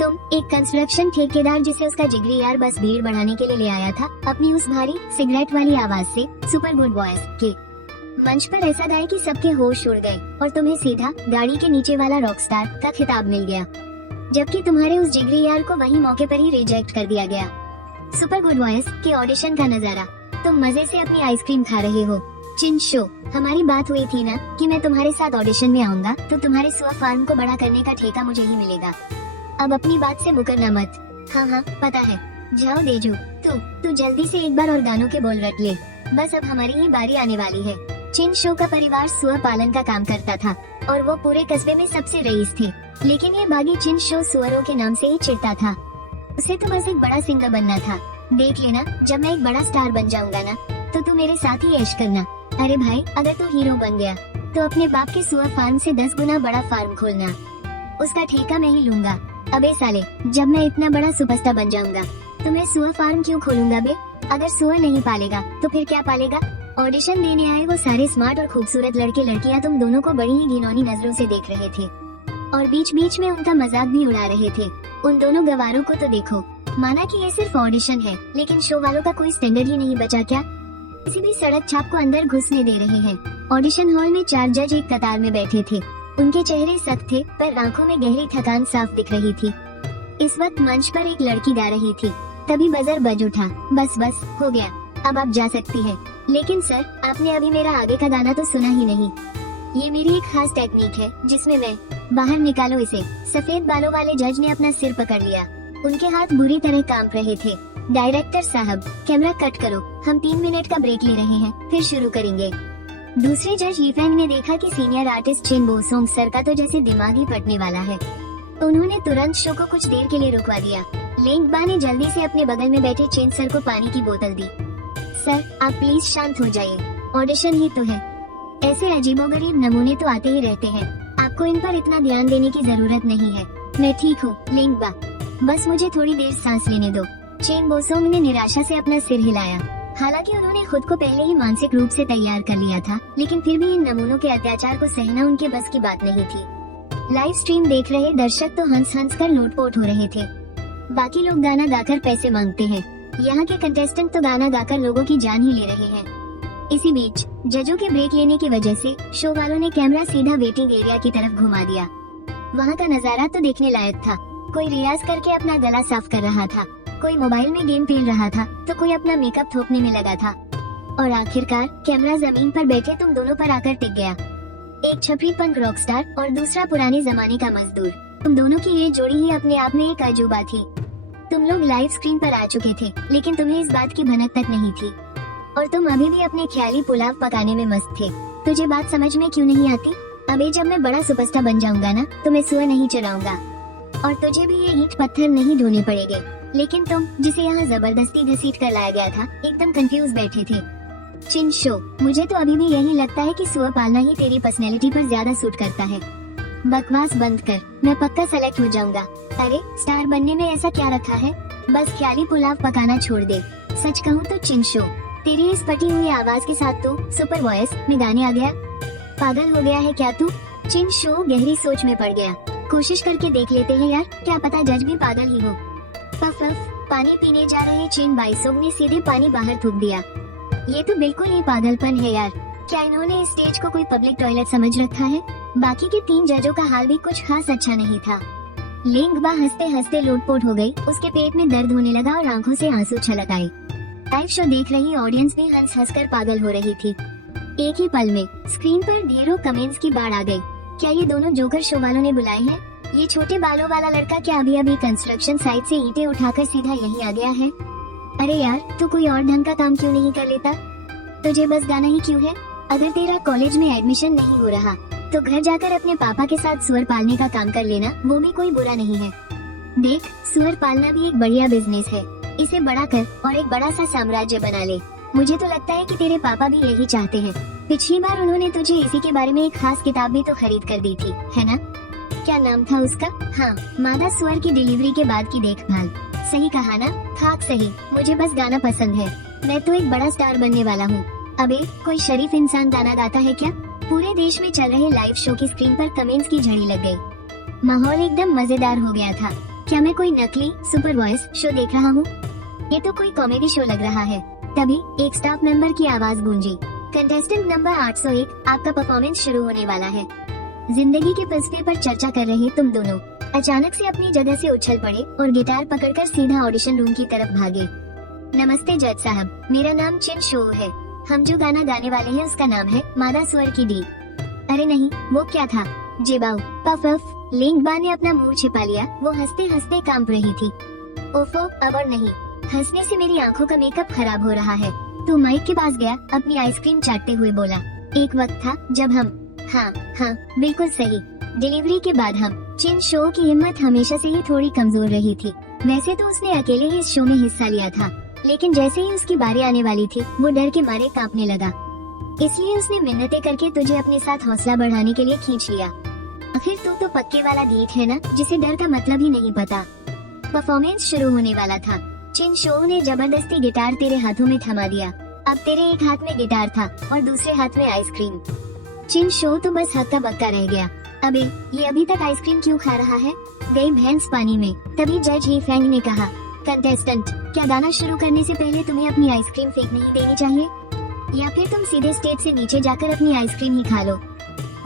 तुम एक कंस्ट्रक्शन ठेकेदार जिसे उसका जिगरी यार बस भीड़ बढ़ाने के लिए ले आया था अपनी उस भारी सिगरेट वाली आवाज से सुपर गुड बॉयज के मंच पर ऐसा गाए कि सबके होश उड़ गए और तुम्हें सीधा गाड़ी के नीचे वाला रॉकस्टार का खिताब मिल गया, जबकि तुम्हारे उस जिगरी यार को वही मौके पर ही रिजेक्ट कर दिया गया। सुपर गुड बॉयज के ऑडिशन का नजारा, तुम मजे से अपनी आइसक्रीम खा रहे हो। चिन शो, हमारी बात हुई थी ना कि मैं तुम्हारे साथ ऑडिशन में आऊंगा तो तुम्हारे सुआ फार्म को बड़ा करने का ठेका मुझे ही मिलेगा। अब अपनी बात से मुकरना मत। हाँ पता है, जाओ देजू, तू जल्दी से एक बार और गानों के बोल रट ले, बस अब हमारी ही बारी आने वाली है। चिन शो का परिवार सुअर पालन का काम करता था और वो पूरे कस्बे में सबसे रईस थे, लेकिन ये बागी चिन शो सुअरों के नाम से ही चिढ़ता था। उसे तो बस एक बड़ा सिंगर बनना था। देख लेना, जब मैं एक बड़ा स्टार बन जाऊंगा ना तो तू मेरे साथ ही ऐश करना। अरे भाई, अगर तू हीरो बन गया तो अपने बाप के सुअर फार्म से 10 गुना बड़ा फार्म खोलना, उसका ठेका मैं ही लूंगा। अबे साले, जब मैं इतना बड़ा सुपरस्टार बन जाऊंगा तो मैं सुअर फार्म क्यों खोलूंगा बे? अगर सुअर नहीं पालेगा तो फिर क्या पालेगा? ऑडिशन देने आए वो सारे स्मार्ट और खूबसूरत लड़के लड़कियां तुम दोनों को बड़ी ही घिनौनी नजरों से देख रहे थे और बीच बीच में उनका मजाक भी उड़ा रहे थे। उन दोनों गवारों को तो देखो, माना कि ये सिर्फ ऑडिशन है, लेकिन शो वालों का कोई स्टैंडर्ड ही नहीं बचा क्या? किसी भी सड़क छाप को अंदर घुसने दे रहे हैं। ऑडिशन हॉल में 4 जज एक कतार में बैठे थे। उनके चेहरे सख्त थे पर आंखों में गहरी थकान साफ दिख रही थी। इस वक्त मंच पर एक लड़की गा रही थी। तभी बजर बज उठा। बस हो गया, अब आप जा सकती हैं। लेकिन सर, आपने अभी मेरा आगे का गाना तो सुना ही नहीं। ये मेरी एक खास टेक्निक है जिसमें मैं, बाहर निकालो इसे। सफेद बालों वाले जज ने अपना सिर पकड़ लिया। उनके हाथ बुरी तरह कांप रहे थे। डायरेक्टर साहब, कैमरा कट करो, हम 3 मिनट का ब्रेक ले रहे हैं, फिर शुरू करेंगे। दूसरे जज यीफेंग ने देखा कि सीनियर आर्टिस्ट चेन बोसोंग सर का तो जैसे दिमाग ही फटने वाला है। उन्होंने तुरंत शो को कुछ देर के लिए रुकवा दिया। लेंगबा ने जल्दी से अपने बगल में बैठे चेन सर को पानी की बोतल दी। सर, आप प्लीज शांत हो जाइए, ऑडिशन ही तो है। ऐसे अजीबोगरीब नमूने तो आते ही रहते हैं, आपको इन पर इतना ध्यान देने की जरूरत नहीं है। मैं ठीक हूँ लेंगबा, बस मुझे थोड़ी देर सांस लेने दो। चेन बोसोंग ने निराशा से अपना सिर हिलाया। हालांकि उन्होंने खुद को पहले ही मानसिक रूप से तैयार कर लिया था, लेकिन फिर भी इन नमूनों के अत्याचार को सहना उनके बस की बात नहीं थी। लाइव स्ट्रीम देख रहे दर्शक तो हंस हंस कर लोटपोट हो रहे थे। बाकी लोग गाना गाकर पैसे मांगते हैं, यहाँ के कंटेस्टेंट तो गाना गाकर लोगों की जान ही ले रहे हैं। इसी बीच जजों के ब्रेक लेने की वजह से शो वालों ने कैमरा सीधा वेटिंग एरिया की तरफ घुमा दिया। वहाँ का नजारा तो देखने लायक था। कोई रियाज करके अपना गला साफ कर रहा था, कोई मोबाइल में गेम खेल रहा था, तो कोई अपना मेकअप थोपने में लगा था। और आखिरकार कैमरा जमीन पर बैठे तुम दोनों पर आकर टिक गया। एक छपरी पंक रॉकस्टार और दूसरा पुराने जमाने का मजदूर। तुम दोनों की ये जोड़ी ही अपने आप में एक अजूबा थी। तुम लोग लाइव स्क्रीन पर आ चुके थे, लेकिन तुम्हें इस बात की भनक तक नहीं थी और तुम अभी भी अपने ख्याली पुलाव पकाने में मस्त थे। तुझे बात समझ में क्यों नहीं आती? अबे, जब मैं बड़ा सुपरस्टार बन जाऊंगा ना तो मैं सुअर नहीं चराऊंगा और तुझे भी ये ईंट पत्थर नहीं ढोने पड़ेंगे। लेकिन तुम, जिसे यहाँ जबरदस्ती घसीट कर लाया गया था, एकदम कंफ्यूज बैठे थे। चिन शो, मुझे तो अभी भी यही लगता है कि सुअर पालना ही तेरी पर्सनैलिटी पर ज्यादा सूट करता है। बकवास बंद कर, मैं पक्का सेलेक्ट हो जाऊंगा। अरे, स्टार बनने में ऐसा क्या रखा है? बस ख्याली पुलाव पकाना छोड़ दे। सच कहूँ तो चिन शो, तेरी इस पटी हुई आवाज के साथ तो सुपर वॉइस में गाने आ गया। पागल हो गया है क्या तू? चिन शो गहरी सोच में पड़ गया। कोशिश करके देख लेते हैं यार, क्या पता जज भी पागल ही हो। पफ पानी पीने जा रहे चेन बाइसोंग ने सीधे पानी बाहर थूक दिया। ये तो बिल्कुल ही पागलपन है यार। क्या इन्होंने इस स्टेज को कोई पब्लिक टॉयलेट समझ रखा है? बाकी के 3 जजों का हाल भी कुछ खास अच्छा नहीं था। लेंगबा हंसते हंसते लोटपोट हो गई। उसके पेट में दर्द होने लगा और आंखों से आंसू छलक आए। लाइव शो देख रही ऑडियंस भी हंस हंस कर पागल हो रही थी। एक ही पल में स्क्रीन पर ढेरों कमेंट्स की बाढ़ आ गई। क्या ये दोनों जोकर शो वालों ने बुलाए हैं? ये छोटे बालों वाला लड़का क्या अभी कंस्ट्रक्शन साइट से ईंटें उठाकर सीधा यहीं आ गया है? अरे यार, तू कोई और ढंग का काम क्यों नहीं कर लेता? तुझे बस गाना ही क्यों है? अगर तेरा कॉलेज में एडमिशन नहीं हो रहा तो घर जाकर अपने पापा के साथ सुअर पालने का काम कर लेना, वो भी कोई बुरा नहीं है। देख, सुअर पालना भी एक बढ़िया बिजनेस है। इसे बड़ा कर और एक बड़ा सा साम्राज्य बना ले। मुझे तो लगता है कि तेरे पापा भी यही चाहते हैं। पिछली बार उन्होंने तुझे इसी के बारे में एक खास किताब भी तो खरीद कर दी थी, है ना? क्या नाम था उसका? हाँ, मादा सुअर की डिलीवरी के बाद की देखभाल। सही कहा ना? खाक सही। मुझे बस गाना पसंद है। मैं तो एक बड़ा स्टार बनने वाला हूँ। अबे, कोई शरीफ इंसान गाना गाता है क्या? पूरे देश में चल रहे लाइव शो की स्क्रीन पर कमेंट्स की झड़ी लग गई। माहौल एकदम मजेदार हो गया था। क्या मैं कोई नकली सुपर वॉइस शो देख रहा हूँ? ये तो कोई कॉमेडी शो लग रहा है। तभी एक स्टाफ मेंबर की आवाज गूंजी, कंटेस्टेंट नंबर 801, आपका परफॉर्मेंस शुरू होने वाला है। जिंदगी के फलसफे पर चर्चा कर रहे तुम दोनों अचानक से अपनी जगह से उछल पड़े और गिटार पकड़कर सीधा ऑडिशन रूम की तरफ भागे। नमस्ते जज साहब, मेरा नाम चिन शो है। हम जो गाना गाने वाले हैं उसका नाम है मादा स्वर की डी। अरे नहीं, वो क्या था? जेबाऊ पफ पफ। लिंगबा ने अपना मुंह छिपा लिया। वो हंसते हंसते कांप रही थी। ओफो, अब और नहीं, हंसने से मेरी आंखों का मेकअप खराब हो रहा है। तू माइक के पास गया, अपनी आइसक्रीम चाटते हुए बोला, एक वक्त था जब हम। हाँ हाँ, बिल्कुल सही। डिलीवरी के बाद हम। चिन शो की हिम्मत हमेशा से ही थोड़ी कमजोर रही थी। वैसे तो उसने अकेले ही इस शो में हिस्सा लिया था, लेकिन जैसे ही उसकी बारी आने वाली थी वो डर के मारे कांपने लगा। इसलिए उसने मिन्नतें करके तुझे अपने साथ हौसला बढ़ाने के लिए खींच लिया। आखिर तू तो पक्के वाला गीत है ना, जिसे डर का मतलब ही नहीं पता। परफॉर्मेंस शुरू होने वाला था। चिन शो ने जबरदस्ती गिटार तेरे हाथों में थमा दिया। अब तेरे एक हाथ में गिटार था और दूसरे हाथ में आइसक्रीम। चिन शो तो बस हक्का बक्का रह गया। अबे, ये अभी तक आइसक्रीम क्यों खा रहा है? गई भैंस पानी में। तभी जज ही फैंग ने कहा, कंटेस्टेंट, क्या गाना शुरू करने से पहले तुम्हें अपनी आइसक्रीम फेंक नहीं देनी चाहिए? या फिर तुम सीधे स्टेज से नीचे जाकर अपनी आइसक्रीम ही खा लो?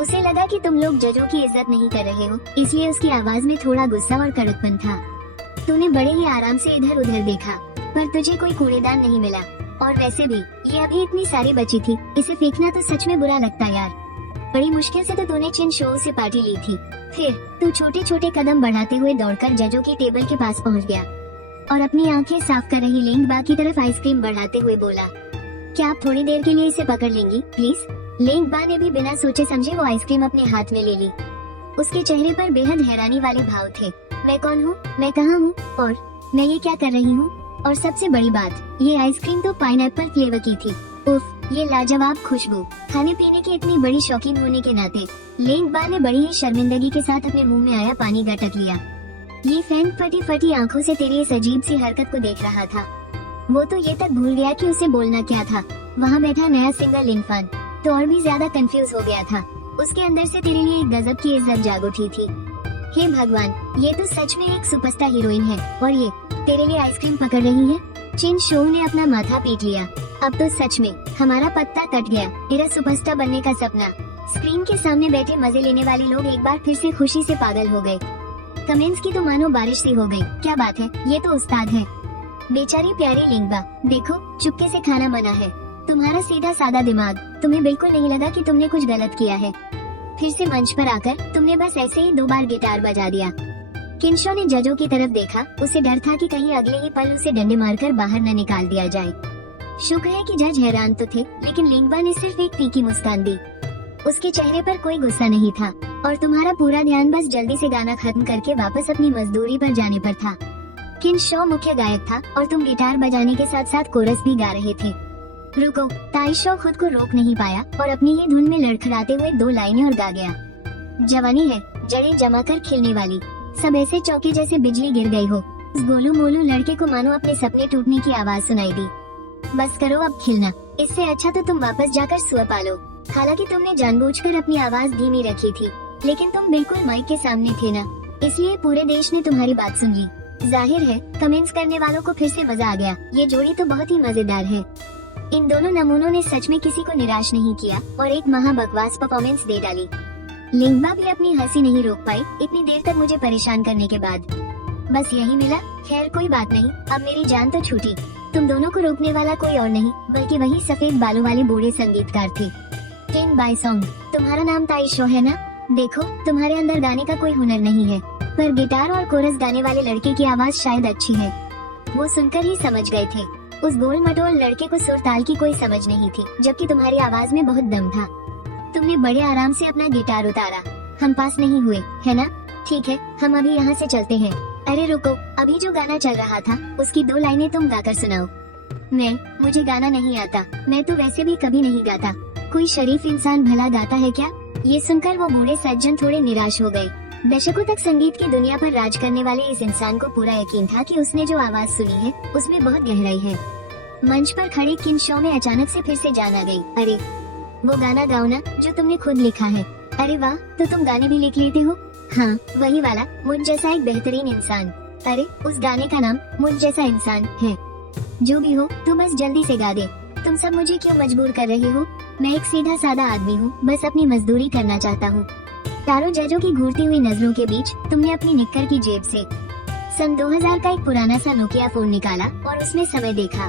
उसे लगा कि तुम लोग जजों की इज्जत नहीं कर रहे हो, इसलिए उसकी आवाज में थोड़ा गुस्सा और कड़कपन था। तूने बड़े ही आराम से इधर उधर देखा, पर तुझे कोई कूड़ेदान नहीं मिला। और वैसे भी ये अभी इतनी सारी बची थी, इसे फेंकना तो सच में बुरा लगता यार। बड़ी मुश्किल से तो तूने चिन शो से पार्टी ली थी। फिर तू छोटे छोटे कदम बढ़ाते हुए दौड़कर जजों की टेबल के पास पहुंच गया और अपनी आंखें साफ कर रही लिंगबा की तरफ आइसक्रीम बढ़ाते हुए बोला, क्या आप थोड़ी देर के लिए इसे पकड़ लेंगी प्लीज? लिंगबा ने भी बिना सोचे समझे वो आइसक्रीम अपने हाथ में ले ली। उसके चेहरे पर बेहद हैरानी वाले भाव थे। मैं कौन हूँ, मैं कहाँ हूँ, और मैं ये क्या कर रही हूँ? और सबसे बड़ी बात, ये आइसक्रीम तो पाइनएप्पल फ्लेवर की थी। उफ, ये लाजवाब खुशबू। खाने पीने की इतनी बड़ी शौकीन होने के नाते लिंगबा ने बड़ी ही शर्मिंदगी के साथ अपने मुंह में आया पानी गटक लिया। ये फैंग फटी फटी आंखों से तेरी इस अजीब सी हरकत को देख रहा था। वो तो ये तक भूल गया कि उसे बोलना क्या था। वहाँ बैठा नया सिंगर लिनफान तो और भी ज्यादा कंफ्यूज हो गया था। उसके अंदर से तेरे लिए एक गजब की इज्जत जाग उठी थी। हे भगवान, ये तो सच में एक सुपरस्टार हीरोइन है और ये तेरे लिए आइसक्रीम पकड़ रही है। चिन शो ने अपना माथा पीट लिया। अब तो सच में हमारा पत्ता कट गया। मेरा सुपरस्टार बनने का सपना। स्क्रीन के सामने बैठे मजे लेने वाले लोग एक बार फिर से खुशी से पागल हो गए। कमेंट्स की तो मानो बारिश सी हो गई। क्या बात है, ये तो उस्ताद है। बेचारी प्यारी लिंगबा, देखो चुपके से खाना मना है। तुम्हारा सीधा सादा दिमाग, तुम्हें बिल्कुल नहीं लगा कि तुमने कुछ गलत किया है। फिर से मंच पर आकर तुमने बस ऐसे ही 2 बार गिटार बजा दिया। किनशो ने जजों की तरफ देखा। उसे डर था कि कहीं अगले ही पल उसे डंडे मारकर बाहर न निकाल दिया जाए। शुक्र है कि जज हैरान तो थे, लेकिन लिंगबा ने सिर्फ एक फीकी मुस्कान दी। उसके चेहरे पर कोई गुस्सा नहीं था और तुम्हारा पूरा ध्यान बस जल्दी से गाना खत्म करके वापस अपनी मजदूरी पर जाने पर था। किनशो मुख्य गायक था और तुम गिटार बजाने के साथ साथ कोरस भी गा रहे थे। रुको, ताइशो खुद को रोक नहीं पाया और अपनी ही धुन में लड़खड़ाते हुए 2 लाइनें और गा गया। जवानी है जड़ें जमाकर खिलने वाली, सब ऐसे चौके जैसे बिजली गिर गई हो। उस गोलू मोलू लड़के को मानो अपने सपने टूटने की आवाज सुनाई दी। बस करो अब खिलना, इससे अच्छा तो तुम वापस जाकर सुअ पालो। हालांकि तुमने जानबूझकर अपनी आवाज धीमी रखी थी, लेकिन तुम बिल्कुल माइक के सामने थे ना, इसलिए पूरे देश ने तुम्हारी बात सुन ली। जाहिर है कमेंट्स करने वालों को फिर से मजा आ गया। ये जोड़ी तो बहुत ही मजेदार है। इन दोनों नमूनों ने सच में किसी को निराश नहीं किया और एक महा बकवास परफॉर्मेंस दे डाली। लिंगबा भी अपनी हंसी नहीं रोक पाई इतनी देर तक मुझे परेशान करने के बाद। बस यही मिला। खैर कोई बात नहीं, अब मेरी जान तो छूटी। तुम दोनों को रोकने वाला कोई और नहीं बल्कि वही सफेद बालों वाले बूढ़े संगीतकार थे। किन बाय सॉन्ग, तुम्हारा नाम ताइशो है ना? देखो तुम्हारे अंदर गाने का कोई हुनर नहीं है, पर गिटार और कोरस गाने वाले लड़के की आवाज शायद अच्छी है। वो सुनकर ही समझ गए थे। उस गोल मटोल लड़के को सुर ताल की कोई समझ नहीं थी, जबकि तुम्हारी आवाज में बहुत दम था। तुमने बड़े आराम से अपना गिटार उतारा। हम पास नहीं हुए, है ना? ठीक है, हम अभी यहाँ से चलते हैं। अरे रुको, अभी जो गाना चल रहा था उसकी 2 लाइनें तुम गाकर सुनाओ। मुझे गाना नहीं आता। मैं तो वैसे भी कभी नहीं गाता। कोई शरीफ इंसान भला गाता है क्या? ये सुनकर वो बूढ़े सज्जन थोड़े निराश हो गए। दशकों तक संगीत की दुनिया पर राज करने वाले इस इंसान को पूरा यकीन था कि उसने जो आवाज सुनी है उसमें बहुत गहराई है। मंच पर खड़े किनशो में अचानक से फिर से जान आ गई। अरे वो गाना गाओ ना जो तुमने खुद लिखा है। अरे वाह, तो तुम गाने भी लिख लेते हो? हाँ, वही वाला, मुझ जैसा एक बेहतरीन इंसान। अरे उस गाने का नाम मुझ जैसा इंसान है। जो भी हो तू बस जल्दी से गा दे। तुम सब मुझे क्यों मजबूर कर रहे हो? मैं एक सीधा सादा आदमी हूँ, बस अपनी मजदूरी करना चाहता हूँ। चारों जजों की घूरती हुई नजरों के बीच तुमने अपनी निक्कर की जेब से सन 2000 का एक पुराना सा नोकिया फोन निकाला और उसमें समय देखा।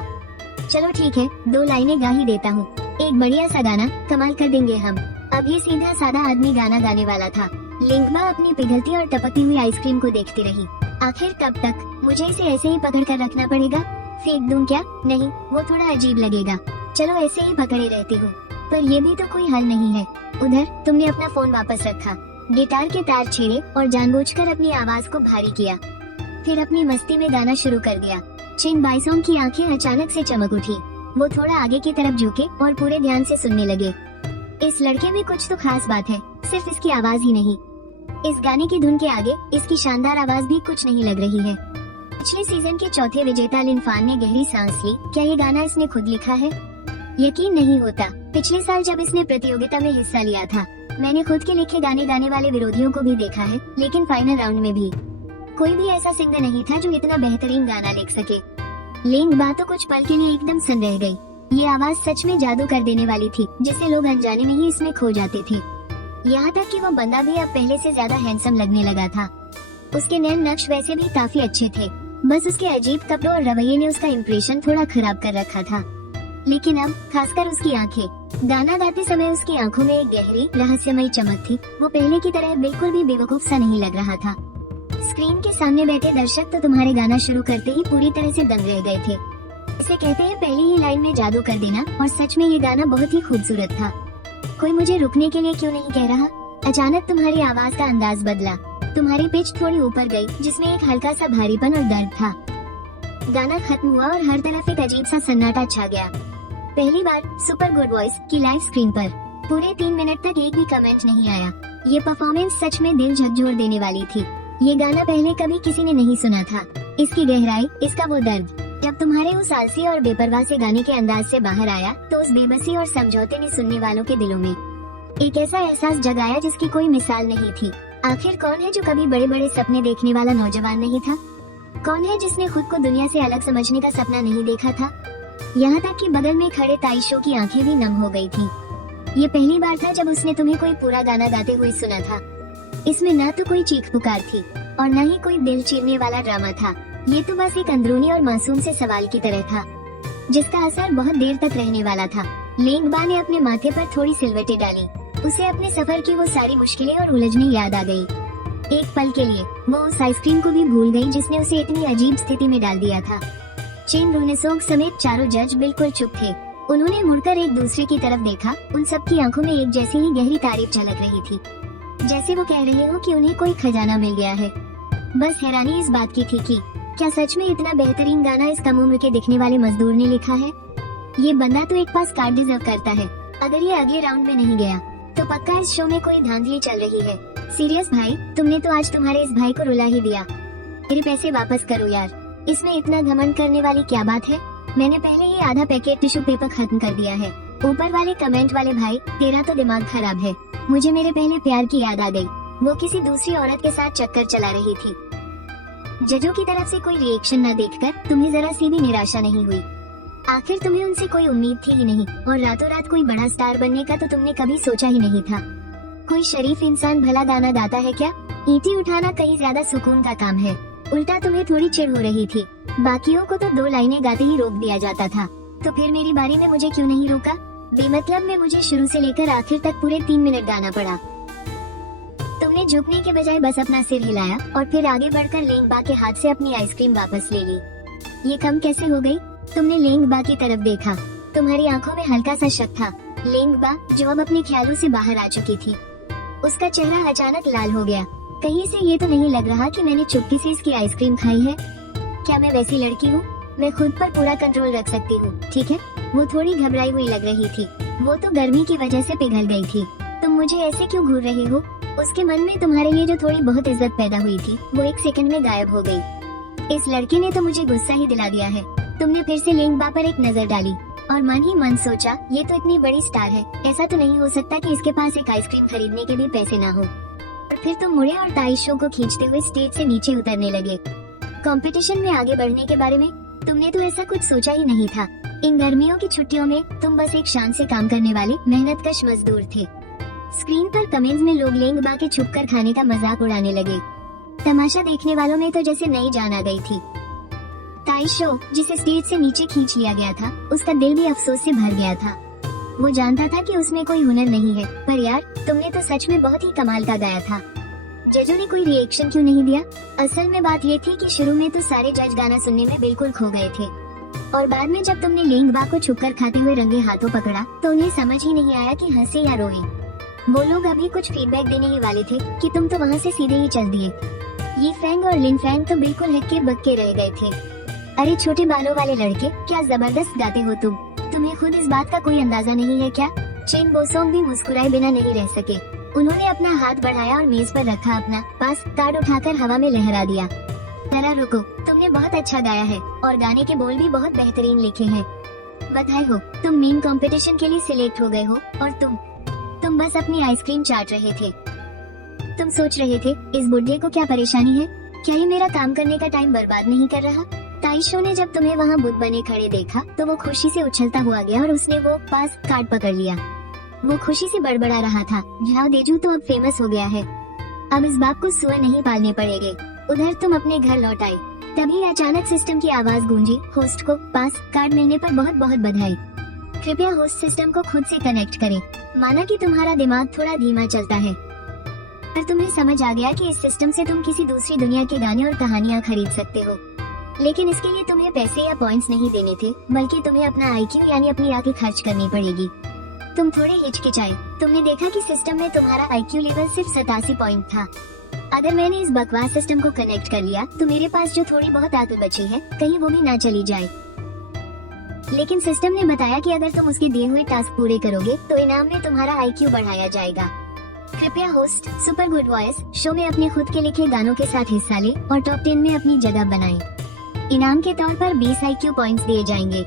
चलो ठीक है, 2 लाइनें गा ही देता हूँ। एक बढ़िया सा गाना, कमाल कर देंगे हम। अब ये सीधा सादा आदमी गाना गाने वाला था। लिंगबा अपनी पिघलती और टपकती हुई आइसक्रीम को देखती रही। आखिर कब तक? मुझे इसे ऐसे ही पकड़ कर रखना पड़ेगा? फेंक दूं क्या? नहीं, वो थोड़ा अजीब लगेगा। चलो ऐसे ही पकड़े रहती हूँ, पर ये भी तो कोई हल नहीं है। उधर तुमने अपना फोन वापस रखा, गिटार के तार छेड़े और जानबूझकर अपनी आवाज को भारी किया। फिर अपनी मस्ती में गाना शुरू कर दिया। चिन बाइसोंग की आंखें अचानक से चमक उठी। वो थोड़ा आगे की तरफ झुके और पूरे ध्यान से सुनने लगे। इस लड़के में कुछ तो खास बात है, सिर्फ इसकी आवाज ही नहीं, इस गाने की धुन के आगे इसकी शानदार आवाज भी कुछ नहीं लग रही है। पिछले सीजन के चौथे विजेता लिन फान ने गहरी सांस ली। क्या ये गाना इसने खुद लिखा है? यकीन नहीं होता। पिछले साल जब इसने प्रतियोगिता में हिस्सा लिया था, मैंने खुद के लिखे गाने गाने वाले विरोधियों को भी देखा है, लेकिन फाइनल राउंड में भी कोई भी ऐसा सिंगर नहीं था जो इतना बेहतरीन गाना लिख सके। लिंगबा तो कुछ पल के लिए एकदम सुन रह गई। ये आवाज सच में जादू कर देने वाली थी, जिसे लोग अनजाने में ही इसमें खो जाते थे। यहाँ तक कि वो बंदा भी अब पहले से ज्यादा हैंडसम लगने लगा था। उसके नैन नक्श वैसे भी काफी अच्छे थे, बस उसके अजीब कपड़ों और रवैये ने उसका इम्प्रेशन थोड़ा खराब कर रखा था। लेकिन अब खासकर उसकी आंखें, गाना गाते समय उसकी आंखों में एक गहरी रहस्यमयी चमक थी। वो पहले की तरह बिल्कुल भी बेवकूफ सा नहीं लग रहा था। स्क्रीन के सामने बैठे दर्शक तो तुम्हारे गाना शुरू करते ही पूरी तरह से दंग रह गए थे। इसे कहते हैं पहली ही लाइन में जादू कर देना, और सच में ये गाना बहुत ही खूबसूरत था। कोई मुझे रुकने के लिए क्यों नहीं कह रहा? अचानक तुम्हारी आवाज का अंदाज बदला। तुम्हारी पिच थोड़ी ऊपर गई, जिसमें एक हल्का सा भारीपन और दर्द था। गाना खत्म हुआ और हर तरफ एक अजीब सा सन्नाटा छा गया। पहली बार सुपर गुड वॉइस की लाइव स्क्रीन पर पूरे 3 मिनट तक एक भी कमेंट नहीं आया। ये परफॉर्मेंस सच में दिल झकझोर देने वाली थी। ये गाना पहले कभी किसी ने नहीं सुना था। इसकी गहराई, इसका वो दर्द, जब तुम्हारे उस आलसी और बेपरवाह से गाने के अंदाज से बाहर आया, तो उस बेबसी और समझौते ने सुनने वालों के दिलों में एक ऐसा एहसास जगाया जिसकी कोई मिसाल नहीं थी। आखिर कौन है जो कभी बड़े बड़े सपने देखने वाला नौजवान नहीं था? कौन है जिसने खुद को दुनिया से अलग समझने का सपना नहीं देखा था? यहाँ तक कि बगल में खड़े ताइशो की आंखें भी नम हो गई थी। ये पहली बार था जब उसने तुम्हें कोई पूरा गाना गाते हुए सुना था। इसमें न तो कोई चीख पुकार थी और न ही कोई दिल चीरने वाला ड्रामा था। ये तो बस एक अंदरूनी और मासूम से सवाल की तरह था, जिसका असर बहुत देर तक रहने वाला था। लिंगबा ने अपने माथे पर थोड़ी सिलवटें डाली। उसे अपने सफर की वो सारी मुश्किलें और उलझनें याद आ गई। एक पल के लिए वो उस आइसक्रीम को भी भूल गई जिसने उसे इतनी अजीब स्थिति में डाल दिया था। चिन रुनेसोंग समेत चारों जज बिल्कुल चुप थे। उन्होंने मुड़कर एक दूसरे की तरफ देखा। उन सबकी आंखों में एक जैसी ही गहरी तारीफ झलक रही थी, जैसे वो कह रहे हो कि उन्हें कोई खजाना मिल गया है। बस हैरानी इस बात की थी कि क्या सच में इतना बेहतरीन गाना इस कम उम्र के दिखने वाले मजदूर ने लिखा है? ये बंदा तो एक पास कार्ड डिजर्व करता है। अगर ये अगले राउंड में नहीं गया तो पक्का इस शो में कोई धांधली चल रही है। सीरियस भाई, तुमने तो आज तुम्हारे इस भाई को रुला ही दिया। मेरे पैसे वापस करो यार। इसमें इतना घमंड करने वाली क्या बात है? मैंने पहले ही आधा पैकेट टिश्यू पेपर खत्म कर दिया है। ऊपर वाले कमेंट वाले भाई, तेरा तो दिमाग खराब है। मुझे मेरे पहले प्यार की याद आ गई। वो किसी दूसरी औरत के साथ चक्कर चला रही थी। जजों की तरफ से कोई रिएक्शन न देखकर तुम्हें जरा सी भी निराशा नहीं हुई। आखिर तुम्हें उनसे कोई उम्मीद थी ही नहीं, और रातों रात कोई बड़ा स्टार बनने का तो तुमने कभी सोचा ही नहीं था। कोई शरीफ इंसान भला गाना गाता है क्या? ईंटें उठाना कहीं ज्यादा सुकून का काम है। उल्टा तुम्हें थोड़ी चिढ़ हो रही थी। बाकियों को तो 2 लाइनें गाते ही रोक दिया जाता था, तो फिर मेरी बारी में मुझे क्यों नहीं रोका? बेमतलब में मुझे शुरू से लेकर आखिर तक पूरे 3 मिनट गाना पड़ा। तुमने झुकने के बजाय बस अपना सिर हिलाया और फिर आगे बढ़कर लिंगबा के हाथ से अपनी आइसक्रीम वापस ले ली। ये कम कैसे हो गई? तुमने लिंगबा की तरफ देखा। तुम्हारी आंखों में हल्का सा शक था। लिंगबा, जो अब अपने ख्यालों से बाहर आ चुकी थी, उसका चेहरा अचानक लाल हो गया। कहीं से ये तो नहीं लग रहा कि मैंने चुपके से इसकी आइसक्रीम खाई है। क्या मैं वैसी लड़की हूँ? मैं खुद पर पूरा कंट्रोल रख सकती हूँ, ठीक है? वो थोड़ी घबराई हुई लग रही थी। वो तो गर्मी की वजह से पिघल गई थी। तुम मुझे ऐसे क्यों घूर रहे हो? उसके मन में तुम्हारे लिए जो थोड़ी बहुत इज्जत पैदा हुई थी, वो 1 सेकंड में गायब हो गई। इस लड़के ने तो मुझे गुस्सा ही दिला दिया है। तुमने फिर से लिंगबा पर एक नजर डाली और मन ही मन सोचा, ये तो इतनी बड़ी स्टार है, ऐसा तो नहीं हो सकता कि इसके पास एक आइसक्रीम खरीदने के भी पैसे ना हो। और फिर तुम मुड़े और ताइशो को खींचते हुए स्टेज से नीचे उतरने लगे। कंपटीशन में आगे बढ़ने के बारे में तुमने तो ऐसा कुछ सोचा ही नहीं था। इन गर्मियों की छुट्टियों में तुम बस एक शान से काम करने वाले मेहनतकश मजदूर थे। स्क्रीन पर कमेंट्स में लोग लेंग बा के छुप कर खाने का मजाक उड़ाने लगे। तमाशा देखने वालों में तो जैसे नई जान आ गई थी। ताइशो, जिसे स्टेज से नीचे खींच लिया गया था, उसका दिल भी अफसोस से भर गया था। वो जानता था कि उसमें कोई हुनर नहीं है, पर यार तुमने तो सच में बहुत ही कमाल का गाया था। जजों ने कोई रिएक्शन क्यों नहीं दिया? असल में बात ये थी कि शुरू में तो सारे जज गाना सुनने में बिल्कुल खो गए थे, और बाद में जब तुमने लेंगबा को छुपकर खाते हुए रंगे हाथों पकड़ा तो उन्हें समझ ही नहीं आया कि हंसे या रोए। वो लोग अभी कुछ फीडबैक देने ही वाले थे कि तुम तो वहाँ से सीधे ही चल दिए। ये फैंग और लिन फैंग तो बिल्कुल हक्के बक्के रह गए थे। अरे छोटे बालों वाले लड़के, क्या जबरदस्त गाते हो तुम। तुम्हें खुद इस बात का कोई अंदाजा नहीं है क्या? चेन बोसोंग भी मुस्कुराए बिना नहीं रह सके। उन्होंने अपना हाथ बढ़ाया और मेज पर रखा अपना पास कार्ड उठाकर हवा में लहरा दिया। जरा रुको, तुमने बहुत अच्छा गाया है और गाने के बोल भी बहुत बेहतरीन लिखे हैं। बधाई हो, तुम मेन कंपटीशन के लिए सिलेक्ट हो गए हो। और तुम बस अपनी आइसक्रीम चाट रहे थे। तुम सोच रहे थे इस बुड्ढे को क्या परेशानी है, क्या ये मेरा काम करने का टाइम बर्बाद नहीं कर रहा? ताइशो ने जब तुम्हें वहाँ बुद्ध बने खड़े देखा तो वो खुशी से उछलता हुआ गया और उसने वो पास कार्ड पकड़ लिया। वो खुशी से बड़बड़ा रहा था, झाओ देजू तो अब फेमस हो गया है, अब इस बाप को सुअर नहीं पालने पड़ेंगे। उधर तुम अपने घर लौट आए, तभी अचानक सिस्टम की आवाज गूंजी, होस्ट को पास कार्ड मिलने पर बहुत बहुत बधाई। कृपया होस्ट सिस्टम को खुद से कनेक्ट करें। माना कि तुम्हारा दिमाग थोड़ा धीमा चलता है, पर तुम्हें समझ आ गया कि इस सिस्टम से तुम किसी दूसरी दुनिया के गाने और कहानियाँ खरीद सकते हो। लेकिन इसके लिए तुम्हें पैसे या पॉइंट्स नहीं देने थे, बल्कि तुम्हें अपना आईक्यू यानी अपनी आंखें खर्च करनी पड़ेगी। तुम थोड़े हिचकिचाए। तुमने देखा कि सिस्टम में तुम्हारा आईक्यू लेवल सिर्फ 87 पॉइंट था। अगर मैंने इस बकवास सिस्टम को कनेक्ट कर लिया तो मेरे पास जो थोड़ी बहुत आंखें बची है, कहीं वो भी ना चली जाए। लेकिन सिस्टम ने बताया कि अगर तुम उसके दिए हुए टास्क पूरे करोगे तो इनाम में तुम्हारा आईक्यू बढ़ाया जाएगा। कृपया host super good voice show में अपने खुद के लिखे गानों के साथ हिस्सा ले और टॉप 10 में अपनी जगह बनाएं। इनाम के तौर पर 20 आईक्यू पॉइंट्स दिए जाएंगे।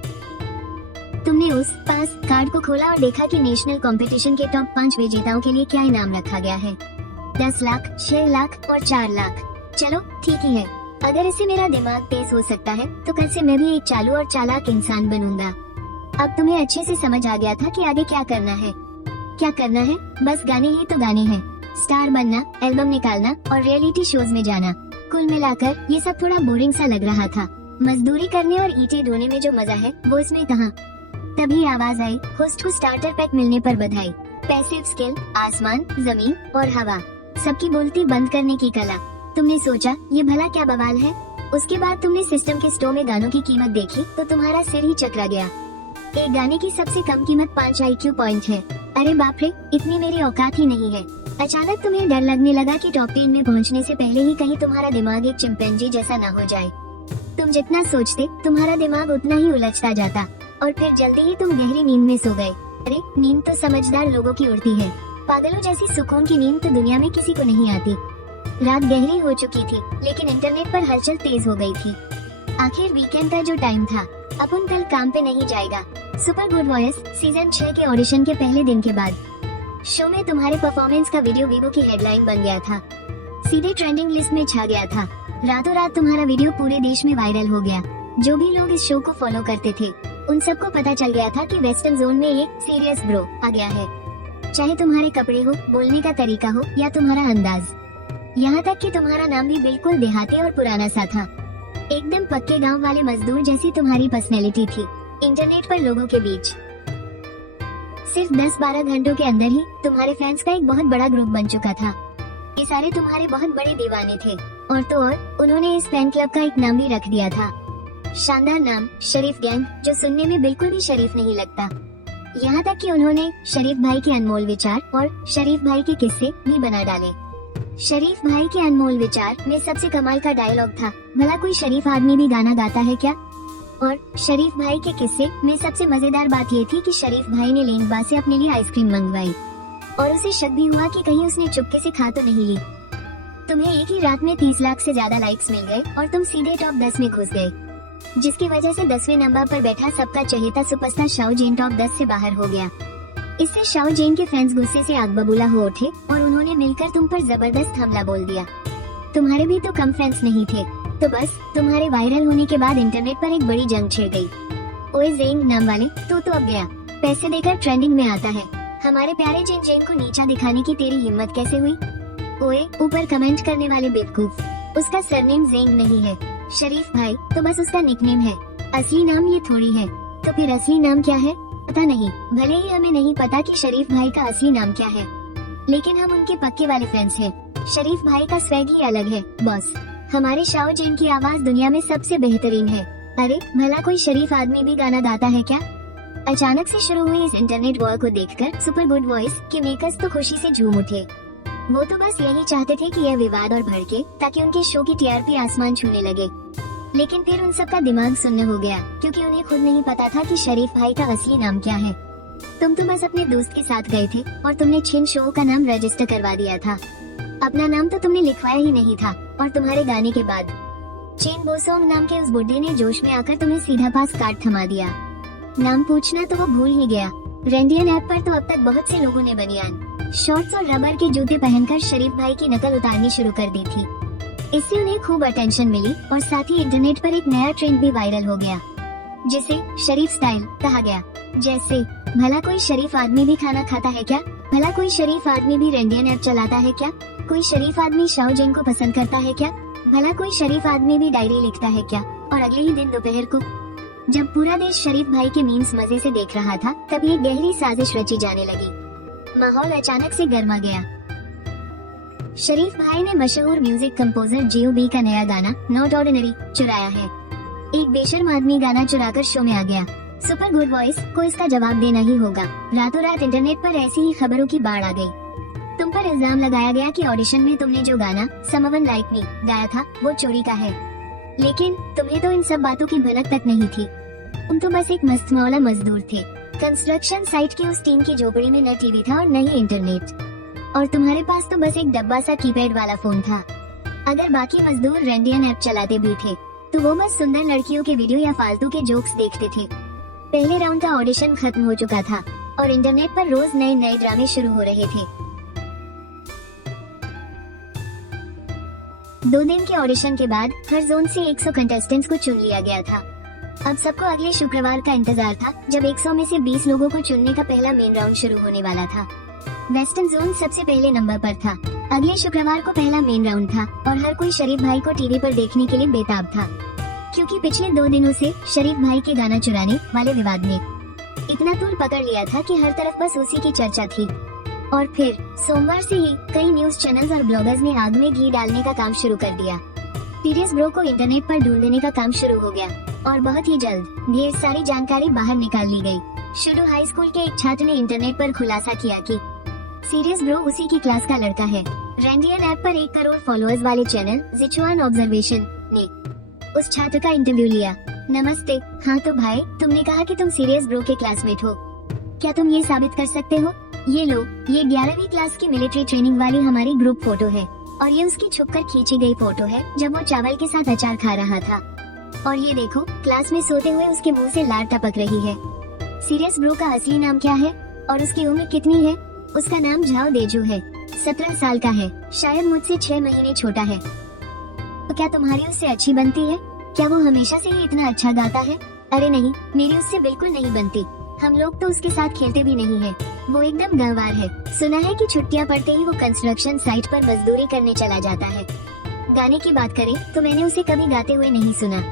तुमने उस पास कार्ड को खोला और देखा कि नेशनल कंपटीशन के टॉप 5 विजेताओं के लिए क्या इनाम रखा गया है। 10 लाख, 6 लाख और 4 लाख। चलो ठीक ही है, अगर इससे मेरा दिमाग तेज हो सकता है तो कल से मैं भी एक चालू और चालाक इंसान बनूंगा। अब तुम्हें अच्छे से समझ आ गया था कि आगे क्या करना है। क्या करना है? बस गाने ही तो गाने हैं, स्टार बनना, एल्बम निकालना और रियलिटी शोज में जाना। कुल मिलाकर ये सब थोड़ा बोरिंग सा लग रहा था। मजदूरी करने और ईंटें ढोने में जो मजा है वो इसमें कहाँ। तभी आवाज आई, होस्ट को स्टार्टर पैक मिलने पर बधाई। पैसिव स्किल, आसमान, जमीन और हवा, सबकी बोलती बंद करने की कला। तुमने सोचा ये भला क्या बवाल है। उसके बाद तुमने सिस्टम के स्टोर में गानों की कीमत देखी तो तुम्हारा सिर ही चकरा गया। एक गाने की सबसे कम कीमत 5 आईक्यू पॉइंट है। अरे बाप रे, इतनी मेरी औकात ही नहीं है। अचानक तुम्हें डर लगने लगा कि टॉप 10 में पहुंचने से पहले ही कहीं तुम्हारा दिमाग एक चिंपैंजी जैसा ना हो जाए। तुम जितना सोचते तुम्हारा दिमाग उतना ही उलझता जाता और फिर जल्दी ही तुम गहरी नींद में सो गए। अरे नींद तो समझदार लोगों की उड़ती है, पागलों जैसी सुकून की नींद तो दुनिया में किसी को नहीं आती। रात गहरी हो चुकी थी लेकिन इंटरनेट पर हलचल तेज हो गई थी। आखिर वीकेंड का जो टाइम था, अपन कल काम पे नहीं जाएगा। सुपर गुड वॉइस सीजन 6 के ऑडिशन के पहले दिन के बाद शो में तुम्हारे परफॉर्मेंस का वीडियो वीवो की हेडलाइन बन गया था, सीधे ट्रेंडिंग लिस्ट में छा गया था। रातों रात तुम्हारा वीडियो पूरे देश में वायरल हो गया। जो भी लोग इस शो को फॉलो करते थे उन सबको पता चल गया था कि वेस्टर्न जोन में एक सीरियस ब्रो आ गया है। चाहे तुम्हारे कपड़े हो, बोलने का तरीका हो या तुम्हारा अंदाज, यहाँ तक कि तुम्हारा नाम भी बिल्कुल देहाती और पुराना सा था। एकदम पक्के गांव वाले मजदूर जैसी तुम्हारी पर्सनैलिटी थी इंटरनेट पर लोगों के बीच। सिर्फ 10-12 घंटों के अंदर ही तुम्हारे फैंस का एक बहुत बड़ा ग्रुप बन चुका था। ये सारे तुम्हारे बहुत बड़े दीवाने थे, और तो और उन्होंने इस फैन क्लब का एक नाम भी रख दिया था, शानदार नाम, शरीफ गैंग, जो सुनने में बिल्कुल भी शरीफ नहीं लगता। यहाँ तक कि उन्होंने शरीफ भाई के अनमोल विचार और शरीफ भाई के किस्से भी बना डाले। शरीफ भाई के अनमोल विचार में सबसे कमाल का डायलॉग था, भला कोई शरीफ आदमी भी गाना गाता है क्या? और शरीफ भाई के किस्से में सबसे मजेदार बात ये थी कि शरीफ भाई ने लेनबा से अपने लिए आइसक्रीम मंगवाई और उसे शक भी हुआ कि कहीं उसने चुपके से खा तो नहीं ली। तुम्हें एक ही रात में 30 लाख से ज्यादा लाइक्स मिल गए और तुम सीधे टॉप 10 में घुस गए, जिसकी वजह से 10वें नंबर पर बैठा सबका चहेता सुपरस्टार शाओ जेन टॉप 10 से बाहर हो गया। इससे शाओ जेन के फैंस गुस्से से आग बबूला हो उठे और उन्होंने मिलकर तुम पर जबरदस्त हमला बोल दिया। तुम्हारे भी तो कम फैंस नहीं थे, तो बस तुम्हारे वायरल होने के बाद इंटरनेट पर एक बड़ी जंग छिड़ गई। ओए जेंग नाम वाले, तो अब गया, पैसे देकर ट्रेंडिंग में आता है। हमारे प्यारे जिन जेंग को नीचा दिखाने की तेरी हिम्मत कैसे हुई? ओए ऊपर कमेंट करने वाले बेवकूफ, उसका सरनेम जेंग नहीं है शरीफ भाई, तो बस उसका निकनेम है, असली नाम ये थोड़ी है। तो फिर असली नाम क्या है? पता नहीं, भले ही हमें नहीं पता कि शरीफ भाई का असली नाम क्या है, लेकिन हम उनके पक्के वाले फ्रेंड्स हैं। शरीफ भाई का स्वैग ही अलग है बॉस। हमारे शाओ जेन की आवाज दुनिया में सबसे बेहतरीन है। अरे भला कोई शरीफ आदमी भी गाना गाता है क्या? अचानक से शुरू हुई इस इंटरनेट वॉर को देखकर सुपर गुड वॉइस के मेकर्स तो खुशी से झूम उठे। वो तो बस यही चाहते थे कि यह विवाद और भड़के, ताकि उनके शो की टीआरपी आसमान छूने लगे। लेकिन फिर उन सबका दिमाग सुन्न हो गया, क्योंकि उन्हें खुद नहीं पता था कि शरीफ भाई का असली नाम क्या है। तुम तो बस अपने दोस्त के साथ गए थे और तुमने छिन शो का नाम रजिस्टर करवा दिया था। अपना नाम तो तुमने लिखवाया ही नहीं था, और तुम्हारे गाने के बाद चेन बोसोंग नाम के उस बुड्ढे ने जोश में आकर तुम्हें सीधा पास कार्ड थमा दिया। नाम पूछना तो वो भूल ही गया। रेंडियन ऐप पर तो अब तक बहुत से लोगों ने बनियान, शॉर्ट्स और रबर के जूते पहनकर शरीफ भाई की नकल उतारनी शुरू कर दी थी। इससे उन्हें खूब अटेंशन मिली और साथ ही इंटरनेट पर एक नया ट्रेंड भी वायरल हो गया, जिसे शरीफ स्टाइल कहा गया। जैसे भला कोई शरीफ आदमी भी खाना खाता है क्या? भला कोई शरीफ आदमी भी रेंडियन ऐप चलाता है क्या? कोई शरीफ आदमी शाओ जेन को पसंद करता है क्या? भला कोई शरीफ आदमी भी डायरी लिखता है क्या? और अगले ही दिन दोपहर को जब पूरा देश शरीफ भाई के मीम्स मजे से देख रहा था, तब ये गहरी साजिश रची जाने लगी। माहौल अचानक से गर्मा गया। शरीफ भाई ने मशहूर म्यूजिक कंपोजर G.O.B का नया गाना नॉट ऑर्डिनरी चुराया है। एक बेशर्म आदमी गाना चुराकर शो में आ गया। सुपर गुड वॉइस को इसका जवाब देना ही होगा। रातों रात इंटरनेट पर ऐसी ही खबरों की बाढ़ आ गई। तुम पर इल्जाम लगाया गया कि ऑडिशन में तुमने जो गाना समवन लाइक मी गाया था वो चोरी का है, लेकिन तुम्हें तो इन सब बातों की भनक तक नहीं थी। तुम तो बस एक मस्त मौला मजदूर थे। कंस्ट्रक्शन साइट की उस टीम की झोपड़ी में न टीवी था और न ही इंटरनेट, और तुम्हारे पास तो बस एक डब्बा सा कीपैड वाला फोन था। अगर बाकी मजदूर रेंडियन ऐप चलाते भी थे, तो वो बस सुंदर लड़कियों के वीडियो या फालतू के जोक्स देखते थे। पहले राउंड का ऑडिशन खत्म हो चुका था और इंटरनेट पर रोज नए नए ड्रामे शुरू हो रहे थे। 2 दिन के ऑडिशन के बाद हर जोन से 100 कंटेस्टेंट्स को चुन लिया गया था। अब सबको अगले शुक्रवार का इंतजार था, जब 100 में से 20 लोगों को चुनने का पहला मेन राउंड शुरू होने वाला था। वेस्टर्न जोन सबसे पहले नंबर पर था। अगले शुक्रवार को पहला मेन राउंड था और हर कोई शरीफ भाई को टीवी पर देखने के लिए बेताब था, क्योंकि पिछले 2 दिनों से शरीफ भाई के गाना चुराने वाले विवाद ने इतना तूल पकड़ लिया था कि हर तरफ बस उसी की चर्चा थी। और फिर सोमवार से ही कई न्यूज चैनल्स और ब्लॉगर्स ने आग में घी डालने का काम शुरू कर दिया। सीरियस ब्रो को इंटरनेट पर ढूंढने का काम शुरू हो गया और बहुत ही जल्द ढेर सारी जानकारी बाहर निकाल ली गई। शुरू हाई स्कूल के एक छात्र ने इंटरनेट पर खुलासा किया कि सीरियस ब्रो उसी की क्लास का लड़का है। रेंडियन ऐप पर 1 करोड़ फॉलोअर्स वाले चैनल जिचुआन ऑब्जर्वेशन ने उस छात्र का इंटरव्यू लिया। नमस्ते, हाँ तो भाई, तुमने कहा कि तुम सीरियस ब्रो के क्लासमेट हो, क्या तुम ये साबित कर सकते हो? ये लो, ये 11वीं क्लास की मिलिट्री ट्रेनिंग वाली हमारी ग्रुप फोटो है, और ये उसकी छुपकर खींची गई फोटो है जब वो चावल के साथ अचार खा रहा था। और ये देखो, क्लास में सोते हुए उसके मुंह से लार टपक रही है। सीरियस ब्रो का असली नाम क्या है और उसकी उम्र कितनी है? उसका नाम झाओ देजू है, 17 साल का है, शायद मुझसे 6 महीने छोटा है। तो क्या तुम्हारी उससे अच्छी बनती है? क्या वो हमेशा से ही इतना अच्छा गाता है? अरे नहीं, मेरी उससे बिल्कुल नहीं बनती। हम लोग तो उसके साथ खेलते भी नहीं है। वो एकदम गंवार है। सुना है कि छुट्टियां पड़ते ही वो कंस्ट्रक्शन साइट पर मजदूरी करने चला जाता है। गाने की बात करें तो मैंने उसे कभी गाते हुए नहीं सुना।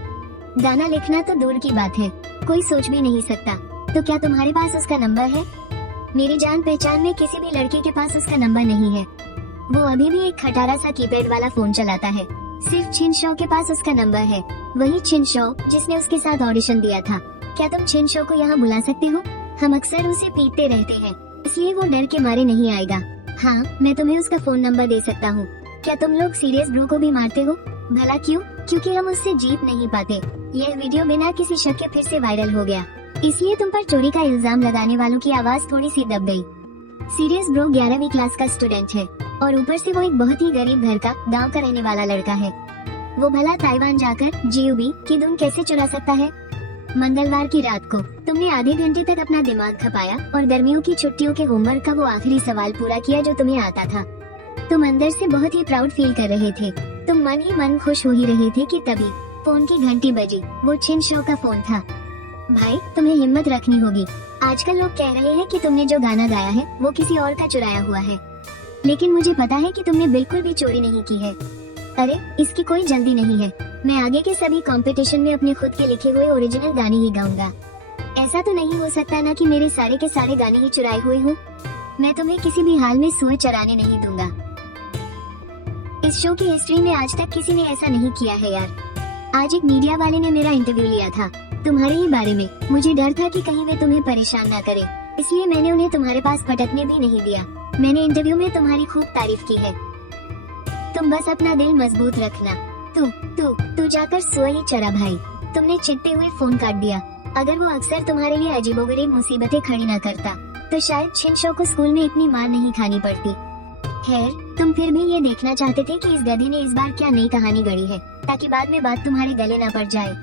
गाना लिखना तो दूर की बात है, कोई सोच भी नहीं सकता। तो क्या तुम्हारे पास उसका नंबर है? मेरी जान पहचान में किसी भी लड़के के पास उसका नंबर नहीं है। वो अभी भी एक खटारा सा कीपैड वाला फोन चलाता है। सिर्फ छिन शो के पास उसका नंबर है, वही छिन शो जिसने उसके साथ ऑडिशन दिया था। क्या तुम छिन शो को यहाँ बुला सकते हो? हम अक्सर उसे पीटते रहते हैं, इसलिए वो डर के मारे नहीं आएगा। हाँ, मैं तुम्हें उसका फोन नंबर दे सकता हूँ। क्या तुम लोग सीरियस ब्रो को भी मारते हो? भला क्यों? क्योंकि हम उससे जीत नहीं पाते। यह वीडियो बिना किसी शक के फिर से वायरल हो गया, इसलिए तुम पर चोरी का इल्जाम लगाने वालों की आवाज थोड़ी सी दब गई। सीरियस ब्रो 11वीं क्लास का स्टूडेंट है और ऊपर से वो एक बहुत ही गरीब घर का गांव का रहने वाला लड़का है। वो भला ताइवान जाकर G.O.B की धुन कैसे चुरा सकता है? मंगलवार की रात को तुमने आधे घंटे तक अपना दिमाग खपाया और गर्मियों की छुट्टियों के होमवर्क का वो आखिरी सवाल पूरा किया जो तुम्हें आता था। तुम अंदर से बहुत ही प्राउड फील कर रहे थे। तुम मन ही मन खुश हो ही रहे थे कि तभी फोन की घंटी बजी। वो छिनशो का फोन था। भाई तुम्हें हिम्मत रखनी होगी। आजकल लोग कह रहे हैं कि तुमने जो गाना गाया है वो किसी और का चुराया हुआ है, लेकिन मुझे पता है कि तुमने बिल्कुल भी चोरी नहीं की है। अरे इसकी कोई जल्दी नहीं है। मैं आगे के सभी कंपटीशन में अपने खुद के लिखे हुए ओरिजिनल गाने ही गाऊंगा। ऐसा तो नहीं हो सकता ना कि मेरे सारे के सारे गाने ही चुराए हुए हों। मैं तुम्हें किसी भी हाल में सुअर चराने नहीं दूंगा। इस शो की हिस्ट्री में आज तक किसी ने ऐसा नहीं किया है यार। आज एक मीडिया वाले ने मेरा इंटरव्यू लिया था तुम्हारे ही बारे में। मुझे डर था कि कहीं वे तुम्हें परेशान ना करे, इसलिए मैंने उन्हें तुम्हारे पास पटकने भी नहीं दिया। मैंने इंटरव्यू में तुम्हारी खूब तारीफ की है। तुम बस अपना दिल मजबूत रखना। तू जाकर सुअर ही चरा भाई। तुमने चिढ़ते हुए फोन काट दिया। अगर वो अक्सर तुम्हारे लिए अजीबोगरीब मुसीबतें खड़ी ना करता तो शायद छिनशो को स्कूल में इतनी मार नहीं खानी पड़ती। खैर तुम फिर भी ये देखना चाहते थे कि इस गधे ने इस बार क्या नई कहानी गढ़ी है, ताकि बाद में बात तुम्हारे गले ना पड़ जाए।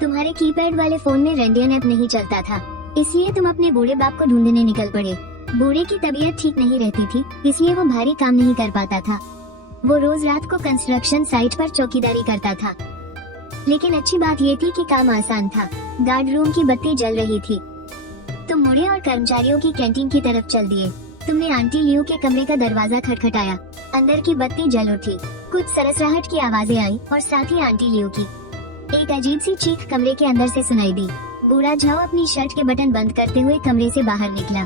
तुम्हारे कीपैड वाले फोन में रेंडियन ऐप नहीं चलता था, इसलिए तुम अपने बूढ़े बाप को ढूंढने निकल पड़े। बूढ़े की तबीयत ठीक नहीं रहती थी, इसलिए वो भारी काम नहीं कर पाता था। वो रोज रात को कंस्ट्रक्शन साइट पर चौकीदारी करता था, लेकिन अच्छी बात ये थी कि काम आसान था। गार्ड रूम की बत्ती जल रही थी। तुम मुड़े और कर्मचारियों की कैंटीन की तरफ चल दिए। तुमने आंटी लियू के कमरे का दरवाजा खटखटाया। अंदर की बत्ती जल उठी। कुछ सरसराहट की आवाजें आई और साथ ही आंटी लियू की एक अजीब सी चीख कमरे के अंदर से सुनाई दी। बूढ़ा झाओ अपनी शर्ट के बटन बंद करते हुए कमरे से बाहर निकला।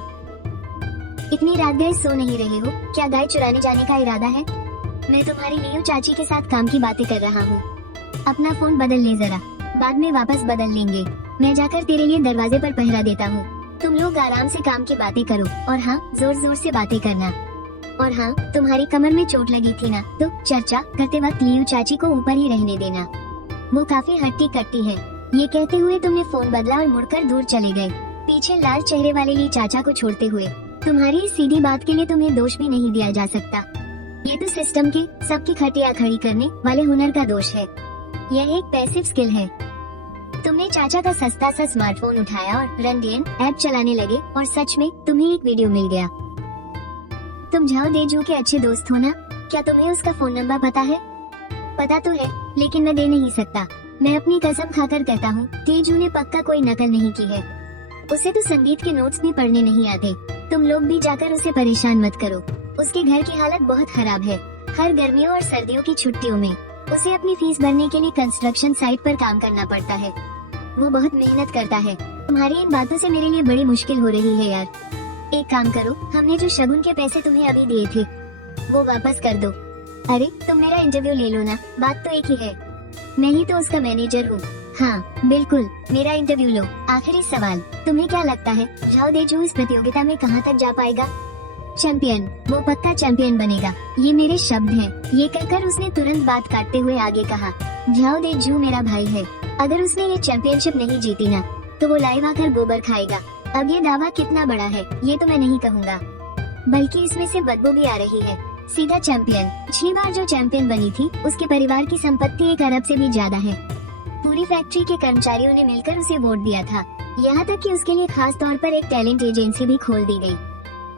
इतनी रात गए सो नहीं रहे हो क्या? गाय चुराने जाने का इरादा है? मैं तुम्हारी लियू चाची के साथ काम की बातें कर रहा हूँ। अपना फोन बदल ले जरा, बाद में वापस बदल लेंगे। मैं जाकर तेरे लिए दरवाजे पर पहरा देता हूँ। तुम लोग आराम से काम की बातें करो, और हाँ जोर जोर से बातें करना। और हाँ तुम्हारी कमर में चोट लगी थी ना, तो चर्चा करते वक्त लियू चाची को ऊपर ही रहने देना। वो काफी हट्टी कट्टी है। ये कहते हुए तुमने फोन बदला और मुड़कर दूर चले गए, पीछे लाल चेहरे वाले ली चाचा को छोड़ते हुए। तुम्हारी इस सीधी बात के लिए तुम्हें दोष भी नहीं दिया जा सकता। ये तो सिस्टम के सबकी खटिया खड़ी करने वाले हुनर का दोष है। यह एक पैसिव स्किल है। तुमने चाचा का सस्ता सा स्मार्टफोन उठाया और रेंडियन ऐप चलाने लगे, और सच में तुम्हें एक वीडियो मिल गया। तुम झाओ देजू के अच्छे दोस्त हो ना? क्या तुम्हें उसका फोन नंबर पता है? पता तो है, लेकिन मैं दे नहीं सकता। मैं अपनी कसम खाकर कहता हूँ, तेजू ने पक्का कोई नकल नहीं की है। उसे तो संगीत के नोट्स भी पढ़ने नहीं आते। तुम लोग भी जाकर उसे परेशान मत करो। उसके घर की हालत बहुत खराब है। हर गर्मियों और सर्दियों की छुट्टियों में उसे अपनी फीस भरने के लिए कंस्ट्रक्शन साइट पर काम करना पड़ता है। वो बहुत मेहनत करता है। तुम्हारी इन बातों से मेरे लिए बड़ी मुश्किल हो रही है यार। एक काम करो, हमने जो शगुन के पैसे तुम्हें अभी दिए थे वो वापस कर दो। अरे तुम मेरा इंटरव्यू ले लो ना, बात तो एक ही है। मैं ही तो उसका मैनेजर हूँ। हाँ बिल्कुल, मेरा इंटरव्यू लो। आखिरी सवाल, तुम्हें क्या लगता है झाओ देजू इस प्रतियोगिता में कहाँ तक जा पाएगा? चैंपियन, वो पक्का चैंपियन बनेगा, ये मेरे शब्द हैं। ये कहकर उसने तुरंत बात काटते हुए आगे कहा, झाओ देजू मेरा भाई है। अगर उसने ये चैंपियनशिप नहीं जीती ना, तो वो लाइव आकर गोबर खाएगा। अब ये दावा कितना बड़ा है ये तो मैं नहीं कहूँगा, बल्कि इसमें से बदबू भी आ रही है। सीधा चैंपियन। 6 बार जो चैंपियन बनी थी उसके परिवार की संपत्ति 1 अरब से भी ज्यादा है। पूरी फैक्ट्री के कर्मचारियों ने मिलकर उसे वोट दिया था, यहाँ तक कि उसके लिए खास तौर पर एक टैलेंट एजेंसी भी खोल दी गई।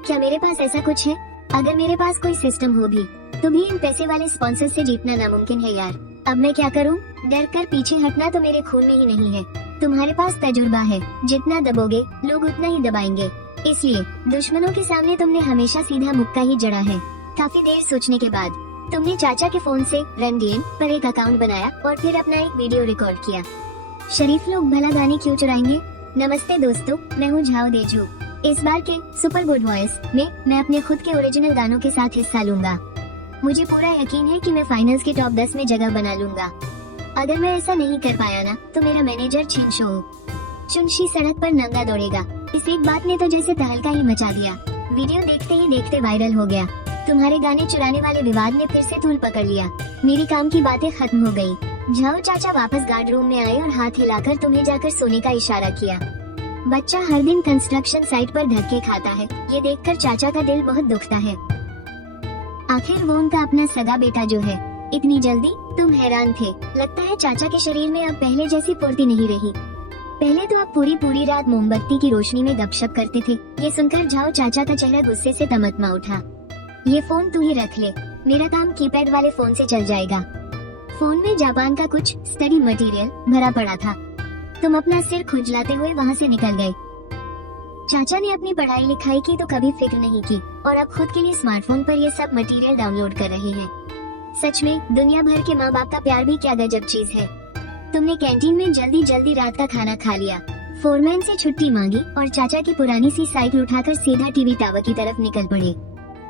क्या मेरे पास ऐसा कुछ है? अगर मेरे पास कोई सिस्टम हो भी, तो भी इन पैसे वाले स्पॉन्सर से जीतना नामुमकिन है यार। अब मैं क्या करूं? डर कर पीछे हटना तो मेरे खून में ही नहीं है। तुम्हारे पास तजुर्बा है, जितना दबोगे लोग उतना ही दबाएंगे। इसलिए दुश्मनों के सामने तुमने हमेशा सीधा मुक्का ही जड़ा है। काफी देर सोचने के बाद तुमने चाचा के फोन से रेंडियन पर एक अकाउंट बनाया और फिर अपना एक वीडियो रिकॉर्ड किया। शरीफ लोग भला गाने क्यों चुराएंगे? नमस्ते दोस्तों, मैं हूँ झाओ देजू। इस बार के सुपर गुड वॉइस में मैं अपने खुद के ओरिजिनल गानों के साथ हिस्सा लूंगा। मुझे पूरा यकीन है कि मैं फाइनल्स के टॉप 10 में जगह बना लूंगा। अगर मैं ऐसा नहीं कर पाया ना, तो मेरा मैनेजर छिनशो चुनशी सड़क पर नंगा दौड़ेगा। इस एक बात ने तो जैसे तहलका ही मचा दिया। वीडियो देखते ही देखते वायरल हो गया। तुम्हारे गाने चुराने वाले विवाद ने फिर से तूल पकड़ लिया। मेरी काम की बातें खत्म हो गयी। झाओ चाचा वापस गार्ड रूम में आए और हाथ हिलाकर तुम्हें जाकर सोने का इशारा किया। बच्चा हर दिन कंस्ट्रक्शन साइट पर धक्के खाता है, ये देखकर चाचा का दिल बहुत दुखता है। आखिर वो उनका अपना सगा बेटा जो है। इतनी जल्दी? तुम हैरान थे। लगता है चाचा के शरीर में अब पहले जैसी फुर्ती नहीं रही। पहले तो आप पूरी रात मोमबत्ती की रोशनी में गपशप करते थे। ये सुनकर झाओ चाचा का चेहरा गुस्से से तमतमा उठा। ये फोन तू ही रख ले, मेरा काम कीपैड वाले फोन से चल जाएगा। फोन में जापान का कुछ स्टडी मटेरियल भरा पड़ा था। तुम अपना सिर खुजलाते हुए वहाँ से निकल गए। चाचा ने अपनी पढ़ाई लिखाई की तो कभी फिक्र नहीं की और अब खुद के लिए स्मार्टफोन पर ये सब मटेरियल डाउनलोड कर रहे हैं। सच में दुनिया भर के माँ बाप का प्यार भी क्या गजब चीज है। तुमने कैंटीन में जल्दी जल्दी रात का खाना खा लिया, फोरमैन से छुट्टी मांगी और चाचा की पुरानी सी साइकिल उठाकर सीधा टीवी टावर की तरफ निकल पड़े।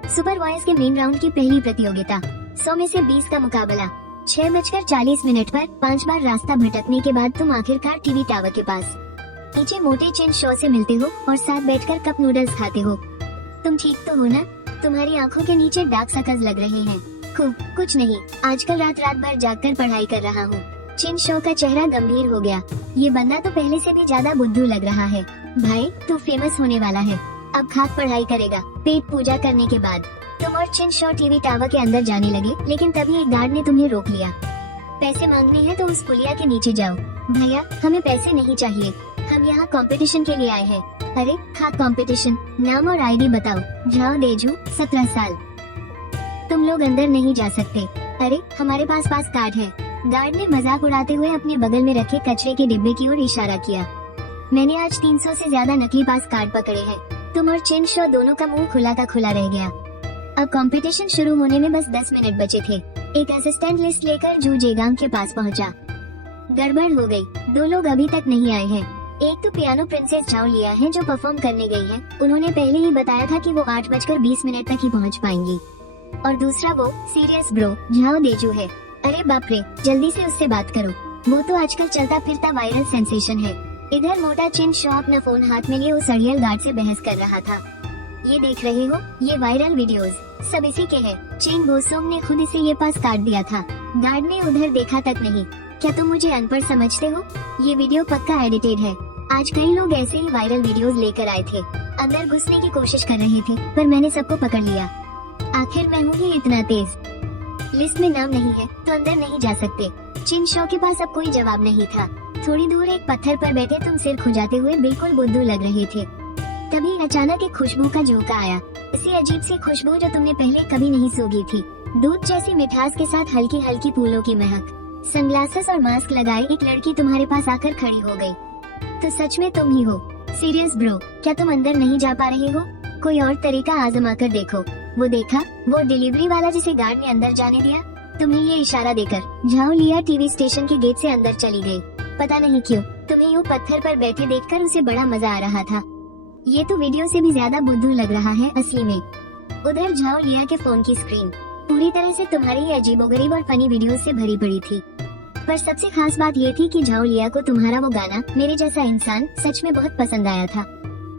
सुपर वॉइस के मेन राउंड की पहली प्रतियोगिता, 100 में से 20 का मुकाबला। 6:40 पर 5 बार रास्ता भटकने के बाद तुम आखिरकार टीवी टावर के पास नीचे मोटे चिन शॉ से मिलते हो और साथ बैठकर कप नूडल्स खाते हो। तुम ठीक तो हो ना? तुम्हारी आंखों के नीचे डार्क सर्कल्स लग रहे हैं। खूब, कुछ नहीं, आजकल रात भर जागकर पढ़ाई कर रहा हूँ। चिन शॉ का चेहरा गंभीर हो गया। ये बंदा तो पहले से भी ज्यादा बुद्धू लग रहा है। भाई, तू फेमस होने वाला है। अब खाक पढ़ाई करेगा पेट पूजा करने के बाद। तुम और चिन शॉ टीवी टावर के अंदर जाने लगे, लेकिन तभी एक गार्ड ने तुम्हें रोक लिया। पैसे मांगने हैं तो उस पुलिया के नीचे जाओ। भैया, हमें पैसे नहीं चाहिए, हम यहाँ कंपटीशन के लिए आए हैं। अरे खाक कंपटीशन, नाम और आईडी बताओ। झाओ देजू, 17 साल। तुम लोग अंदर नहीं जा सकते। अरे हमारे पास कार्ड है। गार्ड ने मजाक उड़ाते हुए अपने बगल में रखे कचरे के डिब्बे की ओर इशारा किया। मैंने आज 300 से ज्यादा नकली पास कार्ड पकड़े हैं। तुम और चिन शॉ दोनों का मुंह खुला का खुला रह गया। अब कंपटीशन शुरू होने में बस 10 मिनट बचे थे। एक असिस्टेंट लिस्ट लेकर जू जेगांग के पास पहुंचा। गड़बड़ हो गई, 2 लोग अभी तक नहीं आए हैं। एक तो पियानो प्रिंसेस झाओ लिया है जो परफॉर्म करने गई है। उन्होंने पहले ही बताया था कि वो 8:20 तक ही पहुंच पाएंगी। और दूसरा वो सीरियस ब्रो झाओ देजू है। अरे बाप रे, जल्दी से उससे बात करो। वो तो आजकल चलता फिरता वायरल सेंसेशन है। इधर मोटा चिन शॉ अपना फोन हाथ में लिए उस अड़ियल गार्ड से बहस कर रहा था। ये देख रहे हो, ये वायरल वीडियोस सब इसी के हैं। चेंग बोसोंग ने खुद इसे ये पास काट दिया था। गार्ड ने उधर देखा तक नहीं। क्या तुम मुझे अनपढ़ समझते हो? ये वीडियो पक्का एडिटेड है। आज कई लोग ऐसे ही वायरल वीडियोस लेकर आए थे, अंदर घुसने की कोशिश कर रहे थे, पर मैंने सबको पकड़ लिया। आखिर मैं हूँ ही इतना तेज। लिस्ट में नाम नहीं है तो अंदर नहीं जा सकते। चिन शॉ के पास अब कोई जवाब नहीं था। थोड़ी दूर एक पत्थर पर बैठे तुम सिर खुजाते हुए बिल्कुल बुद्धू लग रहे थे। तभी अचानक एक खुशबू का झोंका आया। इसी अजीब सी खुशबू जो तुमने पहले कभी नहीं सूंघी थी। दूध जैसी मिठास के साथ हल्की हल्की फूलों की महक। सनग्लासेस और मास्क लगाए एक लड़की तुम्हारे पास आकर खड़ी हो गई। तो सच में तुम ही हो सीरियस ब्रो? क्या तुम अंदर नहीं जा पा रहे हो? कोई और तरीका आजमा कर देखो। वो देखा, वो डिलीवरी वाला जिसे गार्ड ने अंदर जाने दिया, तुम्हें ये इशारा देकर झाओ लिया टीवी स्टेशन के गेट से अंदर चली गई। पता नहीं क्यों तुम्हें यूँ पत्थर पर बैठे देखकर उसे बड़ा मजा आ रहा था। ये तो वीडियो से भी ज्यादा बुद्धू लग रहा है असली में। उधर झाओ लिया के फोन की स्क्रीन पूरी तरह से तुम्हारी ही अजीबोगरीब और फनी वीडियो से भरी पड़ी थी। पर सबसे खास बात ये थी कि झाओ लिया को तुम्हारा वो गाना मेरे जैसा इंसान सच में बहुत पसंद आया था।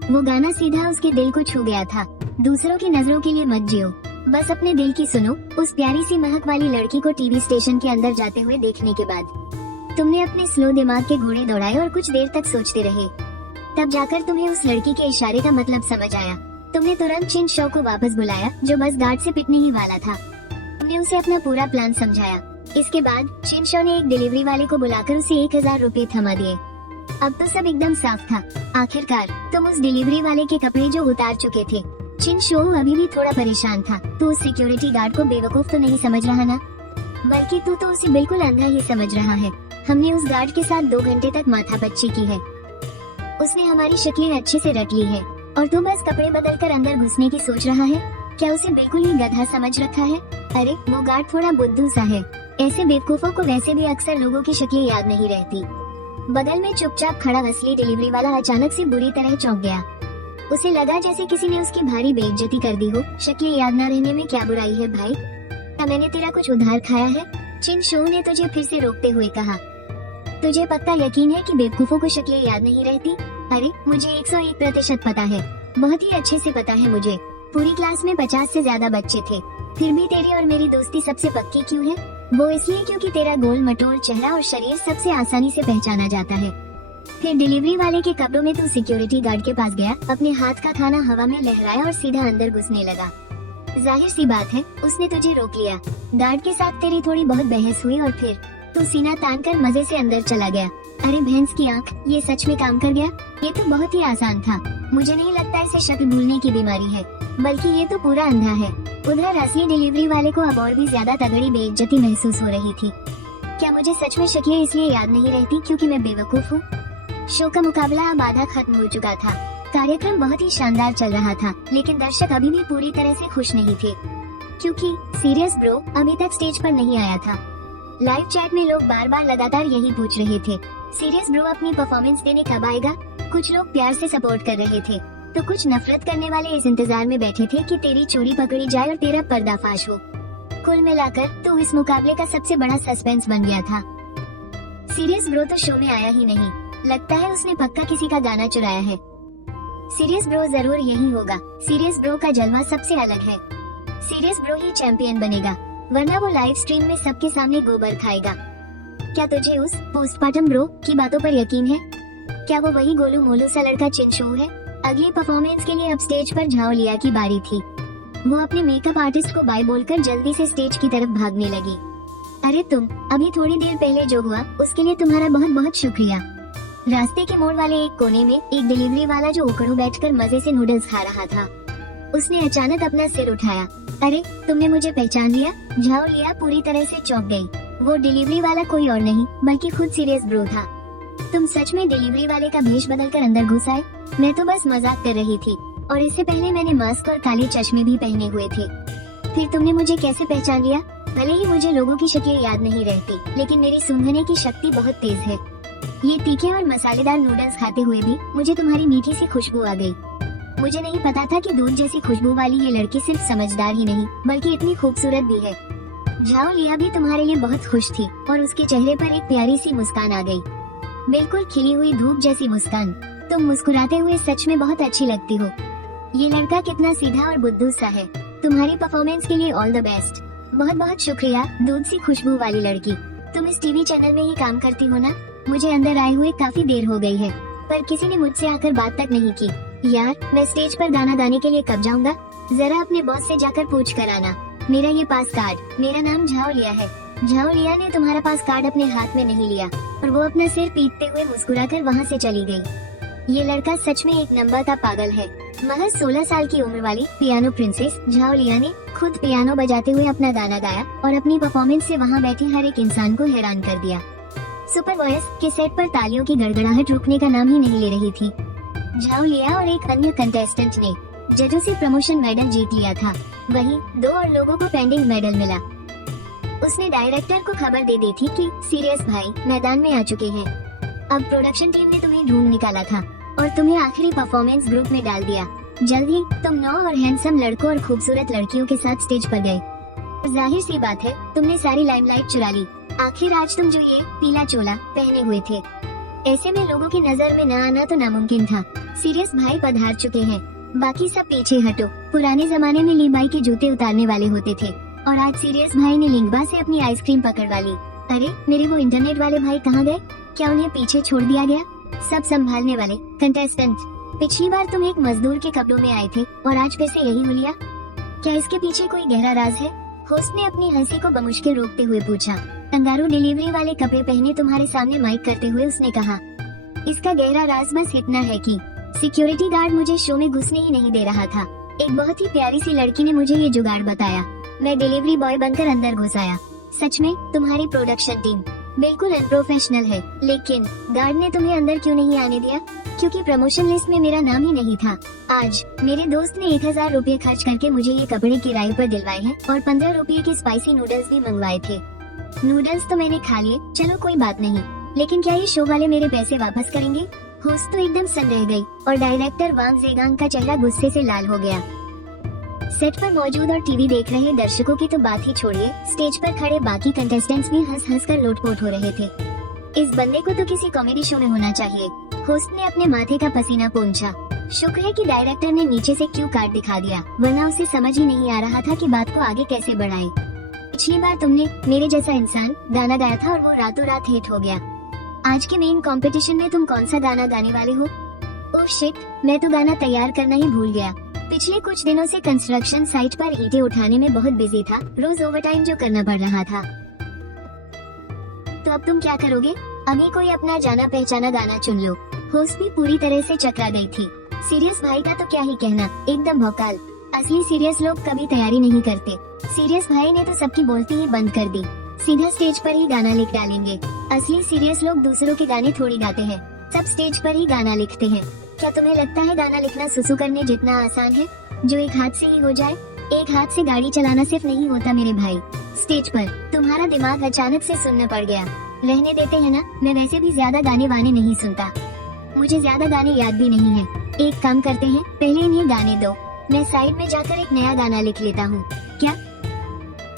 वो गाना सीधा उसके दिल को छू गया था। दूसरों की नजरों के लिए मत जियो, बस अपने दिल की सुनो। उस प्यारी सी महक वाली लड़की को टीवी स्टेशन के अंदर जाते हुए देखने के बाद तुमने अपने स्लो दिमाग के घोड़े दौड़ाए और कुछ देर तक सोचते रहे। तब जाकर तुम्हें उस लड़की के इशारे का मतलब समझ आया। तुमने तुरंत चिन शॉ को वापस बुलाया जो बस गार्ड से पिटने ही वाला था। तुमने उसे अपना पूरा प्लान समझाया। इसके बाद चिन शॉ ने एक डिलीवरी वाले को बुलाकर उसे 1000 रुपए थमा दिए। अब तो सब एकदम साफ था। आखिरकार तुम उस डिलीवरी वाले के कपड़े जो उतार चुके थे। चिन शॉ अभी भी थोड़ा परेशान था। तो उस सिक्योरिटी गार्ड को बेवकूफ तो नहीं समझ रहा ना, बल्कि तू तो उसे बिल्कुल अंधा ही समझ रहा है। हमने उस गार्ड के साथ 2 घंटे तक माथापच्ची की है। उसने हमारी शक्लें अच्छे से रट ली है और तू बस कपड़े बदल कर अंदर घुसने की सोच रहा है। क्या उसे बिल्कुल ही गधा समझ रखा है? अरे वो गार्ड थोड़ा बुद्धू सा है। ऐसे बेवकूफों को वैसे भी अक्सर लोगों की शक्लें याद नहीं रहती। बगल में चुपचाप खड़ा असली डिलीवरी वाला अचानक से बुरी तरह चौंक गया। उसे लगा जैसे किसी ने उसकी भारी बेइज्जती कर दी हो। शक्लें याद न रहने में क्या बुराई है भाई? क्या मैंने तेरा कुछ उधार खाया है? चिन शॉ ने तुझे फिर से रोकते हुए कहा। तुझे पक्का यकीन है कि बेवकूफों को शक्लें याद नहीं रहती? अरे मुझे 101% पता है, बहुत ही अच्छे से पता है मुझे। पूरी क्लास में 50 से ज्यादा बच्चे थे, फिर भी तेरी और मेरी दोस्ती सबसे पक्की क्यों है? वो इसलिए क्योंकि तेरा गोल मटोल चेहरा और शरीर सबसे आसानी से पहचाना जाता है। फिर डिलीवरी वाले के कपड़ों में तू सिक्योरिटी गार्ड के पास गया, अपने हाथ का खाना हवा में लहराया और सीधा अंदर घुसने लगा। जाहिर सी बात है उसने तुझे रोक लिया। गार्ड के साथ तेरी थोड़ी बहुत बहस हुई और फिर तू सीना तानकर मजे से अंदर चला गया। अरे भैंस की आंख, ये सच में काम कर गया? ये तो बहुत ही आसान था। मुझे नहीं लगता इसे शक भूलने की बीमारी है, बल्कि ये तो पूरा अंधा है। उधर असली डिलीवरी वाले को अब और भी ज्यादा तगड़ी बेइज्जती महसूस हो रही थी। क्या मुझे सच में शकील इसलिए याद नहीं रहती क्योंकि मैं बेवकूफ हूँ? शो का मुकाबला अब आधा खत्म हो चुका था। कार्यक्रम बहुत ही शानदार चल रहा था, लेकिन दर्शक अभी भी पूरी तरह से खुश नहीं थे क्योंकि सीरियस ब्रो अभी तक स्टेज पर नहीं आया था। लाइव चैट में लोग बार बार लगातार यही पूछ रहे थे, सीरियस ब्रो अपनी परफॉर्मेंस देने कब आएगा? कुछ लोग प्यार से सपोर्ट कर रहे थे, तो कुछ नफरत करने वाले इस इंतजार में बैठे थे कि तेरी चोरी पकड़ी जाए और तेरा पर्दाफाश हो। कुल मिलाकर तो इस मुकाबले का सबसे बड़ा सस्पेंस बन गया था। सीरियस ब्रो तो शो में आया ही नहीं, लगता है उसने पक्का किसी का गाना चुराया है। सीरियस ब्रो जरूर यही होगा। सीरियस ब्रो का जलवा सबसे अलग है। सीरियस ब्रो ही चैंपियन बनेगा, वरना वो लाइव स्ट्रीम में सबके सामने गोबर खाएगा। क्या तुझे उस पोस्टमार्टम ब्रो की बातों पर यकीन है? क्या वो वही गोलू मोलू सा लड़का चिंशू है? अगली परफॉर्मेंस के लिए अब स्टेज पर झाओ लिया की बारी थी। वो अपने मेकअप आर्टिस्ट को बाय बोलकर जल्दी से स्टेज की तरफ भागने लगी। अरे तुम, अभी थोड़ी देर पहले जो हुआ उसके लिए तुम्हारा बहुत बहुत शुक्रिया। रास्ते के मोड़ वाले एक कोने में एक डिलीवरी वाला जो उकड़ू बैठकर मजे से नूडल्स खा रहा था, उसने अचानक अपना सिर उठाया। अरे तुमने मुझे पहचान लिया? झाओ लिया पूरी तरह से चौंक गई। वो डिलीवरी वाला कोई और नहीं बल्कि खुद सीरियस ब्रो था। तुम सच में डिलीवरी वाले का भेष बदलकर अंदर घुस आए? मैं तो बस मजाक कर रही थी, और इससे पहले मैंने मास्क और काले चश्मे भी पहने हुए थे। फिर तुमने मुझे कैसे पहचान लिया? भले ही मुझे लोगों की शक्लें याद नहीं रहती, लेकिन मेरी सूंघने की शक्ति बहुत तेज है। ये तीखे और मसालेदार नूडल्स खाते हुए भी मुझे तुम्हारी मीठी सी खुशबू आ गई। मुझे नहीं पता था कि दूध जैसी खुशबू वाली ये लड़की सिर्फ समझदार ही नहीं बल्कि इतनी खूबसूरत भी है। झाओ लिया भी तुम्हारे लिए बहुत खुश थी और उसके चेहरे पर एक प्यारी सी मुस्कान आ गई, बिल्कुल खिली हुई धूप जैसी मुस्कान। तुम मुस्कुराते हुए सच में बहुत अच्छी लगती हो। ये लड़का कितना सीधा और बुद्धू सा है। तुम्हारी परफॉर्मेंस के लिए ऑल द बेस्ट। बहुत बहुत शुक्रिया दूध सी खुशबू वाली लड़की। तुम इस टीवी चैनल में ही काम करती हो ना? मुझे अंदर आए हुए काफी देर हो गई है, पर किसी ने मुझसे आकर बात तक नहीं की। यार, मैं स्टेज पर गाना गाने के लिए कब जाऊंगा? जरा अपने बॉस से जाकर पूछ कर आना। मेरा ये पास कार्ड, मेरा नाम झाओ लिया है। झाओ लिया ने तुम्हारा पास कार्ड अपने हाथ में नहीं लिया और वो अपना सिर पीटते हुए मुस्कुराकर वहाँ से चली गई। ये लड़का सच में एक नंबर का पागल है। महज 16 साल की उम्र वाली पियानो प्रिंसेस झाओ लिया ने खुद पियानो बजाते हुए अपना गाना गाया और अपनी परफॉर्मेंस से वहाँ बैठे हर एक इंसान को हैरान कर दिया। सुपर वॉइस के सेट पर तालियों की गड़गड़ाहट रुकने का नाम ही नहीं ले रही थी। झाओ लिया और एक अन्य कंटेस्टेंट ने जजों से प्रमोशन मेडल जीत लिया था। वहीं 2 और लोगों को पेंडिंग मेडल मिला। उसने डायरेक्टर को खबर दे दी थी कि सीरियस भाई मैदान में आ चुके हैं। अब प्रोडक्शन टीम ने तुम्हें ढूंढ निकाला था और तुम्हें आखिरी परफॉर्मेंस ग्रुप में डाल दिया। जल्द ही तुम 9 और हैंडसम लड़कों और खूबसूरत लड़कियों के साथ स्टेज पर गए। जाहिर सी बात है, तुमने सारी लाइमलाइट चुरा ली। आखिर आज तुम जो ये पीला चोला पहने हुए थे, ऐसे में लोगों की नजर में न आना तो नामुमकिन था। सीरियस भाई पधार चुके हैं, बाकी सब पीछे हटो। पुराने जमाने में लीबाई के जूते उतारने वाले होते थे और आज सीरियस भाई ने लिंगबा से अपनी आइसक्रीम पकड़वा ली। अरे मेरे वो इंटरनेट वाले भाई कहाँ गए? क्या उन्हें पीछे छोड़ दिया गया? सब संभालने वाले कंटेस्टेंट, पिछली बार तुम एक मजदूर के कपड़ों में आए थे और आज फिर से यही हुलिया। क्या इसके पीछे कोई गहरा राज है? होस्ट ने अपनी हंसी को बमुश्किल रोकते हुए पूछा। कंगारू डिलीवरी वाले कपड़े पहने तुम्हारे सामने माइक करते हुए उसने कहा, इसका गहरा राज बस इतना है कि सिक्योरिटी गार्ड मुझे शो में घुसने ही नहीं दे रहा था। एक बहुत ही प्यारी सी लड़की ने मुझे ये जुगाड़ बताया। मैं डिलीवरी बॉय बनकर अंदर घुस आया। सच में तुम्हारी प्रोडक्शन टीम बिल्कुल अनप्रोफेशनल है। लेकिन गार्ड ने तुम्हें अंदर क्यों नहीं आने दिया? क्योंकि प्रमोशन लिस्ट में मेरा नाम ही नहीं था। आज मेरे दोस्त ने 1000 रुपए खर्च करके मुझे ये कपड़े किराए पर दिलवाए हैं और 15 रुपए के स्पाइसी नूडल्स भी मंगवाए थे। नूडल्स तो मैंने खा लिए, चलो कोई बात नहीं, लेकिन क्या ये शो वाले मेरे पैसे वापस करेंगे? होस्ट तो एकदम सन रह गई और डायरेक्टर वांग जेगांग का चेहरा गुस्से से लाल हो गया। सेट पर मौजूद और टीवी देख रहे दर्शकों की तो बात ही छोड़िए, स्टेज पर खड़े बाकी कंटेस्टेंट्स भी हंस हंस कर लोटपोट हो रहे थे। इस बंदे को तो किसी कॉमेडी शो में होना चाहिए। होस्ट ने अपने माथे का पसीना पोंछा। शुक्र है कि डायरेक्टर ने नीचे से क्यू कार्ड दिखा दिया, वरना उसे समझ ही नहीं आ रहा था कि बात को आगे कैसे बढ़ाए। पिछली बार तुमने मेरे जैसा इंसान गाना गाया था और वो रातों रात हिट हो गया। आज के मेन कंपटीशन में तुम कौन सा गाना गाने वाले हो? ओह शिट, मैं तो गाना तैयार करना ही भूल गया। पिछले कुछ दिनों से कंस्ट्रक्शन साइट पर ईंटें उठाने में बहुत बिजी था, रोज ओवरटाइम जो करना पड़ रहा था। तो अब तुम क्या करोगे? अभी कोई अपना जाना पहचाना गाना चुन लो। होस्ट भी पूरी तरह से चकरा गई थी। सीरियस भाई का तो क्या ही कहना, एकदम भौकाल। असली सीरियस लोग कभी तैयारी नहीं करते। सीरियस भाई ने तो सबकी बोलती ही बंद कर दी। सीधा स्टेज पर ही गाना लिख डालेंगे। असली सीरियस लोग दूसरों के गाने थोड़ी गाते हैं, सब स्टेज पर ही गाना लिखते हैं। क्या तुम्हें लगता है गाना लिखना सुसु करने जितना आसान है, जो एक हाथ से ही हो जाए? एक हाथ से गाड़ी चलाना सिर्फ नहीं होता मेरे भाई। स्टेज पर तुम्हारा दिमाग अचानक से सुन्न पड़ गया। रहने देते हैं ना, मैं वैसे भी ज्यादा गाने वाने नहीं सुनता, मुझे ज्यादा गाने याद भी नहीं है। एक काम करते हैं, पहले इन्हें गाने दो, मैं साइड में जाकर एक नया गाना लिख लेता हूँ। क्या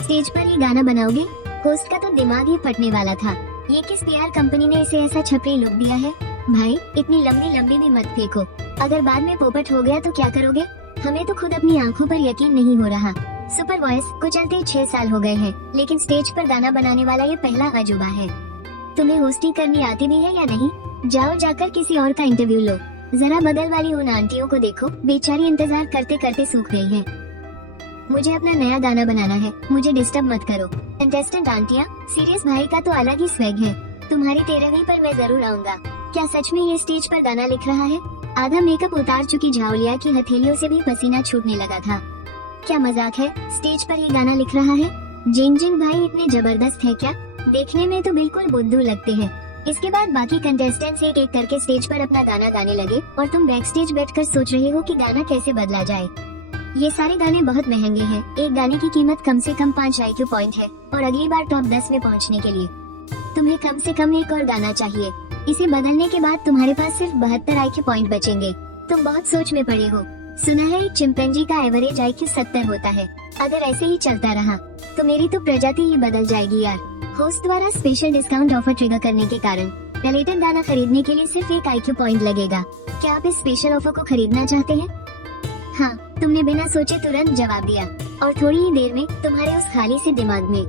स्टेज पर ही गाना बनाओगे? होस्ट का तो दिमाग ही फटने वाला था। ये किस पीआर कंपनी ने इसे ऐसा छपरी लुक दिया है? भाई इतनी लंबी लंबी भी मत फेंको, अगर बाद में पोपट हो गया तो क्या करोगे? हमें तो खुद अपनी आंखों पर यकीन नहीं हो रहा। सुपर वॉइस को चलते 6 साल हो गए हैं, लेकिन स्टेज पर गाना बनाने वाला ये पहला अजूबा है। तुम्हें होस्टिंग करनी आती भी है या नहीं? जाओ जाकर किसी और का इंटरव्यू लो। जरा बगल वाली उन आंटियों को देखो, बेचारी इंतजार करते करते सूख गई हैं। मुझे अपना नया गाना बनाना है, मुझे डिस्टर्ब मत करो। कंटेस्टेंट आंटियाँ, सीरियस भाई का तो अलग ही स्वैग है, तुम्हारी 13वीं पर मैं जरूर आऊंगा। क्या सच में ये स्टेज पर गाना लिख रहा है? आधा मेकअप उतार चुकी झावलिया की हथेलियों से भी पसीना छूटने लगा था। क्या मजाक है, स्टेज पर ही गाना लिख रहा है? जिंग जिंग भाई इतने जबरदस्त है क्या? देखने में तो बिल्कुल बुद्धू लगते हैं। इसके बाद बाकी कंटेस्टेंट्स एक एक करके स्टेज पर अपना गाना गाने लगे और तुम बैक स्टेज बैठकर सोच रहे हो कि गाना कैसे बदला जाए। ये सारे गाने बहुत महंगे हैं, एक गाने की कीमत कम से कम 5 IQ पॉइंट है और अगली बार टॉप 10 में पहुंचने के लिए तुम्हें कम से कम एक और गाना चाहिए। इसे बदलने के बाद तुम्हारे पास सिर्फ 72 IQ पॉइंट बचेंगे। तुम बहुत सोच में पड़े हो। सुना है एक चिंपैंजी का एवरेज IQ 70 होता है। अगर ऐसे ही चलता रहा तो मेरी तो प्रजाति ही बदल जाएगी यार। होस्ट द्वारा स्पेशल डिस्काउंट ऑफर ट्रिगर करने के कारण रिलेटेड गाना खरीदने के लिए सिर्फ 1 IQ पॉइंट लगेगा। क्या आप इस स्पेशल ऑफर को खरीदना चाहते हैं? हाँ, तुमने बिना सोचे तुरंत जवाब दिया और थोड़ी ही देर में तुम्हारे उस खाली से दिमाग में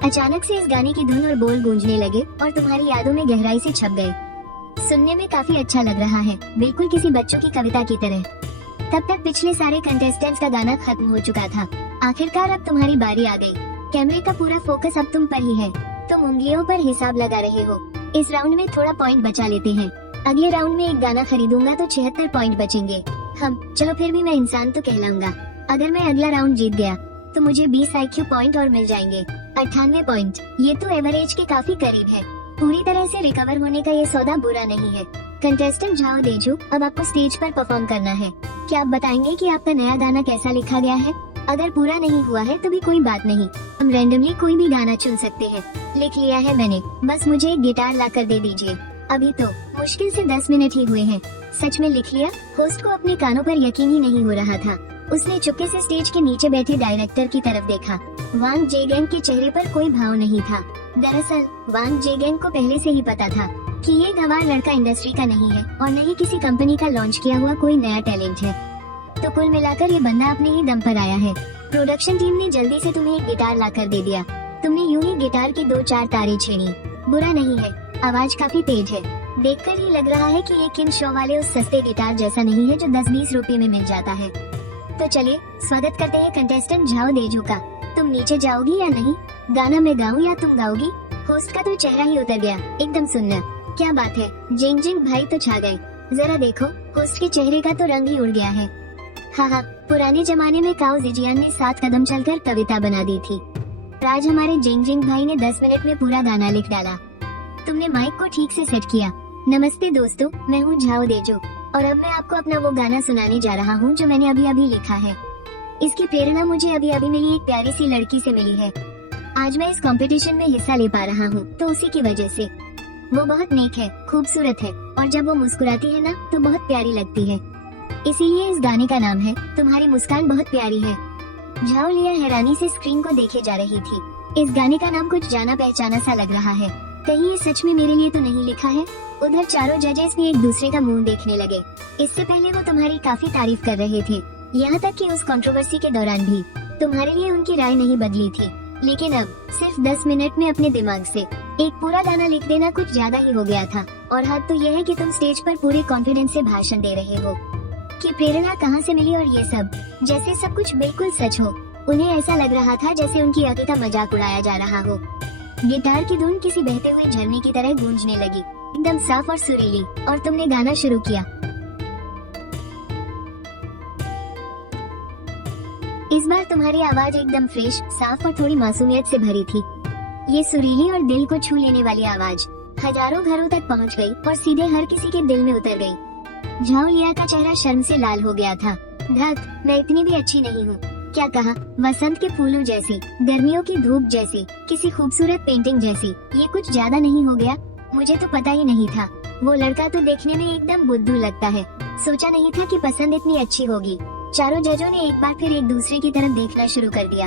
अचानक से इस गाने की धुन और बोल गूंजने लगे और तुम्हारी यादों में गहराई से छप गए। सुनने में काफी अच्छा लग रहा है, बिल्कुल किसी बच्चों की कविता की तरह। तब तक पिछले सारे कंटेस्टेंट्स का गाना खत्म हो चुका था। आखिरकार अब तुम्हारी बारी आ गई। कैमरे का पूरा फोकस अब तुम पर ही है। तुम उंगलियों पर हिसाब लगा रहे हो। इस राउंड में थोड़ा पॉइंट बचा लेते हैं, अगले राउंड में एक गाना खरीदूंगा तो 76 पॉइंट बचेंगे। चलो फिर भी मैं इंसान तो कहलाऊंगा। अगर मैं अगला राउंड जीत गया तो मुझे 20 IQ पॉइंट और मिल जाएंगे, 98 पॉइंट। ये तो एवरेज के काफी करीब है। पूरी तरह से रिकवर होने का ये सौदा बुरा नहीं है। कंटेस्टेंट झाओ देजू, अब आपको स्टेज पर परफॉर्म करना है। क्या आप बताएंगे कि आपका नया गाना कैसा लिखा गया है? अगर पूरा नहीं हुआ है तो भी कोई बात नहीं, हम रैंडमली कोई भी गाना चुन सकते हैं। लिख लिया है मैंने, बस मुझे एक गिटार ला कर दे दीजिए। अभी तो मुश्किल से 10 मिनट ही हुए हैं। सच में लिख लिया? होस्ट को अपने कानों पर यकीन ही नहीं हो रहा था। उसने चुपके से स्टेज के नीचे बैठे डायरेक्टर की तरफ देखा। वांग जेगेंग के चेहरे पर कोई भाव नहीं था। दरअसल वांग जेगेंग को पहले से ही पता था कि ये गंवार लड़का इंडस्ट्री का नहीं है और न ही किसी कंपनी का लॉन्च किया हुआ कोई नया टैलेंट है। तो कुल मिलाकर ये बंदा अपने ही दम पर आया है। प्रोडक्शन टीम ने जल्दी से तुम्हें एक गिटार ला कर दे दिया। तुमने यूं ही गिटार की 2-4 तारें छेड़ी। बुरा नहीं है, आवाज काफी तेज है। देखकर ही लग रहा है कि ये किन शो वाले उस सस्ते गिटार जैसा नहीं है जो 10-20 रुपए में मिल जाता है। तो चलिए स्वागत करते हैं कंटेस्टेंट झाओ देजू का। तुम नीचे जाओगी या नहीं? गाना मैं गाऊं या तुम गाओगी? होस्ट का तो चेहरा ही उतर गया, एकदम सुनना। क्या बात है, जिंग जिंग भाई तो छा गए। जरा देखो, होस्ट के चेहरे का तो रंग ही उड़ गया है। हाँ, पुराने जमाने में काओ जिजियान ने 7 कदम चलकर कविता बना दी थी। आज हमारे जिंग जिंग भाई ने 10 मिनट में पूरा गाना लिख डाला। तुमने माइक को ठीक से सेट किया। नमस्ते दोस्तों, मैं हूँ झाओ देजू और अब मैं आपको अपना वो गाना सुनाने जा रहा हूँ जो मैंने अभी अभी लिखा है। इसकी प्रेरणा मुझे अभी अभी मिली एक प्यारी सी लड़की से मिली है। आज मैं इस कंपटीशन में हिस्सा ले पा रहा हूँ तो उसी की वजह से। वो बहुत नेक है, खूबसूरत है और जब वो मुस्कुराती है ना तो बहुत प्यारी लगती है। इसीलिए इस गाने का नाम है तुम्हारी मुस्कान बहुत प्यारी है। झाओ लिया हैरानी से स्क्रीन को देखे जा रही थी। इस गाने का नाम कुछ जाना पहचाना सा लग रहा है। कहीं ये सच में मेरे लिए तो नहीं लिखा है? उधर चारों जजेस भी एक दूसरे का मुंह देखने लगे। इससे पहले वो तुम्हारी काफी तारीफ कर रहे थे, यहाँ तक कि उस कंट्रोवर्सी के दौरान भी तुम्हारे लिए उनकी राय नहीं बदली थी। लेकिन अब सिर्फ 10 मिनट में अपने दिमाग से एक पूरा गाना लिख देना कुछ ज्यादा ही हो गया था। और हद तो यह है कि तुम स्टेज पर पूरे कॉन्फिडेंस से भाषण दे रहे हो कि प्रेरणा कहाँ से मिली और ये सब, जैसे सब कुछ बिल्कुल सच हो। उन्हें ऐसा लग रहा था जैसे उनकी अति का मजाक उड़ाया जा रहा हो। गिटार की धुन किसी बहते हुए झरने की तरह गूंजने लगी, एकदम साफ और सुरीली, और तुमने गाना शुरू किया। इस बार तुम्हारी आवाज एकदम फ्रेश, साफ और थोड़ी मासूमियत से भरी थी। ये सुरीली और दिल को छू लेने वाली आवाज हजारों घरों तक पहुंच गई और सीधे हर किसी के दिल में उतर गई। झाओ लिया का चेहरा शर्म से लाल हो गया था। धत, मैं इतनी भी अच्छी नहीं हूँ। क्या कहा? वसंत के फूलों जैसी, गर्मियों की धूप जैसी, किसी खूबसूरत पेंटिंग जैसी। ये कुछ ज्यादा नहीं हो गया? मुझे तो पता ही नहीं था। वो लड़का तो देखने में एकदम बुद्धू लगता है। सोचा नहीं था कि पसंद इतनी अच्छी होगी। चारों जजों ने एक बार फिर एक दूसरे की तरफ देखना शुरू कर दिया।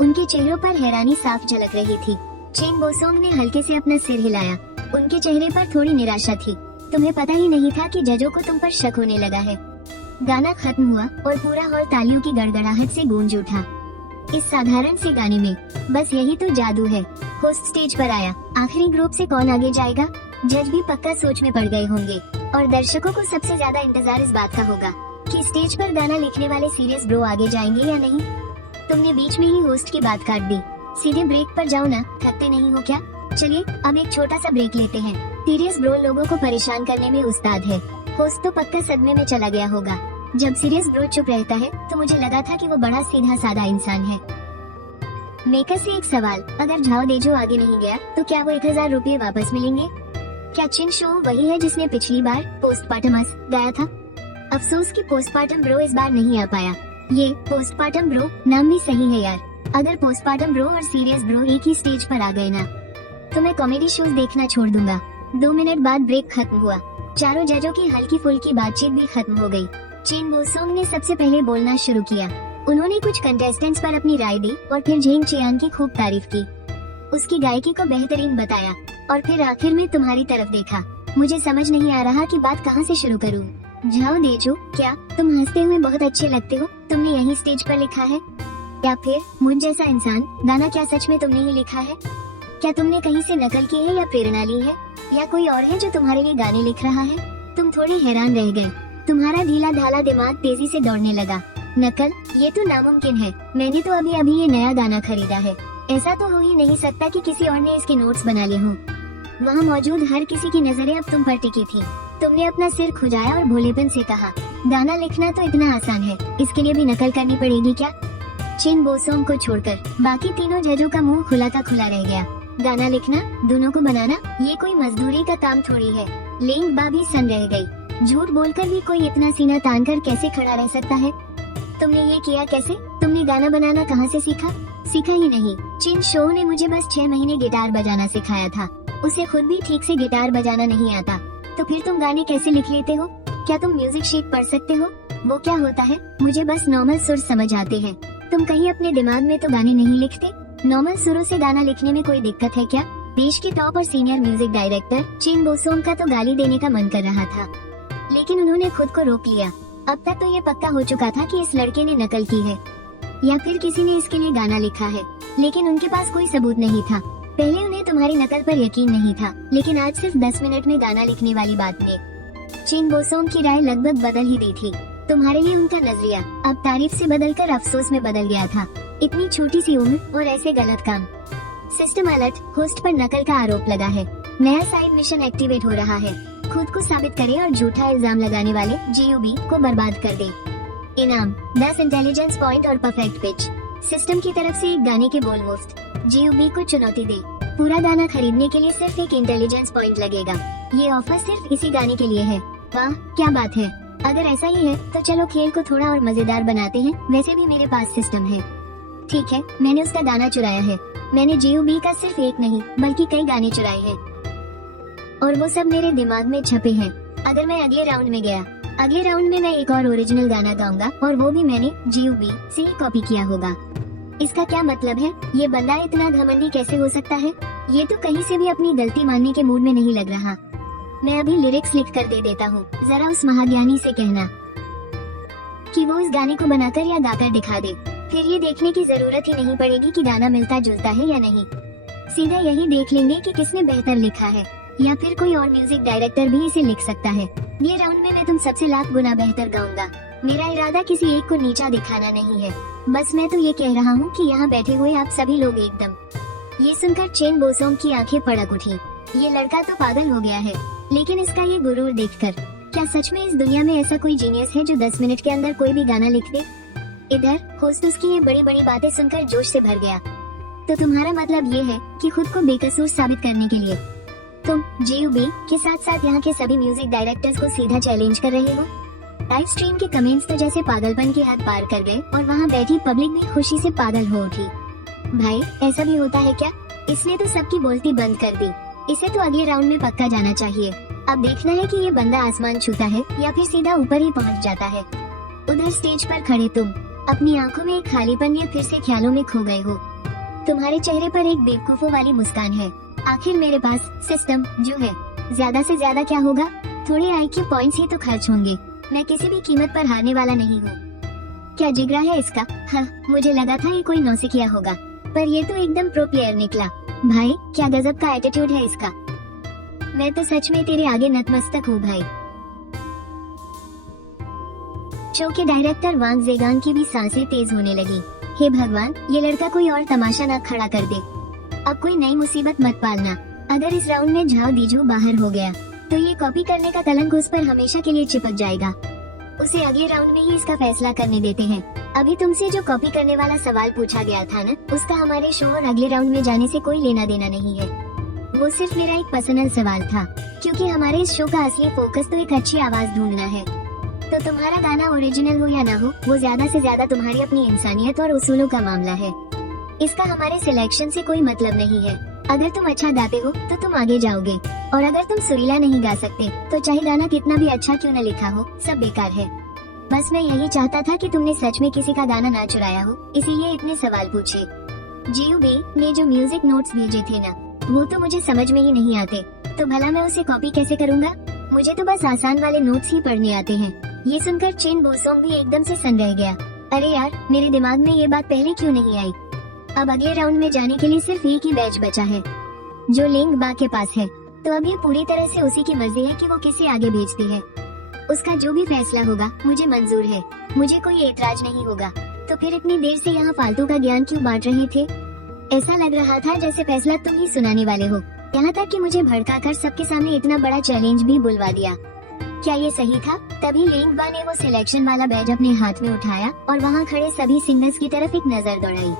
उनके चेहरों पर हैरानी साफ झलक रही थी। चेन बोसोंग ने हल्के से अपना सिर हिलाया। उनके चेहरे पर थोड़ी निराशा थी। तुम्हें पता ही नहीं था कि जजों को तुम पर शक होने लगा है। गाना खत्म हुआ और पूरा हॉल तालियों की गड़गड़ाहट से गूंज उठा। इस साधारण से गाने में बस यही तो जादू है। होस्ट स्टेज पर आया। आखिरी ग्रुप से कौन आगे जाएगा? जज भी पक्का सोच में पड़ गए होंगे और दर्शकों को सबसे ज्यादा इंतजार इस बात का होगा कि स्टेज पर गाना लिखने वाले सीरियस ब्रो आगे जाएंगे या नहीं। तुमने बीच में ही होस्ट की बात काट दी। सीधे ब्रेक पर जाओ ना, थकते नहीं हो क्या? चलिए अब एक छोटा सा ब्रेक लेते हैं। सीरियस ब्रो लोगों को परेशान करने में उस्ताद है। होस्ट तो पक्का सदमे में चला गया होगा। जब सीरियस ब्रो चुप रहता है तो मुझे लगा था कि वो बड़ा सीधा साधा इंसान है। मेकर से एक सवाल, अगर झाओ देजो आगे नहीं गया तो क्या वो 1000 रुपये वापस मिलेंगे? क्या चिन शो वही है जिसने पिछली बार पोस्टपार्टमस गाया था? अफसोस कि पोस्टपार्टम ब्रो इस बार नहीं आ पाया। ये पोस्टपार्टम ब्रो नाम भी सही है यार। अगर पोस्टपार्टम ब्रो और सीरियस ब्रो एक ही स्टेज पर आ गए ना तो मैं कॉमेडी शोज देखना छोड़ दूंगा। 2 मिनट बाद ब्रेक खत्म हुआ। चारों जजों की हल्की फुल्की बातचीत भी खत्म हो गई। चेन बोसोंग ने सबसे पहले बोलना शुरू किया। उन्होंने कुछ कंटेस्टेंट्स पर अपनी राय दी और फिर झेंग चियांग की खूब तारीफ की। उसकी गायकी को बेहतरीन बताया और फिर आखिर में तुम्हारी तरफ देखा। मुझे समझ नहीं आ रहा कि बात कहाँ से शुरू करूँ। झाओ देजो, क्या तुम हंसते हुए बहुत अच्छे लगते हो? तुमने यही स्टेज पर लिखा है? या फिर मुझ जैसा इंसान? गाना क्या सच में तुमने ही लिखा है? क्या तुमने कहीं से नकल की है या प्रेरणा ली है? या कोई और है जो तुम्हारे लिए गाने लिख रहा है? तुम थोड़े हैरान रह गए। तुम्हारा ढीला ढाला दिमाग तेजी से दौड़ने लगा। नकल? ये तो नामुमकिन है। मैंने तो अभी ये नया गाना खरीदा है। ऐसा तो हो ही नहीं सकता कि किसी और ने इसके नोट्स बना लिए हों। वहाँ मौजूद हर किसी की नजरें अब तुम पर टिकी थी। तुमने अपना सिर खुजाया और भोलेपन से कहा, गाना लिखना तो इतना आसान है, इसके लिए भी नकल करनी पड़ेगी क्या? चिन बोसोंग को छोड़कर बाकी तीनों जजों का मुंह खुला का खुला रह गया। गाना लिखना, दोनों को बनाना, ये कोई मजदूरी का काम थोड़ी है। लेंग बा भी सन रह गई। झूठ बोलकर भी कोई इतना सीना तान कर कैसे खड़ा रह सकता है? तुमने ये किया कैसे? तुमने गाना बनाना कहाँ से सीखा? सीखा ही नहीं। चिन शो ने मुझे बस 6 महीने गिटार बजाना सिखाया था। उसे खुद भी ठीक से गिटार बजाना नहीं आता। तो फिर तुम गाने कैसे लिख लेते हो? क्या तुम म्यूजिक शीट पढ़ सकते हो? वो क्या होता है? मुझे बस नॉर्मल सुर समझ आते हैं। तुम कहीं अपने दिमाग में तो गाने नहीं लिखते? नॉर्मल सुरों से गाना लिखने में कोई दिक्कत है क्या? देश के टॉप और सीनियर म्यूजिक डायरेक्टर चिन बोसोंग का तो गाली देने का मन कर रहा था, लेकिन उन्होंने खुद को रोक लिया। अब तक तो ये पक्का हो चुका था कि इस लड़के ने नकल की है या फिर किसी ने इसके लिए गाना लिखा है, लेकिन उनके पास कोई सबूत नहीं था। पहले उन्हें तुम्हारी नकल पर यकीन नहीं था, लेकिन आज सिर्फ 10 मिनट में गाना लिखने वाली बात ने चिन बोसोंग की राय लगभग बदल ही दी थी। तुम्हारे लिए उनका नजरिया अब तारीफ से बदलकर अफसोस में बदल गया था। इतनी छोटी सी उम्र और ऐसे गलत काम। सिस्टम अलर्ट, होस्ट पर नकल का आरोप लगा है। नया साइड मिशन एक्टिवेट हो रहा है। खुद को साबित करे और झूठा इल्जाम लगाने वाले JUB को बर्बाद कर दे। इनाम 10 इंटेलिजेंस पॉइंट और परफेक्ट पिच। सिस्टम की तरफ से एक गाने के बोल मुफ्त। JUB को चुनौती दे। पूरा गाना खरीदने के लिए सिर्फ एक इंटेलिजेंस पॉइंट लगेगा। ये ऑफर सिर्फ इसी गाने के लिए है। वाह क्या बात है। अगर ऐसा ही है तो चलो खेल को थोड़ा और मजेदार बनाते हैं। वैसे भी मेरे पास सिस्टम है। ठीक है, मैंने उसका गाना चुराया है। मैंने JUB का सिर्फ एक नहीं बल्कि कई गाने चुराए हैं और वो सब मेरे दिमाग में छपे हैं। अगर मैं अगले राउंड में गया, अगले राउंड में मैं एक और ओरिजिनल गाना गाऊंगा और वो भी मैंने JUB से ही कॉपी किया होगा। इसका क्या मतलब है? ये बंदा इतना घमंडी कैसे हो सकता है? ये तो कहीं से भी अपनी गलती मानने के मूड में नहीं लग रहा। मैं अभी लिरिक्स लिख कर दे देता हूँ। जरा उस महाज्ञानी से कहना कि वो इस गाने को बनाकर या गाकर दिखा दे। फिर ये देखने की जरूरत ही नहीं पड़ेगी कि गाना मिलता जुलता है या नहीं। सीधा यही देख लेंगे कि किसने बेहतर लिखा है, या फिर कोई और म्यूजिक डायरेक्टर भी इसे लिख सकता है। ये राउंड में मैं तुम सबसे लाख गुना बेहतर गाऊंगा। मेरा इरादा किसी एक को नीचा दिखाना नहीं है। बस मैं तो ये कह रहा हूँ कि यहाँ बैठे हुए आप सभी लोग एकदम। ये सुनकर चेन बोसोंग की आंखें फड़क उठी। ये लड़का तो पागल हो गया है, लेकिन इसका ये गुरूर देखकर क्या सच में इस दुनिया में ऐसा कोई जीनियस है जो 10 मिनट के अंदर कोई भी गाना लिख दे? इधर होस्ट उसकी ये बड़ी बड़ी बातें सुनकर जोश से भर गया। तो तुम्हारा मतलब ये है कि खुद को बेकसूर साबित करने के लिए तुम JUB के साथ साथ यहाँ के सभी म्यूजिक डायरेक्टर्स को सीधा चैलेंज कर रहे हो। लाइव स्ट्रीम के कमेंट्स तो जैसे पागलपन की हद पार कर गए और वहाँ बैठी पब्लिक भी खुशी से पागल हो उठी। भाई ऐसा भी होता है क्या? इसने तो सबकी बोलती बंद कर दी। इसे तो अगले राउंड में पक्का जाना चाहिए। अब देखना है कि ये बंदा आसमान छूता है या फिर सीधा ऊपर ही पहुंच जाता है। उधर स्टेज पर खड़े तुम अपनी आंखों में एक खालीपन या फिर से ख्यालों में खो गए हो। तुम्हारे चेहरे पर एक बेवकूफों वाली मुस्कान है। आखिर मेरे पास सिस्टम जो है, ज्यादा से ज्यादा क्या होगा, थोड़े IQ पॉइंट्स ही तो खर्च होंगे। मैं किसी भी कीमत पर हारने वाला नहीं हूँ। क्या जिगरा है इसका? हाँ, मुझे लगा था ये कोई नौसिखिया होगा, पर ये तो एकदम प्रो प्लेयर निकला। भाई क्या गजब का एटीट्यूड है इसका। मैं तो सच में तेरे आगे नतमस्तक हूँ भाई। शो के डायरेक्टर वांग जेगांग की भी सांसें तेज होने लगी। हे भगवान, ये लड़का कोई और तमाशा न खड़ा कर दे। अब कोई नई मुसीबत मत पालना। अगर इस राउंड में झाओ दीजू बाहर हो गया तो ये कॉपी करने का कलंक उस पर हमेशा के लिए चिपक जाएगा। उसे अगले राउंड में ही इसका फैसला करने देते हैं। अभी तुमसे जो कॉपी करने वाला सवाल पूछा गया था न, उसका हमारे शो और अगले राउंड में जाने से कोई लेना देना नहीं है। वो सिर्फ मेरा एक पर्सनल सवाल था, क्योंकि हमारे इस शो का असली फोकस तो एक अच्छी आवाज ढूंढना है। तो तुम्हारा गाना ओरिजिनल हो या ना हो, वो ज्यादा से ज्यादा तुम्हारी अपनी इंसानियत और उसूलों का मामला है। इसका हमारे सिलेक्शन से कोई मतलब नहीं है। अगर तुम अच्छा गाते हो तो तुम आगे जाओगे, और अगर तुम सुरीला नहीं गा सकते तो चाहे गाना कितना भी अच्छा क्यों न लिखा हो, सब बेकार है। बस मैं यही चाहता था कि तुमने सच में किसी का गाना ना चुराया हो, इसीलिए इतने सवाल पूछे। JUB ने जो म्यूजिक नोट्स भेजे थे ना, वो तो मुझे समझ में ही नहीं आते, तो भला मैं उसे कॉपी कैसे करूँगा? मुझे तो बस आसान वाले नोट्स ही पढ़ने आते हैं। ये सुनकर चेन बोसोंग भी एकदम से सन रह गया। अरे यार, मेरे दिमाग में ये बात पहले क्यों नहीं आई? अब अगले राउंड में जाने के लिए सिर्फ एक ही बैच बचा है, जो लिंग बा के पास है। तो अब ये पूरी तरह से उसी की मर्जी है कि वो किसे आगे भेजती है। उसका जो भी फैसला होगा मुझे मंजूर है, मुझे कोई एतराज नहीं होगा। तो फिर इतनी देर से यहाँ फालतू का ज्ञान क्यों बांट रहे थे? ऐसा लग रहा था जैसे फैसला तुम ही सुनाने वाले हो। यहाँ तक कि मुझे भड़काकर सबके सामने इतना बड़ा चैलेंज भी बुलवा दिया। क्या ये सही था? तभी लिंग बा ने वो सिलेक्शन वाला बैज अपने हाथ में उठाया और वहाँ खड़े सभी सिंगर्स की तरफ एक नजर दौड़ाई।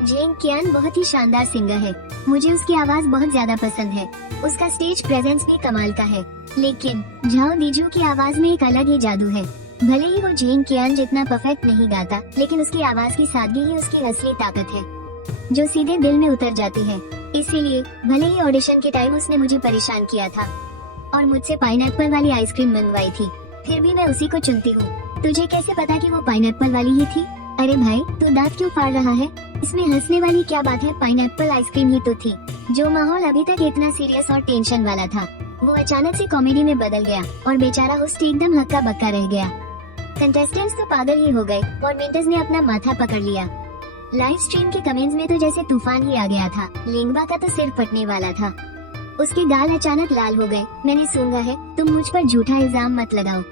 जेंग कियान बहुत ही शानदार सिंगर है, मुझे उसकी आवाज बहुत ज्यादा पसंद है। उसका स्टेज प्रेजेंस भी कमाल का है, लेकिन झाओ दीजू की आवाज में एक अलग ही जादू है। भले ही वो जेंग कियान जितना परफेक्ट नहीं गाता, लेकिन उसकी आवाज की सादगी ही उसकी असली ताकत है, जो सीधे दिल में उतर जाती है। इसीलिए भले ही ऑडिशन के टाइम उसने मुझे परेशान किया था और मुझसे पाइनएप्पल वाली आइसक्रीम मंगवाई थी, फिर भी मैं उसी को चुनती हूँ। तुझे कैसे पता कि वो पाइनएप्पल वाली ही थी? अरे भाई, तू दांत क्यों फाड़ रहा है? इसमें हंसने वाली क्या बात है? पाइनएप्पल आइसक्रीम ही तो थी। जो माहौल अभी तक इतना सीरियस और टेंशन वाला था, वो अचानक से कॉमेडी में बदल गया और बेचारा होस्ट एकदम हक्का बक्का रह गया। कंटेस्टेंट्स तो पागल ही हो गए और मेंटर्स ने अपना माथा पकड़ लिया। लाइव स्ट्रीम के कमेंट्स में तो जैसे तूफान ही आ गया था। लिंगबा का तो सिर फटने वाला था, उसके गाल अचानक लाल हो गए। मैंने सूंघा है, तुम मुझ पर झूठा इल्जाम मत लगाओ।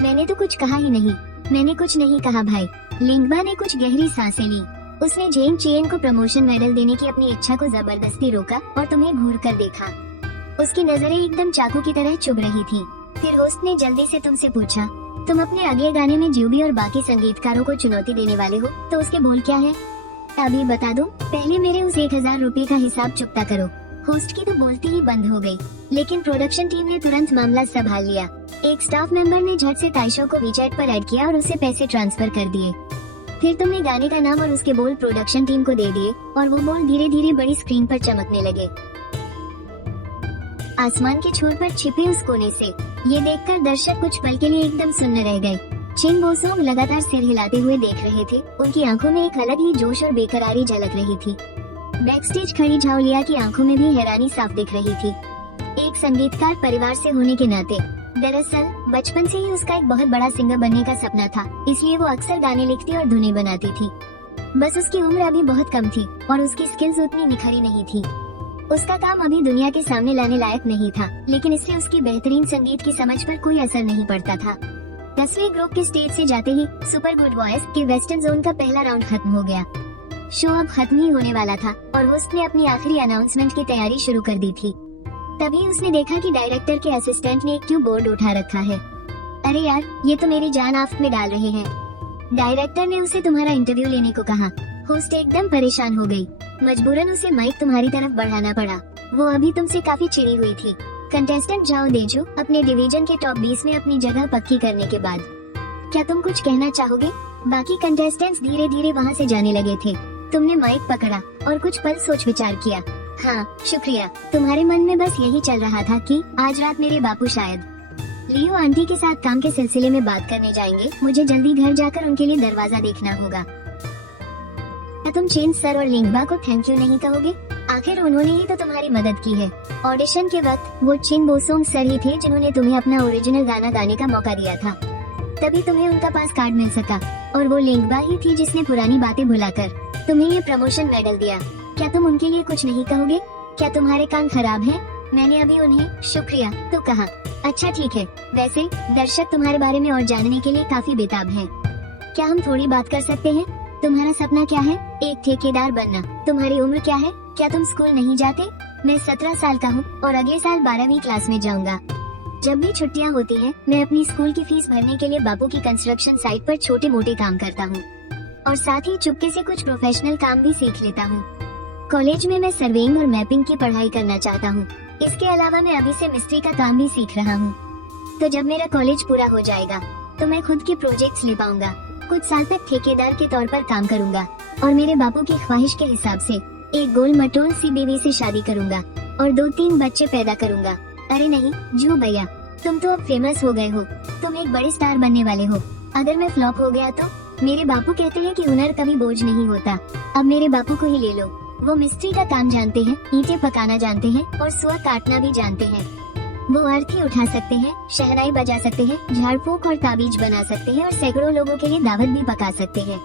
मैंने तो कुछ कहा ही नहीं। मैंने कुछ नहीं कहा भाई। लिंगबा ने कुछ गहरी सांसें ली। उसने जेंग चियन को प्रमोशन मेडल देने की अपनी इच्छा को जबरदस्ती रोका और तुम्हें घूर कर देखा। उसकी नजरें एकदम चाकू की तरह चुभ रही थी। फिर होस्ट ने जल्दी से तुमसे पूछा, तुम अपने अगले गाने में JUB और बाकी संगीतकारों को चुनौती देने वाले हो, तो उसके बोल क्या है? अभी बता दो, पहले मेरे उस 1000 रुपए का हिसाब चुकता करो। होस्ट की तो बोलती ही बंद हो गई, लेकिन प्रोडक्शन टीम ने तुरंत मामला संभाल लिया। एक स्टाफ मेंबर ने झट से ताइशो को WeChat पर ऐड किया और उसे पैसे ट्रांसफर कर दिए। फिर तुमने गाने का नाम और उसके बोल प्रोडक्शन टीम को दे दिए और वो बोल धीरे धीरे बड़ी स्क्रीन पर चमकने लगे, आसमान के छोर पर छिपे उस कोने से। ये देखकर दर्शक कुछ पल के लिए एकदम सुन्न रह गए। चेन बोसोंग लगातार सिर हिलाते हुए देख रहे थे। उनकी आंखों में एक अलग ही जोश और बेकरारी झलक रही थी। बैकस्टेज खड़ी झाओ लिया की आंखों में भी हैरानी साफ दिख रही थी। एक संगीतकार परिवार से होने के नाते, दरअसल बचपन से ही उसका एक बहुत बड़ा सिंगर बनने का सपना था, इसलिए वो अक्सर गाने लिखती और धुनें बनाती थी। बस उसकी उम्र अभी बहुत कम थी और उसकी स्किल्स उतनी निखरी नहीं थी। उसका काम अभी दुनिया के सामने लाने लायक नहीं था, लेकिन इससे उसकी बेहतरीन संगीत की समझ पर कोई असर नहीं पड़ता था। 10वें ग्रुप के स्टेज से जाते ही सुपर गुड वॉइस के वेस्टर्न जोन का पहला राउंड खत्म हो गया। शो अब खत्म ही होने वाला था और होस्ट ने अपनी आखिरी अनाउंसमेंट की तैयारी शुरू कर दी थी। तभी उसने देखा कि डायरेक्टर के असिस्टेंट ने एक क्यों बोर्ड उठा रखा है। अरे यार, ये तो मेरी जान आफत में डाल रहे हैं। डायरेक्टर ने उसे तुम्हारा इंटरव्यू लेने को कहा। होस्ट एकदम परेशान हो गई। मजबूरन उसे माइक तुम्हारी तरफ बढ़ाना पड़ा। वो अभी तुमसे काफी चिढ़ी हुई थी। कंटेस्टेंट झाओ देजो अपने डिवीजन के टॉप 20 में अपनी जगह पक्की करने के बाद क्या तुम कुछ कहना चाहोगे? बाकी कंटेस्टेंट्स धीरे धीरे वहाँ से जाने लगे थे। तुमने माइक पकड़ा और कुछ पल सोच विचार किया। हाँ शुक्रिया। तुम्हारे मन में बस यही चल रहा था कि आज रात मेरे बापू शायद लियो आंटी के साथ काम के सिलसिले में बात करने जाएंगे। मुझे जल्दी घर जाकर उनके लिए दरवाजा देखना होगा। क्या तुम चेन सर और लिंगबा को थैंक यू नहीं कहोगे? आखिर उन्होंने ही तो तुम्हारी मदद की है। ऑडिशन के वक्त वो चिन बोसोंग सर ही थे जिन्होंने तुम्हें अपना ओरिजिनल गाना गाने का मौका दिया था। तभी तुम्हें उनका पास कार्ड मिल सका। और वो लिंगबा ही थी जिसने पुरानी बातें भुलाकर तुम्हें ये प्रमोशन मेडल दिया। क्या तुम उनके लिए कुछ नहीं कहोगे? क्या तुम्हारे कान खराब हैं? मैंने अभी उन्हें शुक्रिया तो कहा। अच्छा ठीक है। वैसे दर्शक तुम्हारे बारे में और जानने के लिए काफी बेताब हैं। क्या हम थोड़ी बात कर सकते हैं? तुम्हारा सपना क्या है? एक ठेकेदार बनना। तुम्हारी उम्र क्या है? क्या तुम स्कूल नहीं जाते? मैं 17 साल का हूँ और अगले साल 12वीं क्लास में जाऊंगा। जब भी छुट्टियाँ होती हैं, मैं अपनी स्कूल की फीस भरने के लिए बापू की कंस्ट्रक्शन साइट पर छोटे मोटे काम करता हूँ और साथ ही चुपके से कुछ प्रोफेशनल काम भी सीख लेता हूँ। कॉलेज में मैं सर्वेइंग और मैपिंग की पढ़ाई करना चाहता हूँ। इसके अलावा मैं अभी से मिस्त्री का काम भी सीख रहा हूँ। तो जब मेरा कॉलेज पूरा हो जाएगा तो मैं खुद के प्रोजेक्ट्स ले पाऊंगा। कुछ साल तक ठेकेदार के तौर पर काम करूंगा और मेरे बापू की ख्वाहिश के हिसाब से एक गोल मटोल सी बीवी से शादी करूंगा और 2-3 बच्चे पैदा करूंगा। अरे नहीं जू भैया, तुम तो अब फेमस हो गए हो। तुम एक बड़े स्टार बनने वाले हो। अगर मैं फ्लॉप हो गया तो? मेरे बापू कहते हैं कि हुनर कभी बोझ नहीं होता। अब मेरे बापू को ही ले लो। वो मिस्त्री का काम जानते हैं, ईंटें पकाना जानते हैं और सुआ काटना भी जानते हैं। वो अर्थी उठा सकते हैं, शहनाई बजा सकते हैं, झाड़ फूक और ताबीज बना सकते हैं और सैकड़ों लोगों के लिए दावत भी पका सकते हैं।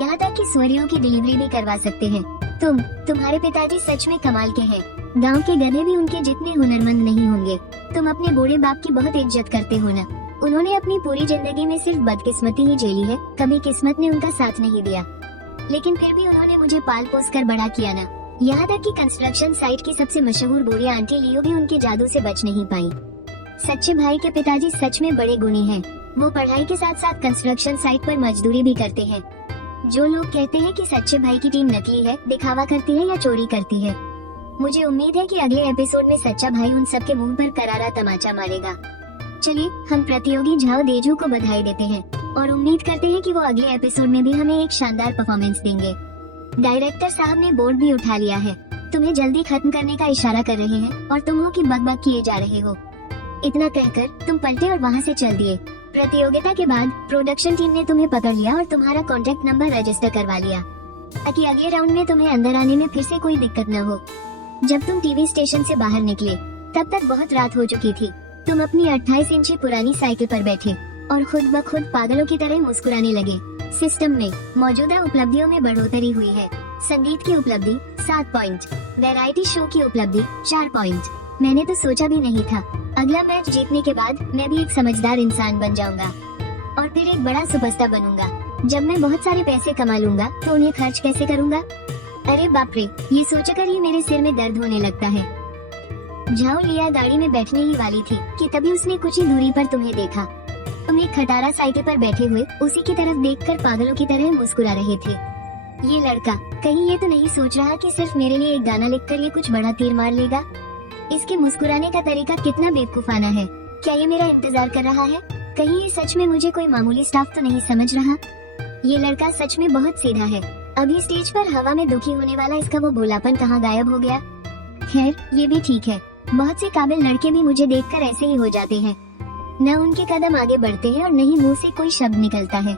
यहाँ तक कि सुअरियों की डिलीवरी भी करवा सकते हैं। तुम्हारे पिताजी सच में कमाल के हैं। गांव के गधे भी उनके जितने हुनरमंद नहीं होंगे। तुम अपने बूढ़े बाप की बहुत इज्जत करते हो ना। उन्होंने अपनी पूरी जिंदगी में सिर्फ बदकिस्मती ही झेली है, कभी किस्मत ने उनका साथ नहीं दिया। लेकिन फिर भी उन्होंने मुझे पाल पोस कर बड़ा किया ना। यहाँ तक कि कंस्ट्रक्शन साइट की सबसे मशहूर बूढ़ी आंटी लियो भी उनके जादू से बच नहीं पाई। सच्चे भाई के पिताजी सच में बड़े गुणी हैं। वो पढ़ाई के साथ साथ कंस्ट्रक्शन साइट पर मजदूरी भी करते हैं। जो लोग कहते हैं कि सच्चे भाई की टीम नकली है, दिखावा करती है या चोरी करती है, मुझे उम्मीद है कि अगले एपिसोड में सच्चा भाई उन सबके मुंह पर करारा तमाचा मारेगा। चलिए हम प्रतियोगी झाओ देजू को बधाई देते हैं और उम्मीद करते हैं कि वो अगले एपिसोड में भी हमें एक शानदार परफॉर्मेंस देंगे। डायरेक्टर साहब ने बोर्ड भी उठा लिया है। तुम्हें जल्दी खत्म करने का इशारा कर रहे हैं और तुम हो कि बक किए जा रहे हो। इतना कहकर तुम पलटे और वहाँ से चल दिए। प्रतियोगिता के बाद प्रोडक्शन टीम ने तुम्हें पकड़ लिया और तुम्हारा कॉन्टेक्ट नंबर रजिस्टर करवा लिया ताकि अगले राउंड में तुम्हें अंदर आने में फिर से कोई दिक्कत न हो। जब तुम टीवी स्टेशन से बाहर निकले तब तक बहुत रात हो चुकी थी। तुम अपनी 28 इंची पुरानी साइकिल पर बैठे और खुद ब खुद पागलों की तरह मुस्कुराने लगे। सिस्टम में मौजूदा उपलब्धियों में बढ़ोतरी हुई है। संगीत की उपलब्धि 7 पॉइंट, वैरायटी शो की उपलब्धि 4 पॉइंट। मैंने तो सोचा भी नहीं था अगला मैच जीतने के बाद मैं भी एक समझदार इंसान बन जाऊंगा और फिर एक बड़ा सुपरस्टार बनूंगा। जब मैं बहुत सारे पैसे कमा लूंगा तो उन्हें खर्च कैसे करूंगा? अरे बाप रे, ये सोचकर ही मेरे सिर में दर्द होने लगता है। झाओ लिया गाड़ी में बैठने ही वाली थी कि तभी उसने कुछ ही दूरी पर तुम्हें देखा। तुम एक खटारा साइकिल पर बैठे हुए उसी की तरफ देखकर पागलों की तरह मुस्कुरा रहे थे। ये लड़का कहीं ये तो नहीं सोच रहा कि सिर्फ मेरे लिए एक गाना लिखकर ये कुछ बड़ा तीर मार लेगा? इसके मुस्कुराने का तरीका कितना बेवकूफाना है। क्या ये मेरा इंतजार कर रहा है? कहीं ये सच में मुझे कोई मामूली स्टाफ तो नहीं समझ रहा? ये लड़का सच में बहुत सीधा है। अभी स्टेज पर हवा में दुखी होने वाला इसका वो भोलापन कहाँ गायब हो गया? खैर ये भी ठीक है। बहुत से काबिल लड़के भी मुझे देखकर ऐसे ही हो जाते हैं। न उनके कदम आगे बढ़ते हैं और न ही मुंह से कोई शब्द निकलता है।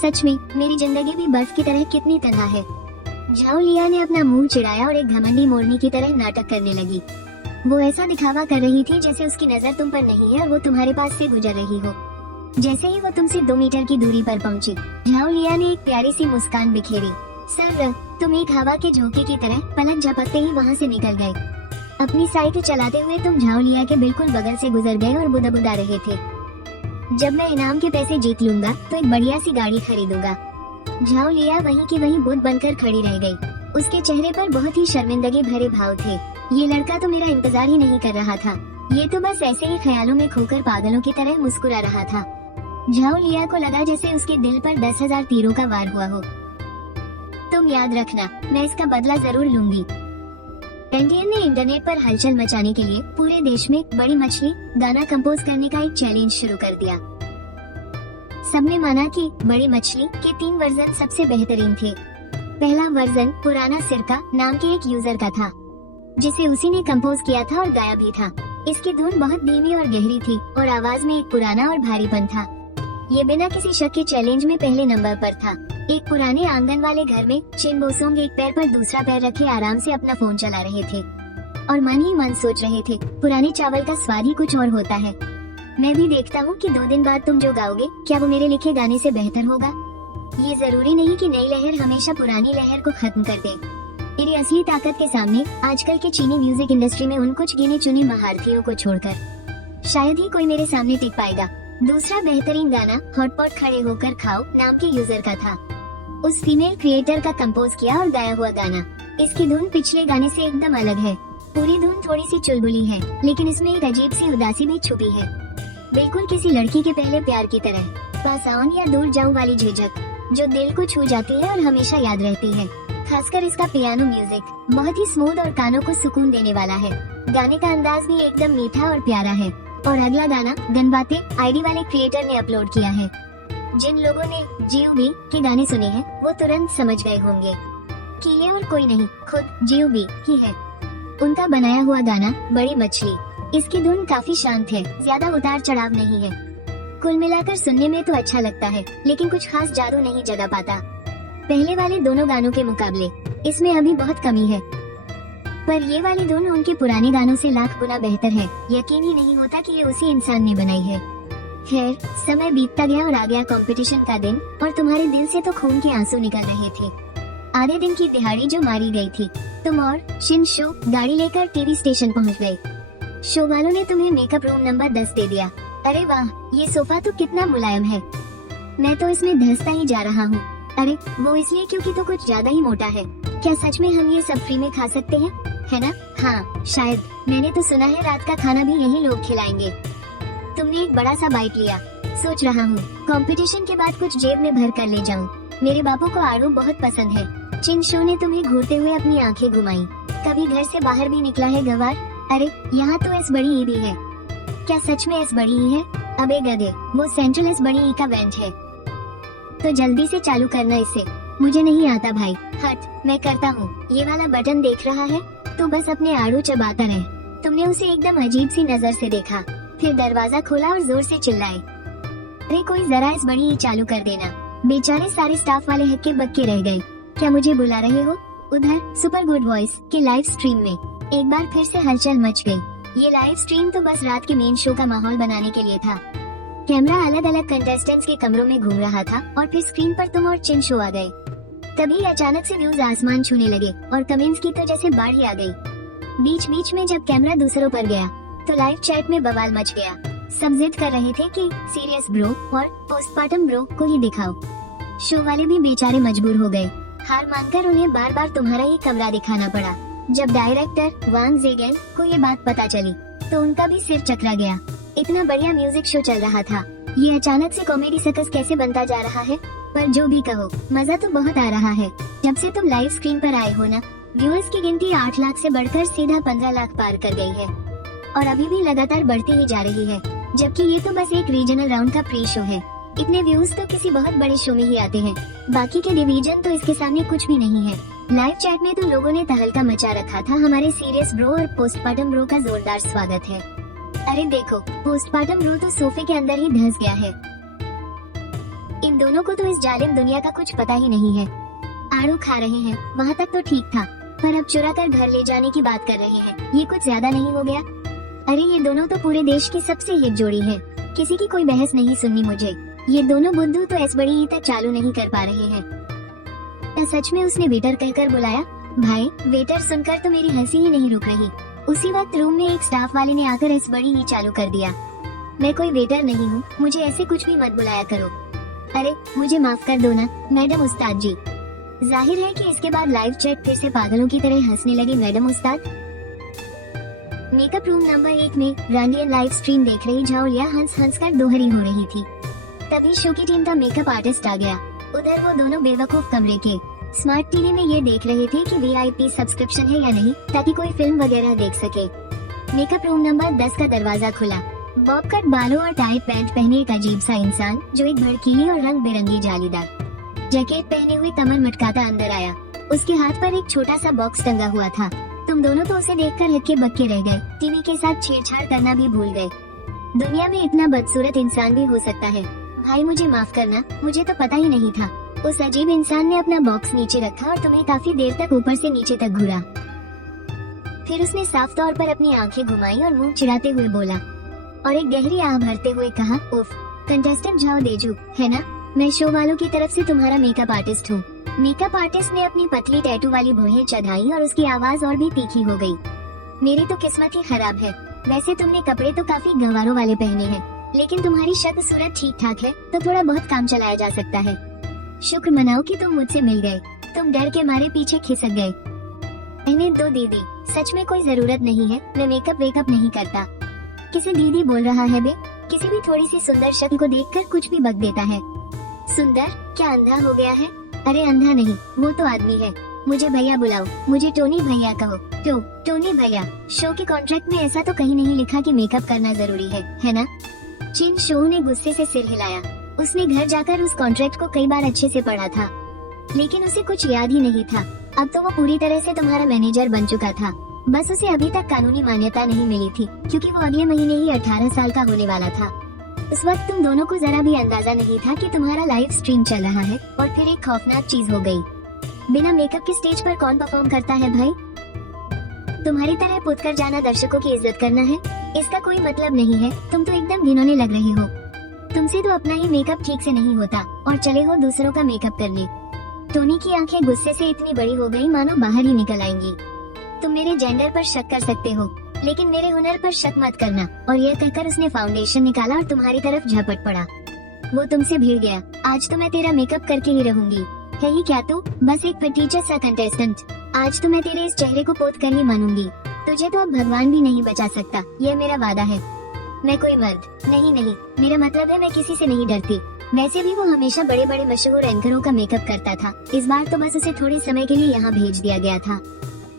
सच में मेरी जिंदगी भी बर्फ की तरह कितनी तन्हा है। झाओ लिया ने अपना मुंह चिढ़ाया और एक घमंडी मोरनी की तरह नाटक करने लगी। वो ऐसा दिखावा कर रही थी जैसे उसकी नजर तुम पर नहीं है और वो तुम्हारे पास से गुजर रही हो। जैसे ही वो तुमसे 2 मीटर की दूरी पर पहुंची, झाओ लिया ने एक प्यारी सी मुस्कान बिखेरी। सर, तुम एक हवा के झोंके की तरह पलक झपकते ही वहाँ से निकल गए। अपनी साइकिल चलाते हुए तुम झाओ लिया के बिल्कुल बगल से गुजर गए और बुदबुदा रहे थे। जब मैं इनाम के पैसे जीत लूंगा तो एक बढ़िया सी गाड़ी खरीदूंगा। झाओ लिया वहीं की वहीं बुत बनकर खड़ी रह गई। उसके चेहरे पर बहुत ही शर्मिंदगी भरे भाव थे। ये लड़का तो मेरा इंतजार ही नहीं कर रहा था। ये तो बस ऐसे ही ख्यालों में खोकर पागलों की तरह मुस्कुरा रहा था। झाओ लिया को लगा जैसे उसके दिल पर 10,000 तीरों का वार हुआ हो। तुम याद रखना, मैं इसका बदला जरूर लूंगी। रंडियन ने इंटरनेट पर हलचल मचाने के लिए पूरे देश में बड़ी मछली गाना कंपोज करने का एक चैलेंज शुरू कर दिया। सबने माना कि बड़ी मछली के 3 वर्जन सबसे बेहतरीन थे। पहला वर्जन पुराना सिरका नाम के एक यूजर का था, जिसे उसी ने कंपोज किया था और गाया भी था। इसकी धुन बहुत धीमी और गहरी थी और आवाज में एक पुराना और भारीपन था। ये बिना किसी शक के चैलेंज में पहले नंबर पर था। एक पुराने आंगन वाले घर में चिन बोसोंग एक पैर पर दूसरा पैर रखे आराम से अपना फोन चला रहे थे और मन ही मन सोच रहे थे, पुराने चावल का स्वाद ही कुछ और होता है। मैं भी देखता हूँ कि 2 दिन बाद तुम जो गाओगे क्या वो मेरे लिखे गाने से बेहतर होगा। ये जरूरी नहीं कि नई लहर हमेशा पुरानी लहर को खत्म कर दे। मेरी असली ताकत के सामने आजकल के चीनी म्यूजिक इंडस्ट्री में उन कुछ गिने चुने महारथियों को छोड़कर शायद ही कोई मेरे सामने टिक पाएगा। दूसरा बेहतरीन गाना हॉटपॉट खड़े होकर खाओ नाम के यूजर का था। उस फीमेल क्रिएटर का कंपोज किया और गाया हुआ गाना। इसकी धुन पिछले गाने से एकदम अलग है। पूरी धुन थोड़ी सी चुलबुली है, लेकिन इसमें एक अजीब सी उदासी भी छुपी है, बिल्कुल किसी लड़की के पहले प्यार की तरह। पास आऊं या दूर जाऊं वाली झिझक जो दिल को छू जाती है और हमेशा याद रहती है। खासकर इसका पियानो म्यूजिक बहुत ही स्मूथ और कानों को सुकून देने वाला है। गाने का अंदाज भी एकदम मीठा और प्यारा है। और अगला गाना गनबाते आईडी वाले क्रिएटर ने अपलोड किया है। जिन लोगों ने जीओबी के गाने सुने हैं वो तुरंत समझ गए होंगे कि ये और कोई नहीं, खुद जीओबी ही है। उनका बनाया हुआ गाना बड़ी मछली। इसकी धुन काफी शांत है, ज्यादा उतार चढ़ाव नहीं है। कुल मिलाकर सुनने में तो अच्छा लगता है, लेकिन कुछ खास जादू नहीं जगा पाता पहले वाले दोनों गानों के मुकाबले। इसमें अभी बहुत कमी है, पर ये वाली धुन उनके पुराने गानों से लाख गुना बेहतर है। यकीन ही नहीं होता कि ये उसी इंसान ने बनाई है। खैर, समय बीतता गया और आ गया कंपटीशन का दिन, और तुम्हारे दिल से तो खून के आंसू निकल रहे थे। आधे दिन की दिहाड़ी जो मारी गई थी, तुम और शिन शो गाड़ी लेकर टीवी स्टेशन पहुंच गए। शो वालों ने तुम्हें मेकअप रूम नंबर 10 दे दिया। अरे वाह, ये सोफा तो कितना मुलायम है, मैं तो इसमें धंसता ही जा रहा हूँ। अरे वो इसलिए क्योंकि तो कुछ ज्यादा ही मोटा है। क्या सच में हम ये सब फ्री में खा सकते हैं, है ना? हाँ शायद, मैंने तो सुना है रात का खाना भी यही लोग खिलाएंगे। तुमने एक बड़ा सा बाइट लिया। सोच रहा हूँ कंपटीशन के बाद कुछ जेब में भर कर ले जाऊँ। मेरे बापू को आड़ू बहुत पसंद है। चिन शो ने तुम्हें घूरते हुए अपनी आंखें घुमाई। कभी घर से बाहर भी निकला है गवार? अरे यहाँ तो एस बड़ी ई भी है। क्या सच में एस बड़ी ई है? अबे गधे, वो सेंट्रल एस बड़ी ई का वेंट है। तो जल्दी से चालू करना इसे। मुझे नहीं आता भाई। हट, मैं करता हूँ। ये वाला बटन देख रहा है तो बस अपने आड़ू चबाता रहे। तुमने उसे एकदम अजीब सी नजर से देखा, फिर दरवाजा खोला और जोर से चिल्लाए, अरे कोई जरा इस बड़ी ही चालू कर देना। बेचारे सारे स्टाफ वाले हक्के बक्के रह गए। क्या मुझे बुला रहे हो? उधर सुपर गुड वॉइस के लाइव स्ट्रीम में एक बार फिर से हलचल मच गई। ये लाइव स्ट्रीम तो बस रात के मेन शो का माहौल बनाने के लिए था। कैमरा अलग अलग कंटेस्टेंट्स के कमरों में घूम रहा था और फिर स्क्रीन पर तुम और चिन शो आ गए। तभी अचानक से व्यूज आसमान छूने लगे और कमेंट्स की तो जैसे बाढ़ ही आ गई। बीच बीच में जब कैमरा दूसरों पर गया तो लाइव चैट में बवाल मच गया। सब जिद कर रहे थे कि सीरियस ब्रो और पोस्टमार्टम ब्रो को ही दिखाओ। शो वाले भी बेचारे मजबूर हो गए। हार मानकर उन्हें बार बार तुम्हारा ही कमरा दिखाना पड़ा। जब डायरेक्टर वांग जेगन को ये बात पता चली तो उनका भी सिर चकरा गया। इतना बढ़िया म्यूजिक शो चल रहा था, ये अचानक से कॉमेडी सर्कस कैसे बनता जा रहा है? पर जो भी कहो, मजा तो बहुत आ रहा है। जब से तुम लाइव स्क्रीन पर आए हो ना, व्यूअर्स की गिनती 8 लाख से बढ़कर सीधा 15 लाख पार कर गई है और अभी भी लगातार बढ़ती ही जा रही है। जबकि ये तो बस एक रीजनल राउंड का प्री शो है। इतने व्यूज तो किसी बहुत बड़े शो में ही आते हैं। बाकी के डिवीजन तो इसके सामने कुछ भी नहीं है। लाइव चैट में तो लोगों ने तहलका मचा रखा था। हमारे सीरियस ब्रो और पोस्टमार्टम ब्रो का जोरदार स्वागत है। अरे देखो, पोस्टमार्टम ब्रो तो सोफे के अंदर ही धंस गया है। इन दोनों को तो इस जालिम दुनिया का कुछ पता ही नहीं है। आड़ू खा रहे हैं, वहाँ तक तो ठीक था, पर अब चुरा कर घर ले जाने की बात कर रहे हैं। ये कुछ ज्यादा नहीं हो गया? अरे ये दोनों तो पूरे देश की सबसे हिट जोड़ी है। किसी की कोई बहस नहीं सुननी मुझे। ये दोनों बुद्धू तो एस बड़ी ही तक चालू नहीं कर पा रहे हैं। क्या सच में उसने वेटर कहकर बुलाया? भाई, वेटर सुनकर तो मेरी हंसी ही नहीं रुक रही। उसी वक्त रूम में एक स्टाफ वाले ने आकर एस बड़ी ही चालू कर दिया। मैं कोई वेटर नहीं हूँ, मुझे ऐसे कुछ भी मत बुलाया करो। अरे मुझे माफ कर दो ना मैडम उस्ताद जी। जाहिर है कि इसके बाद लाइव चैट फिर से पागलों की तरह हंसने लगी मैडम उस्ताद। मेकअप रूम नंबर 1 में रांडियन लाइव स्ट्रीम देख रही झाओलिया हंस हंस कर दोहरी हो रही थी। तभी शो की टीम का मेकअप आर्टिस्ट आ गया। उधर वो दोनों बेवकूफ कमरे के स्मार्ट टीवी में ये देख रहे थे कि VIP सब्सक्रिप्शन है या नहीं, ताकि कोई फिल्म वगैरह देख सके। मेकअप रूम नंबर 10 का दरवाजा खुला। बॉब कट बालों और टाइट पैंट पहने एक अजीब सा इंसान, जो एक भड़कीली और रंग बिरंगी जालीदार जैकेट पहने हुए कमर मटकाता अंदर आया। उसके हाथ पर एक छोटा सा बॉक्स टंगा हुआ था। तुम दोनों तो उसे देखकर हक्के बक्के रह गए, टीवी के साथ छेड़छाड़ करना भी भूल गए। दुनिया में इतना बदसूरत इंसान भी हो सकता है। भाई मुझे माफ करना, मुझे तो पता ही नहीं था। उस अजीब इंसान ने अपना बॉक्स नीचे रखा और तुम्हें काफी देर तक ऊपर से नीचे तक घूरा। फिर उसने साफ तौर पर अपनी आंखें घुमाई और मुंह चिढ़ाते हुए बोला और एक गहरी आह भरते हुए कहा, उफ, कंटेस्टेंट जाओ देजू, है ना? मैं शो वालों की तरफ से तुम्हारा मेकअप आर्टिस्ट हूँ। मेकअप आर्टिस्ट ने अपनी पतली टैटू वाली भौहें चढ़ाई और उसकी आवाज और भी तीखी हो गई। मेरी तो किस्मत ही खराब है। वैसे तुमने कपड़े तो काफी गंवारों वाले पहने हैं, लेकिन तुम्हारी शक्ल सूरत ठीक ठाक है, तो थोड़ा बहुत काम चलाया जा सकता है। शुक्र मनाओ कि तुम मुझसे मिल गए। तुम डर के मारे पीछे खिसक गए। कहने दो दीदी, सच में कोई जरूरत नहीं है, मैं मेकअप वेकअप नहीं करता। किसे दीदी बोल रहा है बे? किसी भी थोड़ी सी सुंदर शक्ल को देखकर कुछ भी बक देता है। सुंदर? क्या अंधा हो गया है? अरे अंधा नहीं, वो तो आदमी है। मुझे भैया बुलाओ, मुझे टोनी भैया कहो। टोनी भैया? शो के कॉन्ट्रैक्ट में ऐसा तो कहीं नहीं लिखा कि मेकअप करना जरूरी है ना? चिन शो ने गुस्से से सिर हिलाया। उसने घर जाकर उस कॉन्ट्रैक्ट को कई बार अच्छे से पढ़ा था, लेकिन उसे कुछ याद ही नहीं था। अब तो वो पूरी तरह से तुम्हारा मैनेजर बन चुका था, बस उसे अभी तक कानूनी मान्यता नहीं मिली थी, क्योंकि वो अगले महीने ही 18 साल का होने वाला था। उस वक्त तुम दोनों को जरा भी अंदाजा नहीं था कि तुम्हारा लाइव स्ट्रीम चल रहा है, और फिर एक खौफनाक चीज हो गई। बिना मेकअप के स्टेज पर कौन परफॉर्म करता है भाई? तुम्हारी तरह पुत कर जाना दर्शकों की इज्जत करना है, इसका कोई मतलब नहीं है। तुम तो एकदम घिनौने लग रहे हो। तुमसे तो अपना ही मेकअप ठीक से नहीं होता और चले हो दूसरों का मेकअप करने। टोनी की आंखें गुस्से से इतनी बड़ी हो गई मानो बाहर ही निकल आएंगी। तुम मेरे जेंडर पर शक कर सकते हो, लेकिन मेरे हुनर पर शक मत करना। और यह कहकर उसने फाउंडेशन निकाला और तुम्हारी तरफ झपट पड़ा। वो तुमसे भिड़ गया। आज तो मैं तेरा मेकअप करके ही रहूंगी। है ही क्या तू? बस एक फटीचर सा कंटेस्टेंट। आज तो मैं तेरे इस चेहरे को पोत कर ही मानूंगी। तुझे तो अब भगवान भी नहीं बचा सकता, यह मेरा वादा है। मैं कोई मर्द नहीं, मेरा मतलब है मैं किसी से नहीं डरती। वैसे भी वो हमेशा बड़े बड़े मशहूर एंकरों का मेकअप करता था। इस बार तो बस उसे थोड़े समय के लिए यहाँ भेज दिया गया था।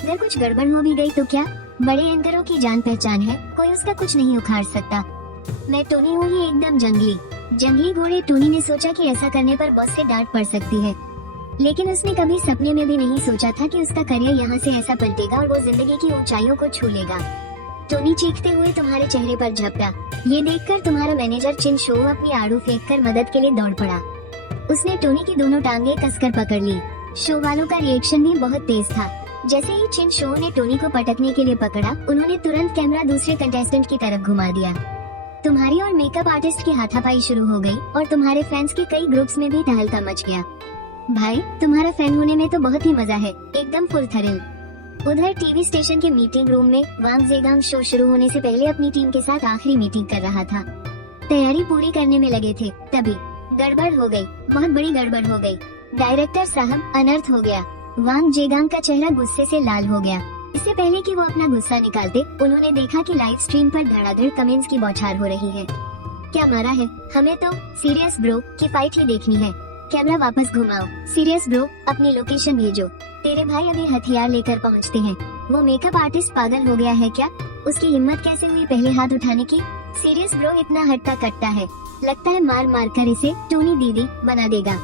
अगर कुछ गड़बड़ हो भी गई तो क्या? बड़े एंकरों की जान पहचान है, कोई उसका कुछ नहीं उखाड़ सकता। मैं टोनी हूँ ही एकदम जंगली घोड़े। टोनी ने सोचा कि ऐसा करने पर बॉस से डांट पड़ सकती है, लेकिन उसने कभी सपने में भी नहीं सोचा था कि उसका करियर यहाँ से ऐसा पलटेगा और वो जिंदगी की ऊंचाइयों को छू लेगा। टोनी चीखते हुए तुम्हारे चेहरे पर झपटा। ये देखकर तुम्हारा मैनेजर चिन शो अपनी आड़ू फेंककर मदद के लिए दौड़ पड़ा। उसने टोनी की दोनों टांगे कसकर पकड़ ली। शो वालों का रिएक्शन भी बहुत तेज था। जैसे ही चिन शो ने टोनी को पटकने के लिए पकड़ा, उन्होंने तुरंत कैमरा दूसरे कंटेस्टेंट की तरफ घुमा दिया। तुम्हारी और मेकअप आर्टिस्ट की हाथापाई शुरू हो गई और तुम्हारे फैंस के कई ग्रुप्स में भी तहलका मच गया। भाई, तुम्हारा फैन होने में तो बहुत ही मजा है, एकदम फुल थ्रिल। उधर टीवी स्टेशन के मीटिंग रूम में वांग जेगांग शो शुरू होने से पहले अपनी टीम के साथ आखिरी मीटिंग कर रहा था। तैयारी पूरी करने में लगे थे, तभी गड़बड़ हो गई, बहुत बड़ी गड़बड़ हो गई। डायरेक्टर साहब, अनर्थ हो गया। वांग जेगांग का चेहरा गुस्से से लाल हो गया। इससे पहले कि वो अपना गुस्सा निकालते, उन्होंने देखा कि लाइव स्ट्रीम पर धड़ाधड़ कमेंट्स की बौछार हो रही है। क्या मारा है? हमें तो सीरियस ब्रो की फाइट ही देखनी है। कैमरा वापस घुमाओ। सीरियस ब्रो, अपनी लोकेशन भेजो। तेरे भाई अभी हथियार लेकर पहुंचते हैं। वो मेकअप आर्टिस्ट पागल हो गया है क्या? उसकी हिम्मत कैसे हुई पहले हाथ उठाने की? सीरियस ब्रो इतना हट्टा कट्टा है, लगता है मार मार कर इसे टोनी दीदी बना देगा।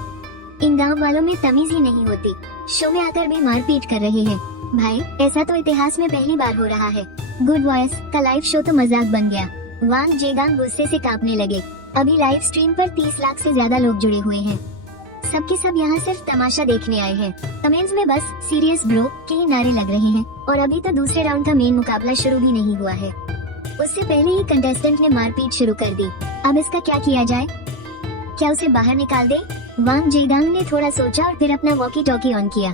इन गांव वालों में तमीज ही नहीं होती, शो में आकर भी मारपीट कर रहे हैं। भाई, ऐसा तो इतिहास में पहली बार हो रहा है। गुड वॉइस का लाइव शो तो मजाक बन गया। वांग जेगांग गुस्से से कांपने लगे। अभी लाइव स्ट्रीम पर 30 लाख से ज्यादा लोग जुड़े हुए हैं। सबके सब यहाँ सिर्फ तमाशा देखने आए हैं। कमेंट्स में बस सीरियस ब्रो के ही नारे लग रहे हैं, और अभी तो दूसरे राउंड का मेन मुकाबला शुरू भी नहीं हुआ है। उससे पहले ही कंटेस्टेंट ने मारपीट शुरू कर दी। अब इसका क्या किया जाए? क्या उसे बाहर निकाल दे? वांग जेगांग ने थोड़ा सोचा और फिर अपना वॉकी टॉकी ऑन किया।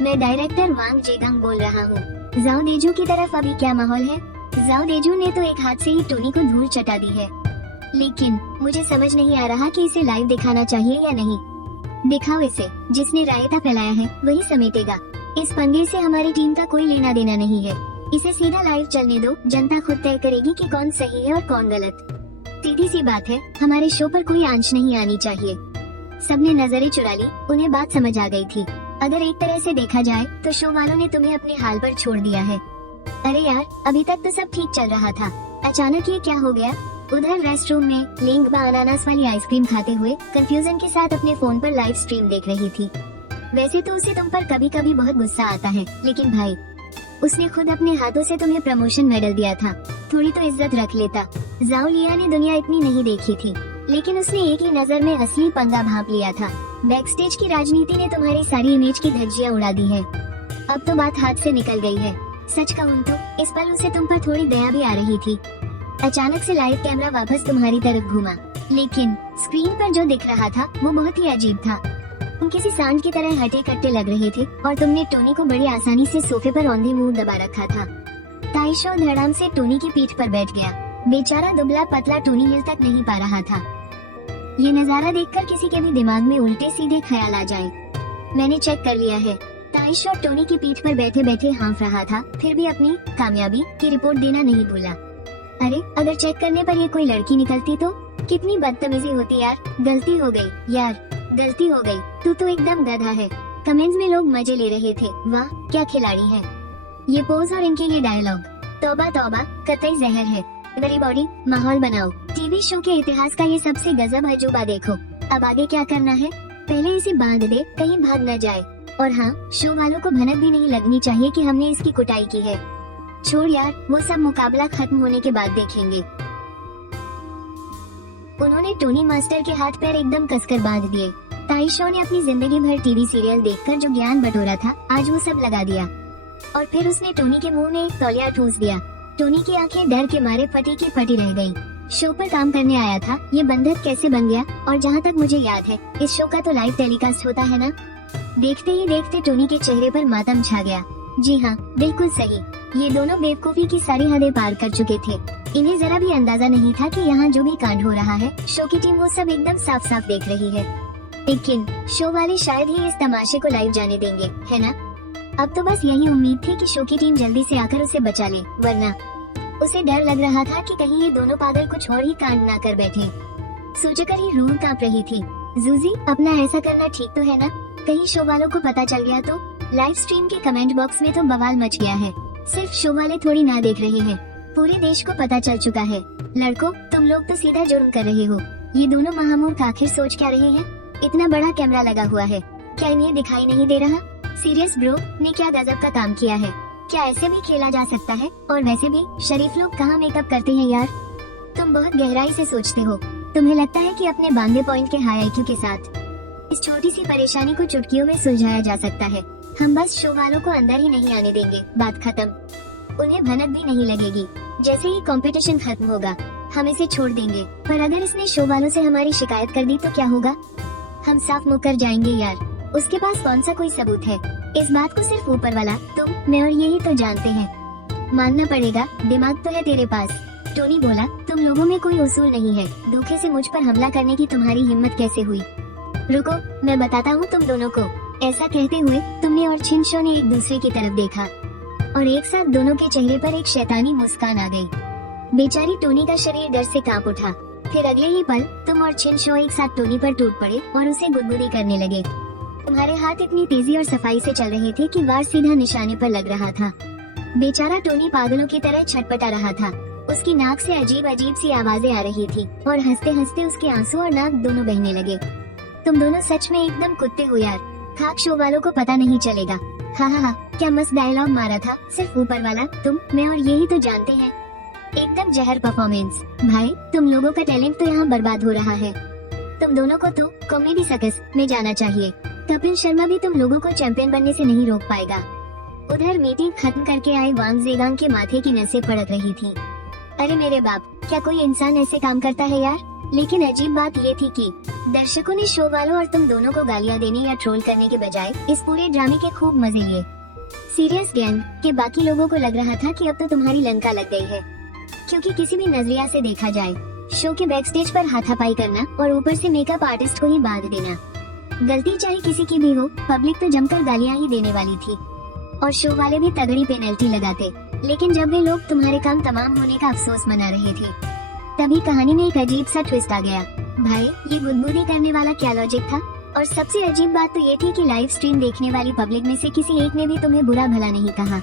मैं डायरेक्टर वांग जेगांग बोल रहा हूँ। जाओ देजू की तरफ अभी क्या माहौल है? जाओ देजू ने तो एक हाथ से ही टोनी को धूल चटा दी है, लेकिन मुझे समझ नहीं आ रहा कि इसे लाइव दिखाना चाहिए या नहीं। दिखाओ इसे, जिसने रायता फैलाया है वही समेटेगा। इस पंगे से हमारी टीम का कोई लेना देना नहीं है। इसे सीधा लाइव चलने दो, जनता खुद तय करेगी कि कौन सही है और कौन गलत। सीधी सी बात है, हमारे शो पर कोई आंच नहीं आनी चाहिए। सबने नजरें चुरा ली, उन्हें बात समझ आ गई थी। अगर एक तरह से देखा जाए तो शो वालों ने तुम्हें अपने हाल पर छोड़ दिया है। अरे यार, अभी तक तो सब ठीक चल रहा था, अचानक ये क्या हो गया? उधर रेस्टरूम में लिंक अनानास वाली आइसक्रीम खाते हुए कंफ्यूजन के साथ अपने फोन पर लाइव स्ट्रीम देख रही थी। वैसे तो उसे तुम पर कभी कभी बहुत गुस्सा आता है, लेकिन भाई, उसने खुद अपने हाथों से तुम्हें प्रमोशन मेडल दिया था, थोड़ी तो इज्जत रख लेता। जाओ लिया ने दुनिया इतनी नहीं देखी थी, लेकिन उसने एक ही नजर में असली पंगा भांप लिया था। बैकस्टेज की राजनीति ने तुम्हारी सारी इमेज की धज्जियां उड़ा दी है। अब तो बात हाथ से निकल गई है। सच कहूँ तो इस पल उसे तुम पर थोड़ी दया भी आ रही थी। अचानक से लाइव कैमरा वापस तुम्हारी तरफ घूमा, लेकिन स्क्रीन पर जो दिख रहा था वो बहुत ही अजीब था। तुम किसी सांड की तरह हटे कट्टे लग रहे थे और तुमने टोनी को बड़ी आसानी से सोफे पर औंधे मुंह दबा रखा था। ताइशो धड़ाम से टोनी की पीठ पर बैठ गया। बेचारा दुबला पतला टोनी हिल तक नहीं पा रहा था। ये नजारा देखकर किसी के भी दिमाग में उल्टे सीधे ख्याल आ जाए। मैंने चेक कर लिया है। ताइशो टोनी की पीठ पर बैठे बैठे हाँफ रहा था, फिर भी अपनी कामयाबी की रिपोर्ट देना नहीं भूला। अरे, अगर चेक करने पर ये कोई लड़की निकलती तो कितनी बदतमीजी होती यार। गलती हो गई यार, गलती हो गई। तू तो एकदम गधा है। कमेंट्स में लोग मजे ले रहे थे। वाह क्या खिलाड़ी है। ये पोज और इनके ये डायलॉग, तौबा तौबा, कतई जहर है। बड़ी बॉडी, माहौल बनाओ। टीवी शो के इतिहास का ये सबसे गजब अजूबा देखो। अब आगे क्या करना है? पहले इसे बांध दे, कहीं भाग न जाए। और हाँ, शो वालों को भनक भी नहीं लगनी चाहिए कि हमने इसकी कुटाई की है। छोड़ यार, वो सब मुकाबला खत्म होने के बाद देखेंगे। उन्होंने टोनी मास्टर के हाथ पैर एकदम कसकर बांध दिए। ताइशो ने अपनी जिंदगी भर टीवी सीरियल देखकर जो ज्ञान बटोरा था, आज वो सब लगा दिया। और फिर उसने टोनी के मुंह में तौलिया ठूस दिया। टोनी की आंखें डर के मारे फटी की फटी रह गईं। शो पर काम करने आया था, ये बंधक कैसे बन गया? और जहाँ तक मुझे याद है, इस शो का तो लाइव टेलीकास्ट होता है ना? देखते ही देखते टोनी के चेहरे पर मातम छा गया। जी हाँ, बिल्कुल सही। ये दोनों बेवकूफी की सारी हदें पार कर चुके थे। इन्हें जरा भी अंदाजा नहीं था कि यहाँ जो भी कांड हो रहा है, शो की टीम वो सब एकदम साफ साफ देख रही है। लेकिन शो वाले शायद ही इस तमाशे को लाइव जाने देंगे, है ना? अब तो बस यही उम्मीद थी कि शो की टीम जल्दी से आकर उसे बचा ले, वरना उसे डर लग रहा था कि कहीं ये दोनों पागल कुछ और ही कांड ना कर बैठे। सोचकर ही रूह कांप रही थी। जूजी, अपना ऐसा करना ठीक तो है ना? कहीं शो वालों को पता चल गया तो? लाइव स्ट्रीम के कमेंट बॉक्स में तो बवाल मच गया है। सिर्फ शो वाले थोड़ी ना देख रहे हैं, पूरे देश को पता चल चुका है। लड़कों, तुम लोग तो सीधा जुर्म कर रहे हो। ये दोनों महामूर्ख आखिर सोच क्या रहे हैं? इतना बड़ा कैमरा लगा हुआ है, क्या इन्हें दिखाई नहीं दे रहा? सीरियस ब्रो ने क्या गजब का काम किया है। क्या ऐसे भी खेला जा सकता है? और वैसे भी शरीफ लोग कहाँ मेकअप करते हैं यार। तुम बहुत गहराई से सोचते हो। तुम्हें लगता है कि अपने बांधे पॉइंट के हाई IQ के साथ इस छोटी सी परेशानी को चुटकियों में सुलझाया जा सकता है। हम बस शो वालों को अंदर ही नहीं आने देंगे, बात खत्म। उन्हें भनक भी नहीं लगेगी। जैसे ही कंपटीशन खत्म होगा, हम इसे छोड़ देंगे। पर अगर इसने शो वालों से हमारी शिकायत कर दी तो क्या होगा? हम साफ मुकर जाएंगे यार। उसके पास कौन सा कोई सबूत है? इस बात को सिर्फ ऊपर वाला, तुम, मैं और यही तो जानते हैं। मानना पड़ेगा, दिमाग तो है तेरे पास। टोनी बोला, तुम लोगों में कोई उसूल नहीं है। धोखे से मुझ पर हमला करने की तुम्हारी हिम्मत कैसे हुई? रुको, मैं बताता हूँ तुम दोनों को। ऐसा कहते हुए तुमने और छिनशो ने एक दूसरे की तरफ देखा और एक साथ दोनों के चेहरे पर एक शैतानी मुस्कान आ गई। बेचारी टोनी का शरीर डर से कांप उठा। फिर अगले ही पल तुम और छिनशो एक साथ टोनी पर टूट पड़े और उसे गुदगुदी करने लगे। तुम्हारे हाथ इतनी तेजी और सफाई से चल रहे थे कि वार सीधा निशाने पर लग रहा था। बेचारा टोनी पागलों की तरह छटपटा रहा था। उसकी नाक से अजीब अजीब सी आवाजें आ रही थी और हंसते हंसते उसके आंसू और नाक दोनों बहने लगे। तुम दोनों सच में एकदम कुत्ते हो यार। खाक शो वालों को पता नहीं चलेगा। हा, क्या मस्त डायलॉग मारा था। सिर्फ ऊपर वाला, तुम, मैं और यही तो जानते हैं। एकदम जहर परफॉर्मेंस। भाई, तुम लोगों का टैलेंट तो यहाँ बर्बाद हो रहा है। तुम दोनों को तो कॉमेडी सर्कस में जाना चाहिए। कपिल शर्मा भी तुम लोगों को चैंपियन बनने से नहीं रोक पाएगा। उधर मीटिंग खत्म करके आए वांग जेगांग के माथे की नसें फड़क रही थी। अरे मेरे बाप, क्या कोई इंसान ऐसे काम करता है यार? लेकिन अजीब बात ये थी कि दर्शकों ने शो वालों और तुम दोनों को गालियां देने या ट्रोल करने के बजाय इस पूरे ड्रामे के खूब मजे लिए। सीरियस गैंग के बाकी लोगों को लग रहा था कि अब तो तुम्हारी लंका लग गई है, क्योंकि किसी भी नजरिया से देखा जाए, शो के बैकस्टेज पर हाथापाई करना और ऊपर से मेकअप आर्टिस्ट को ही बांध देना, गलती चाहे किसी की भी हो, पब्लिक तो जमकर गालियां ही देने वाली थी और शो वाले भी तगड़ी पेनल्टी लगाते। लेकिन जब वे लोग तुम्हारे काम तमाम होने का अफसोस मना रहे थे, तभी कहानी में एक अजीब सा ट्विस्ट आ गया। भाई, ये गुदगुदी करने वाला क्या लॉजिक था? और सबसे अजीब बात तो ये थी कि लाइव स्ट्रीम देखने वाली पब्लिक में से किसी एक ने भी तुम्हें बुरा भला नहीं कहा,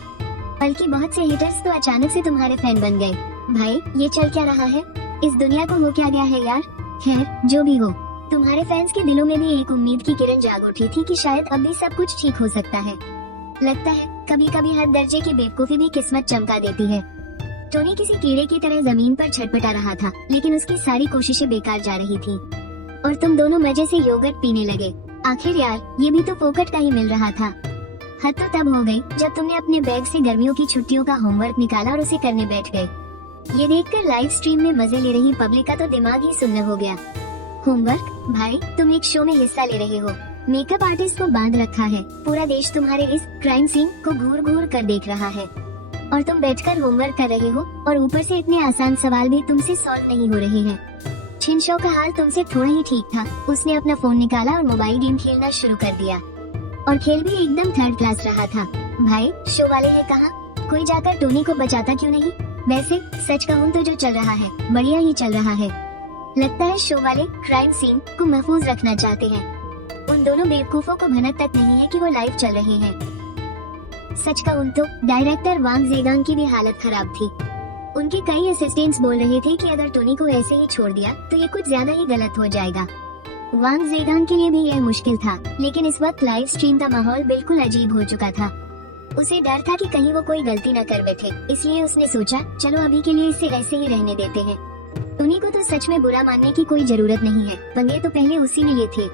बल्कि बहुत से हेटर्स तो अचानक से तुम्हारे फैन बन गए। भाई ये चल क्या रहा है, इस दुनिया को हो क्या गया है यार। खैर जो भी हो, तुम्हारे फैंस के दिलों में भी एक उम्मीद की किरण जाग उठी थी कि शायद अब भी सब कुछ ठीक हो सकता है। लगता है कभी कभी हर दर्जे की बेवकूफी भी किस्मत चमका देती है। टोनी किसी कीड़े की तरह जमीन पर छटपटा रहा था, लेकिन उसकी सारी कोशिशें बेकार जा रही थी और तुम दोनों मजे से योगर्ट पीने लगे। आखिर यार ये भी तो फोकट का ही मिल रहा था। हद तो तब हो गई जब तुमने अपने बैग से गर्मियों की छुट्टियों का होमवर्क निकाला और उसे करने बैठ गए। ये देखकर लाइव स्ट्रीम में मजे ले रही पब्लिक का तो दिमाग ही सुन्न हो गया। होमवर्क? भाई तुम एक शो में हिस्सा ले रहे हो, मेकअप आर्टिस्ट को बांध रखा है, पूरा देश तुम्हारे इस क्राइम सीन को घूर घूर कर देख रहा है और तुम बैठकर होमवर्क कर रहे हो, और ऊपर से इतने आसान सवाल भी तुमसे सॉल्व नहीं हो रहे हैं। छिनशो का हाल तुमसे थोड़ा ही ठीक था। उसने अपना फोन निकाला और मोबाइल गेम खेलना शुरू कर दिया, और खेल भी एकदम थर्ड क्लास रहा था। भाई शो वाले हैं कहाँ? कोई जाकर टोनी को बचाता क्यों नहीं? वैसे सच कहूँ तो जो चल रहा है बढ़िया ही चल रहा है। लगता है शो वाले क्राइम सीन को महफूज रखना चाहते हैं। उन दोनों बेवकूफों को भनक तक नहीं है कि वो लाइव चल रहे हैं। सच कहूँ तो डायरेक्टर वांग जेगांग की भी हालत खराब थी। उनके कई असिस्टेंट्स बोल रहे थे कि अगर टोनी को ऐसे ही छोड़ दिया तो ये कुछ ज्यादा ही गलत हो जाएगा। वांग जेगांग के लिए भी यह मुश्किल था, लेकिन इस वक्त लाइव स्ट्रीम का माहौल बिल्कुल अजीब हो चुका था। उसे डर था कि कहीं वो कोई गलती न कर बैठे, इसलिए उसने सोचा चलो अभी के लिए इसे ऐसे ही रहने देते हैं। टोनी को तो सच में बुरा मानने की कोई जरूरत नहीं है, पंगे तो पहले उसी ने लिए थे,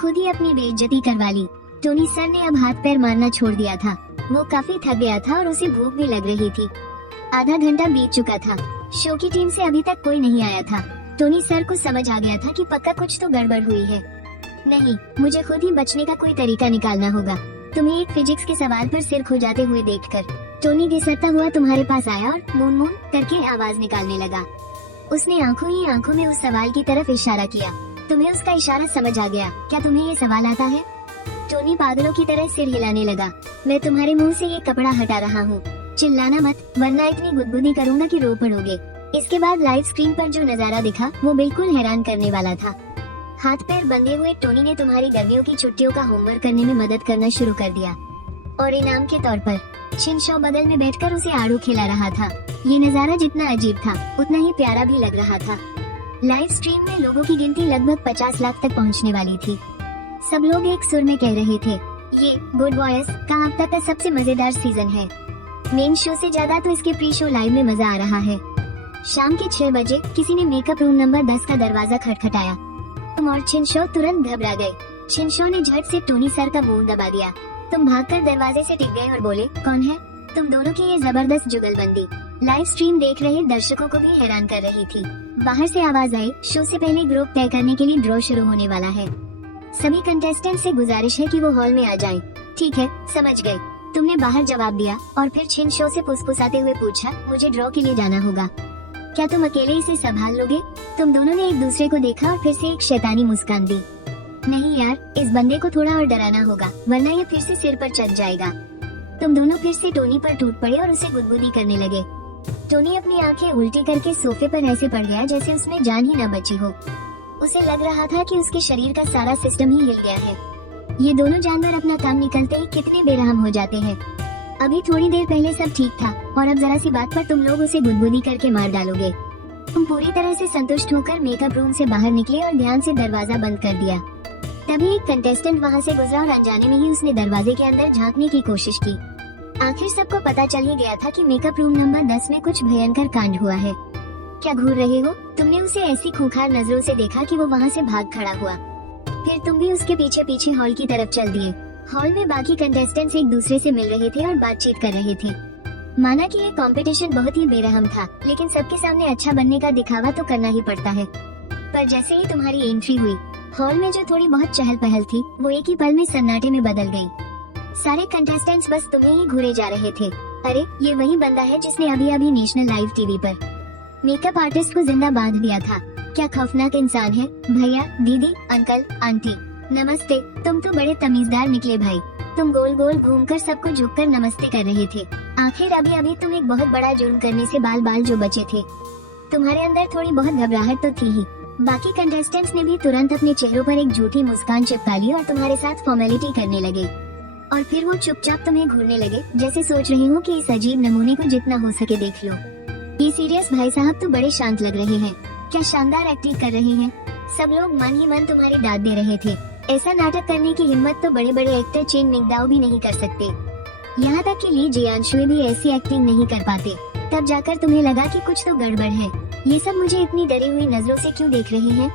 खुद ही अपनी बेइज्जती करवा ली। टोनी सर ने अब हाथ पैर मारना छोड़ दिया था। वो काफी थक गया था और उसे भूख भी लग रही थी। आधा घंटा बीत चुका था, शो की टीम से अभी तक कोई नहीं आया था। टोनी सर को समझ आ गया था कि पक्का कुछ तो गड़बड़ हुई है। नहीं, मुझे खुद ही बचने का कोई तरीका निकालना होगा। तुम्हें एक फिजिक्स के सवाल पर सिर खुजाते हुए देखकर टोनी घिसटता हुआ तुम्हारे पास आया और मून मून करके आवाज निकालने लगा। उसने आंखों ही आंखों में उस सवाल की तरफ इशारा किया। तुम्हें उसका इशारा समझ आ गया। क्या तुम्हें ये सवाल आता है? टोनी पागलों की तरह सिर हिलाने लगा। मैं तुम्हारे मुंह से ये कपड़ा हटा रहा हूँ, चिल्लाना मत वरना इतनी गुदगुदी करूंगा कि रो पड़ोगे। इसके बाद लाइव स्क्रीन पर जो नजारा दिखा वो बिल्कुल हैरान करने वाला था। हाथ पैर बंधे हुए टोनी ने तुम्हारी गर्मियों की छुट्टियों का होमवर्क करने में मदद करना शुरू कर दिया, और इनाम के तौर पर छिनशो बगल में बैठकर उसे आड़ू खिला रहा था। ये नजारा जितना अजीब था उतना ही प्यारा भी लग रहा था। लाइव स्ट्रीम में लोगों की गिनती लगभग 50 लाख तक पहुंचने वाली थी। सब लोग एक सुर में कह रहे थे ये गुड बॉयज का अब तक का सबसे मजेदार सीजन है। मेन शो से ज्यादा तो इसके प्री शो लाइव में मजा आ रहा है। शाम के 6 बजे किसी ने मेकअप रूम नंबर 10 का दरवाजा खटखटाया। तुम और छिनशो तुरंत घबरा गए। छिनशो ने झट से टोनी सर का मुंह दबा दिया। तुम भागकर दरवाजे से टिक गए और बोले कौन है? तुम दोनों की ये जबरदस्त जुगलबंदी लाइव स्ट्रीम देख रहे दर्शकों को भी हैरान कर रही थी। बाहर से आवाज आई, शो से पहले ग्रुप तय करने के लिए ड्रॉ शुरू होने वाला है। सभी कंटेस्टेंट से गुजारिश है कि वो हॉल में आ जाएं। ठीक है, समझ गए। तुमने बाहर जवाब दिया और फिर छिनशो से फुसफुसाते हुए पूछा मुझे ड्रॉ के लिए जाना होगा, क्या तुम अकेले इसे संभाल लोगे? तुम दोनों ने एक दूसरे को देखा और फिर से एक शैतानी मुस्कान दी। नहीं यार, इस बंदे को थोड़ा और डराना होगा वरना ये फिर से सिर पर चढ़ जाएगा। तुम दोनों फिर से टोनी पर टूट पड़े और उसे गुदगुदी करने लगे। टोनी अपनी आंखें उल्टी करके सोफे पर ऐसे पड़ गया जैसे उसमें जान ही न बची हो। उसे लग रहा था कि उसके शरीर का सारा सिस्टम ही हिल गया है। ये दोनों जानवर अपना काम निकलते ही कितने बेरहम हो जाते हैं। अभी थोड़ी देर पहले सब ठीक था और अब जरा सी बात पर तुम लोग उसे गुदगुदी करके मार डालोगे। तुम पूरी तरह से संतुष्ट होकर मेकअप रूम से बाहर निकले और ध्यान से दरवाजा बंद कर दिया। तभी एक कंटेस्टेंट वहाँ से गुजरा और अनजाने में ही उसने दरवाजे के अंदर झांकने की कोशिश की। आखिर सबको पता चल ही गया था कि मेकअप रूम नंबर 10 में कुछ भयंकर कांड हुआ है। क्या घूर रहे हो? तुमने उसे ऐसी खूंखार नजरों से देखा कि वो वहाँ से भाग खड़ा हुआ। फिर तुम भी उसके पीछे पीछे हॉल की तरफ चल दिए। हॉल में बाकी कंटेस्टेंट्स एक दूसरे से मिल रहे थे और बातचीत कर रहे थे। माना कि ये कंपटीशन बहुत ही बेरहम था, लेकिन सबके सामने अच्छा बनने का दिखावा तो करना ही पड़ता है। पर जैसे ही तुम्हारी एंट्री हुई, हॉल में जो थोड़ी बहुत चहल पहल थी वो एक ही पल में सन्नाटे में बदल गई। सारे कंटेस्टेंट्स बस तुम्हें ही घूरे जा रहे थे। अरे ये वही बंदा है जिसने अभी अभी नेशनल लाइव टीवी पर मेकअप आर्टिस्ट को जिंदा बांध दिया था। क्या खौफनाक इंसान है। भैया, दीदी, अंकल, आंटी, नमस्ते। तुम तो बड़े तमीजदार निकले भाई। तुम गोल गोल घूमकर सबको झुककर नमस्ते कर रहे थे। आखिर अभी अभी तुम एक बहुत बड़ा जुर्म करने से बाल बाल जो बचे थे। तुम्हारे अंदर थोड़ी बहुत घबराहट तो थी ही, बाकी कंटेस्टेंट्स ने भी तुरंत अपने चेहरों पर एक झूठी मुस्कान चिपका ली और तुम्हारे साथ फॉर्मेलिटी करने लगे। और फिर वो चुपचाप तुम्हें घूरने लगे, जैसे सोच रहे हो कि इस अजीब नमूने को जितना हो सके देख लो। ये सीरियस भाई साहब तो बड़े शांत लग रहे हैं, क्या शानदार एक्टिंग कर रहे हैं। सब लोग मन ही मन तुम्हारी दाद दे रहे थे। ऐसा नाटक करने की हिम्मत तो बड़े बड़े एक्टर चेन मिंगदाओ भी नहीं कर सकते। यहाँ तक कि ली जियांशुए भी ऐसी एक्टिंग नहीं कर पाते। तब जाकर तुम्हें लगा कि कुछ तो गड़बड़ है। ये सब मुझे इतनी डरी हुई नजरों से क्यों देख रहे हैं?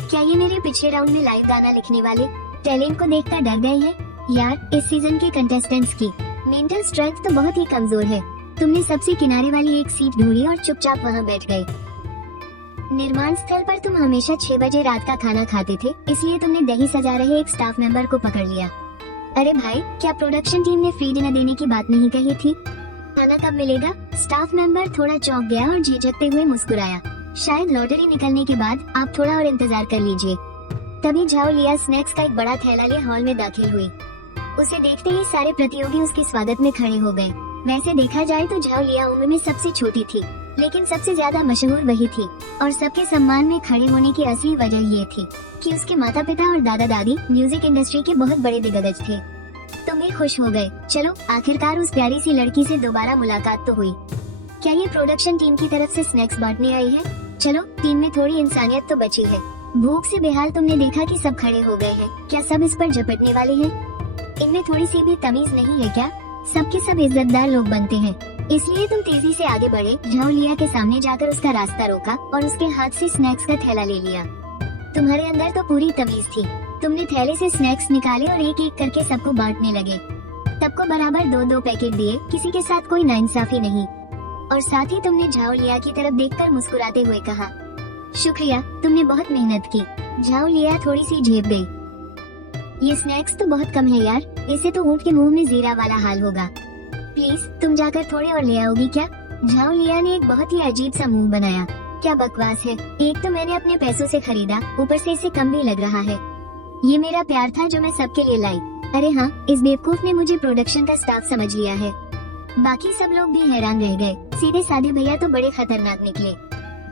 क्या ये मेरे पिछले राउंड में लाइव गाना लिखने वाले टैलेंट को देखकर डर गए हैं? यार, इस सीजन के कंटेस्टेंट्स की मेंटल स्ट्रेंथ तो बहुत ही कमजोर है। तुमने सबसे किनारे वाली एक सीट ढूंढी और चुपचाप वहाँ बैठ गए। निर्माण स्थल पर तुम हमेशा 6 बजे रात का खाना खाते थे, इसलिए तुमने दही सजा रहे एक स्टाफ मेंबर को पकड़ लिया। अरे भाई, क्या प्रोडक्शन टीम ने फ्री डिनर देने की बात नहीं कही थी? खाना कब मिलेगा? स्टाफ मेंबर थोड़ा चौंक गया और झिझकते हुए मुस्कुराया। शायद लॉटरी निकलने के बाद आप थोड़ा और इंतजार कर लीजिए। तभी झाओ लिया स्नैक्स का एक बड़ा थैला लिए हॉल में दाखिल हुई। उसे देखते ही सारे प्रतियोगी उसके स्वागत में खड़े हो गए। वैसे देखा जाए तो झाओ लिया उम्र में सबसे छोटी थी, लेकिन सबसे ज्यादा मशहूर वही थी। और सबके सम्मान में खड़े होने की असली वजह ये थी कि उसके माता पिता और दादा दादी म्यूजिक इंडस्ट्री के बहुत बड़े दिग्गज थे। तुम भी खुश हो गए। चलो, आखिरकार उस प्यारी सी लड़की से दोबारा मुलाकात तो हुई। क्या ये प्रोडक्शन टीम की तरफ से स्नैक्स बांटने आई है? चलो, टीम में थोड़ी इंसानियत तो बची है। भूख से बेहाल तुमने देखा कि सब खड़े हो गए हैं। क्या सब इस पर झपटने वाले हैं? इनमें थोड़ी सी भी तमीज नहीं है क्या? सबके सब इज्जतदार लोग बनते हैं, इसलिए तुम तेजी से आगे बढ़े। झाओ लिया के सामने जाकर उसका रास्ता रोका और उसके हाथ से स्नैक्स का थैला ले लिया। तुम्हारे अंदर तो पूरी तमीज थी। तुमने थैले से स्नैक्स निकाले और एक एक करके सबको बांटने लगे। सबको बराबर 2-2 पैकेट दिए, किसी के साथ कोई नाइंसाफी नहीं। और साथ ही तुमने झाओ लिया की तरफ देखकर मुस्कुराते हुए कहा, शुक्रिया, तुमने बहुत मेहनत की। झाओ लिया थोड़ी सी झेप गई। ये स्नैक्स तो बहुत कम है यार, इसे तो ऊँट के मुंह में जीरा वाला हाल होगा। प्लीज तुम जाकर थोड़े और ले आओगी क्या? झाओ लिया ने एक बहुत ही अजीब सा मुंह बनाया। क्या बकवास है, एक तो मैंने अपने पैसों से खरीदा, ऊपर से इसे कम भी लग रहा है। ये मेरा प्यार था जो मैं सबके लिए लाई। अरे हाँ, इस बेवकूफ ने मुझे प्रोडक्शन का स्टाफ समझ लिया है। बाकी सब लोग भी हैरान रह गए। सीधे साधे भैया तो बड़े खतरनाक निकले।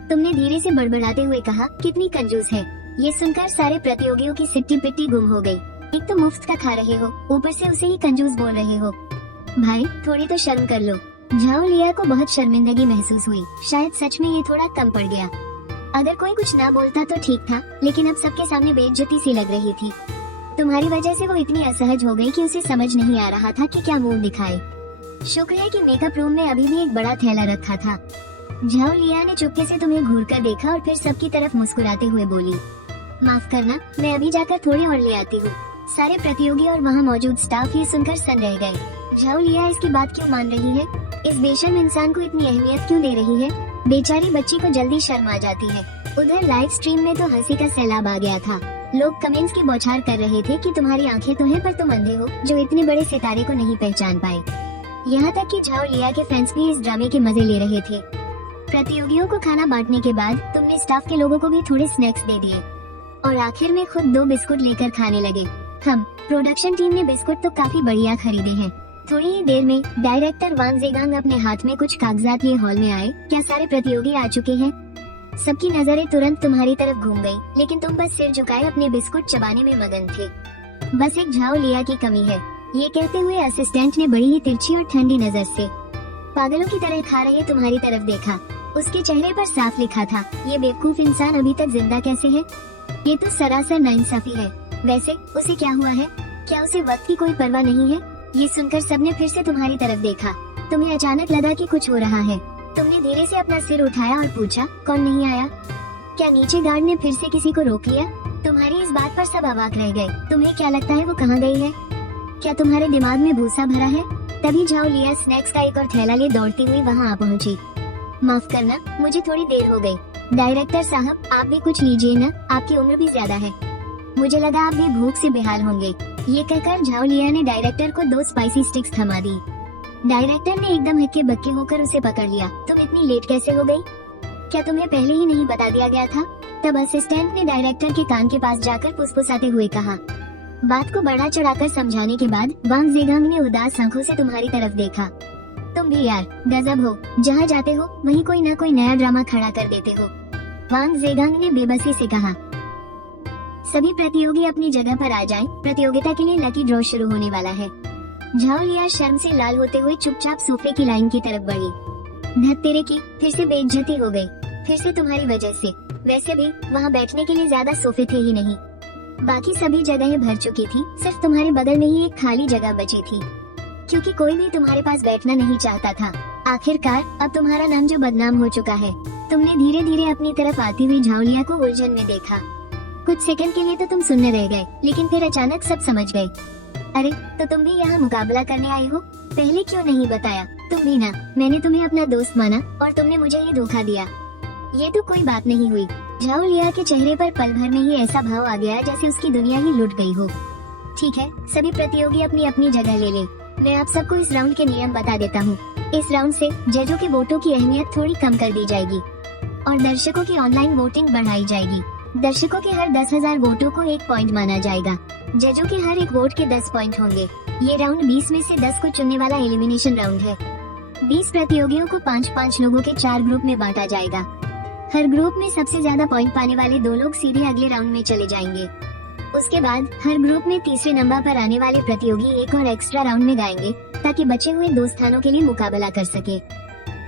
तुमने धीरे से बड़बड़ाते हुए कहा, कितनी कंजूस है। ये सुनकर सारे प्रतियोगियों की सिट्टी पिट्टी गुम हो गई। एक तो मुफ्त का खा रहे हो, ऊपर से उसे ही कंजूस बोल रहे हो। भाई, थोड़ी तो शर्म कर लो। झाओ लिया को बहुत शर्मिंदगी महसूस हुई। शायद सच में ये थोड़ा कम पड़ गया। अगर कोई कुछ ना बोलता तो ठीक था, लेकिन अब सबके सामने बेइज्जती सी लग रही थी। तुम्हारी वजह से वो इतनी असहज हो गई कि उसे समझ नहीं आ रहा था कि क्या मुंह दिखाए। शुक्र है कि मेकअप रूम में अभी भी एक बड़ा थैला रखा था। झाओ लिया ने चुपके से तुम्हें घूरकर देखा और फिर सबकी तरफ मुस्कुराते हुए बोली, माफ करना, मैं अभी जाकर थोड़े और ले आती हूँ। सारे प्रतियोगी और वहाँ मौजूद स्टाफ ये सुनकर सन रह गए। झाओ लिया इसकी बात क्यों मान रही है? इस बेशर्म इंसान को इतनी अहमियत क्यों दे रही है? बेचारी बच्ची को जल्दी शर्म आ जाती है। उधर लाइव स्ट्रीम में तो हंसी का सैलाब आ गया था। लोग कमेंट्स की बौछार कर रहे थे कि तुम्हारी आंखें तो हैं पर तुम अंधे हो जो इतने बड़े सितारे को नहीं पहचान पाए। यहाँ तक कि झाओ लिया के फैंस भी इस ड्रामे के मजे ले रहे थे। प्रतियोगियों को खाना बांटने के बाद तुमने स्टाफ के लोगों को भी थोड़े स्नैक्स दे दिए और आखिर में खुद 2 बिस्कुट लेकर खाने लगे। हम प्रोडक्शन टीम ने बिस्कुट तो काफी बढ़िया खरीदे हैं। थोड़ी ही देर में डायरेक्टर वांग जेगांग अपने हाथ में कुछ कागजात लिए हॉल में आए। क्या सारे प्रतियोगी आ चुके हैं? सबकी नजरें तुरंत तुम्हारी तरफ घूम गई, लेकिन तुम बस सिर झुकाए अपने बिस्कुट चबाने में मगन थे। बस एक झाओ लिया की कमी है, ये कहते हुए असिस्टेंट ने बड़ी ही तिरछी और ठंडी नजर से पागलों की तरह खा रहे तुम्हारी तरफ देखा। उसके चेहरे पर साफ लिखा था, ये बेवकूफ इंसान अभी तक जिंदा कैसे है? ये तो सरासर नाइंसाफी है। वैसे उसे क्या हुआ है? क्या उसे वक्त की कोई परवाह नहीं है? ये सुनकर सबने फिर से तुम्हारी तरफ देखा। तुम्हें अचानक लगा कि कुछ हो रहा है। तुमने धीरे से अपना सिर उठाया और पूछा, कौन नहीं आया? क्या नीचे गार्ड ने फिर से किसी को रोक लिया? तुम्हारी इस बात पर सब अवाक रह गए। तुम्हें क्या लगता है वो कहाँ गई है? क्या तुम्हारे दिमाग में भूसा भरा है? तभी झाओ लिया स्नैक्स का एक और थैला ले दौड़ती हुई वहाँ आ पहुँची। माफ करना, मुझे थोड़ी देर हो गई। डायरेक्टर साहब, आप भी कुछ लीजिए ना, आपकी उम्र भी ज्यादा है। मुझे लगा आप भी भूख से बेहाल होंगे। ये कहकर झाओ लिया ने डायरेक्टर को 2 स्पाइसी स्टिक्स थमा दी। डायरेक्टर ने एकदम हक्के बक्के होकर उसे पकड़ लिया। तुम इतनी लेट कैसे हो गई? क्या तुम्हें पहले ही नहीं बता दिया गया था? तब असिस्टेंट ने डायरेक्टर के कान के पास जाकर फुसफुसाते हुए कहा। बात को बढ़ा चढ़ाकर समझाने के बाद वांग जेगांग ने उदास आंखों से तुम्हारी तरफ देखा। तुम भी यार गजब हो, जहाँ जाते हो वहीं कोई ना कोई नया ड्रामा खड़ा कर देते हो। वांग ज़ेगांग ने बेबसी से कहा। सभी प्रतियोगी अपनी जगह पर आ जाएं, प्रतियोगिता के लिए लकी ड्रॉ शुरू होने वाला है। झाओ लिया शर्म से लाल होते हुए चुपचाप सोफे की लाइन की तरफ बढ़ी। धत तेरे की, फिर से बेइज्जती हो गई, फिर से तुम्हारी वजह से। वैसे भी वहाँ बैठने के लिए ज्यादा सोफे थे ही नहीं, बाकी सभी जगहें भर चुकी थी, सिर्फ तुम्हारे बगल में ही एक खाली जगह बची थी, क्योंकि कोई भी तुम्हारे पास बैठना नहीं चाहता था। आखिरकार अब तुम्हारा नाम जो बदनाम हो चुका है। तुमने धीरे धीरे अपनी तरफ आती हुई झाओ लिया को उलझन में देखा। कुछ सेकंड के लिए तो तुम सुनने रह गए, लेकिन फिर अचानक सब समझ गए। अरे तो तुम भी यहाँ मुकाबला करने आई हो, पहले क्यों नहीं बताया? तुम भी ना, मैंने तुम्हें अपना दोस्त माना और तुमने मुझे ये धोखा दिया। ये तो कोई बात नहीं हुई। झाओ लिया के चेहरे पर पल भर में ही ऐसा भाव आ गया जैसे उसकी दुनिया ही लुट गई हो। ठीक है, सभी प्रतियोगी अपनी अपनी जगह ले ले। मैं आप सबको इस राउंड के नियम बता देता हूँ। इस राउंड से जजों के वोटों की अहमियत थोड़ी कम कर दी जाएगी और दर्शकों की ऑनलाइन वोटिंग बढ़ाई जाएगी। दर्शकों के हर 10,000 वोटों को 1 पॉइंट माना जाएगा। जजों के हर एक वोट के 10 पॉइंट होंगे। ये राउंड 20 में से 10 को चुनने वाला एलिमिनेशन राउंड है। 20 प्रतियोगियों को 5-5 लोगों के 4 ग्रुप में बांटा जाएगा। हर ग्रुप में सबसे ज्यादा पॉइंट पाने वाले 2 लोग सीधे अगले राउंड में चले जाएंगे। उसके बाद हर ग्रुप में तीसरे नंबर पर आने वाले प्रतियोगी एक और एक्स्ट्रा राउंड में गाएंगे, ताकि बचे हुए 2 स्थानों के लिए मुकाबला कर सके।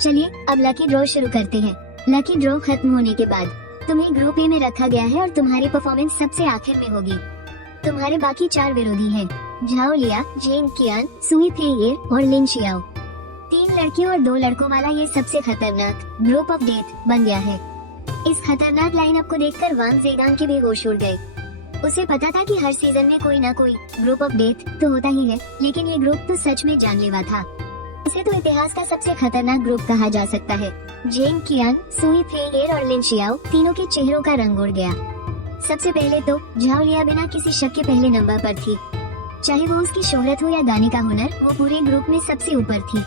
चलिए अब लकी ड्रॉ शुरू करते हैं। लकी ड्रॉ खत्म होने के बाद तुम्हें ग्रुप ए में रखा गया है और तुम्हारी परफॉर्मेंस सबसे आखिर में होगी। तुम्हारे बाकी 4 विरोधी हैं, झाओ लिया, जेंग कियान, सुई फेइर और लिन शियाओ। 3 लड़कियों और 2 लड़कों वाला ये सबसे खतरनाक ग्रुप ऑफ डेथ बन गया है। इस खतरनाक लाइनअप को देखकर वांग ज़ेगांग के भी होश उड़ गए। उसे पता था कि हर सीजन में कोई ना कोई ग्रुप ऑफ डेथ तो होता ही है, लेकिन ये ग्रुप तो सच में जानलेवा था। इसे तो इतिहास का सबसे खतरनाक ग्रुप कहा जा सकता है। जेंग कियान, सुई फेइर और लिन शियाओ तीनों के चेहरों का रंग उड़ गया। सबसे पहले तो झाओ लिया बिना किसी शक के पहले नंबर पर थी। चाहे वो उसकी शोहरत हो या गाने का हुनर, वो पूरे ग्रुप में सबसे ऊपर थी।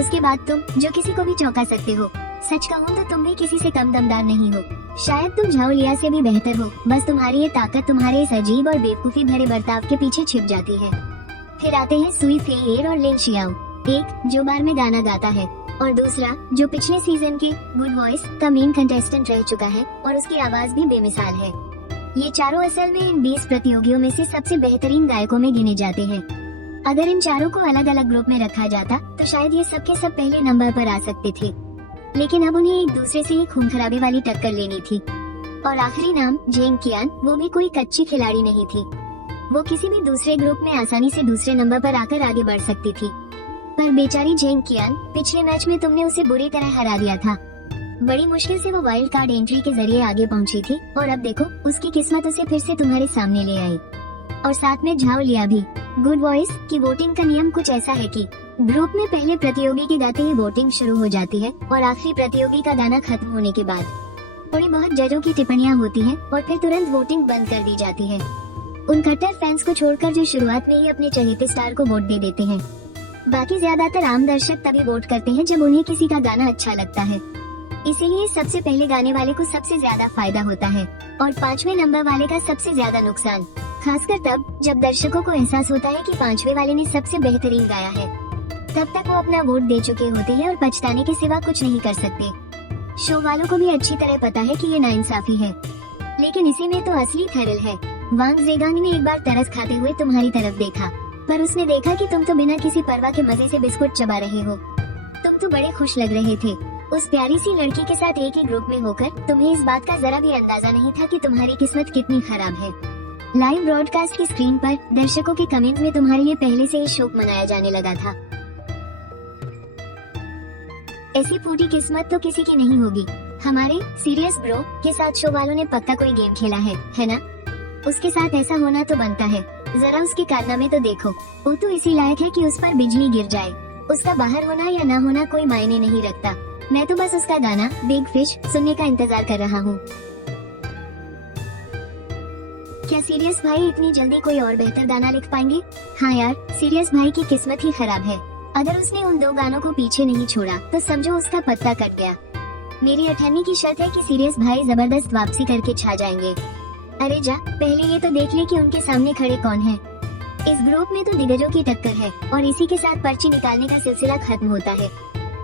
उसके बाद तुम, जो किसी को भी चौंका सकते हो। सच कहूँ तो तुम भी किसी से कम दमदार नहीं हो। शायद तुम झाओ लिया से भी बेहतर हो, बस तुम्हारी ये ताकत तुम्हारे इस अजीब और बेवकूफी भरे बर्ताव के पीछे छिप जाती है। फिर आते हैं सुई फेइर और लिन शियाओ, एक जो बार में गाना गाता है और दूसरा जो पिछले सीजन के गुड वॉइस का मेन कंटेस्टेंट रह चुका है और उसकी आवाज भी बेमिसाल है। ये चारों असल में इन 20 प्रतियोगियों में से सबसे बेहतरीन गायकों में गिने जाते हैं। अगर इन चारों को अलग अलग ग्रुप में रखा जाता तो शायद ये सब के सब पहले नंबर पर आ सकते थे, लेकिन अब उन्हें एक दूसरे से ही खून खराबे वाली टक्कर लेनी थी। और आखिरी नाम जेंग कियान, वो भी कोई कच्ची खिलाड़ी नहीं थी। वो किसी भी दूसरे ग्रुप में आसानी से दूसरे नंबर पर आकर आगे बढ़ सकती थी, पर बेचारी जेंग कियान, पिछले मैच में तुमने उसे बुरी तरह हरा दिया था। बड़ी मुश्किल से वो वाइल्ड कार्ड एंट्री के जरिए आगे पहुंची थी और अब देखो उसकी किस्मत उसे फिर से तुम्हारे सामने ले आई। और साथ में झाओ लिया भी। गुड वॉइस की वोटिंग का नियम कुछ ऐसा है कि ग्रुप में पहले प्रतियोगी के गाते ही वोटिंग शुरू हो जाती है और आखिरी प्रतियोगी का गाना खत्म होने के बाद थोड़ी बहुत जजों की टिप्पणियां होती हैं और फिर तुरंत वोटिंग बंद कर दी जाती है। उन कट्टर फैंस को छोड़कर जो शुरुआत में ही अपने चहेते स्टार को वोट दे देते हैं। बाकी ज्यादातर आम दर्शक तभी वोट करते हैं जब उन्हें किसी का गाना अच्छा लगता है। इसीलिए सबसे पहले गाने वाले को सबसे ज्यादा फायदा होता है और 5वें नंबर वाले का सबसे ज्यादा नुकसान, खासकर तब जब दर्शकों को एहसास होता है कि 5वें वाले ने सबसे बेहतरीन गाया है। तब तक वो अपना वोट दे चुके होते हैं और पछताने के सिवा कुछ नहीं कर सकते। शो वालों को भी अच्छी तरह पता है कि ये नाइंसाफी है, लेकिन इसी में तो असली थ्रिल है। वांग ज़ेगांग ने एक बार तरस खाते हुए तुम्हारी तरफ देखा, पर उसने देखा कि तुम तो बिना किसी परवाह के मजे से बिस्कुट चबा रहे हो। तुम तो बड़े खुश लग रहे थे। उस प्यारी सी लड़की के साथ एक ही ग्रुप में होकर तुम्हें इस बात का जरा भी अंदाजा नहीं था कि तुम्हारी किस्मत कितनी खराब है। लाइव ब्रॉडकास्ट की स्क्रीन पर दर्शकों के कमेंट में तुम्हारे लिए पहले से ही शोक मनाया जाने लगा था। ऐसी फूटी किस्मत तो किसी की नहीं होगी। हमारे सीरियस ब्रो के साथ शो वालों ने पक्का कोई गेम खेला है ना? उसके साथ ऐसा होना तो बनता है। जरा उसके कारनामे तो देखो। वो तो इसी लायक है कि उस पर बिजली गिर जाए। उसका बाहर होना या ना होना कोई मायने नहीं रखता। मैं तो बस उसका गाना बिग फिश सुनने का इंतजार कर रहा हूँ। क्या सीरियस भाई इतनी जल्दी कोई और बेहतर गाना लिख पाएंगे? हाँ यार, सीरियस भाई की किस्मत ही खराब है। अगर उसने उन 2 गानों को पीछे नहीं छोड़ा तो समझो उसका पत्ता कट गया। मेरी 18वीं की शर्त है कि सीरियस भाई जबरदस्त वापसी करके छा जाएंगे। अरे जा, पहले ये तो देख ले कि उनके सामने खड़े कौन हैं। इस ग्रुप में तो दिग्गजों की टक्कर है और इसी के साथ पर्ची निकालने का सिलसिला खत्म होता है।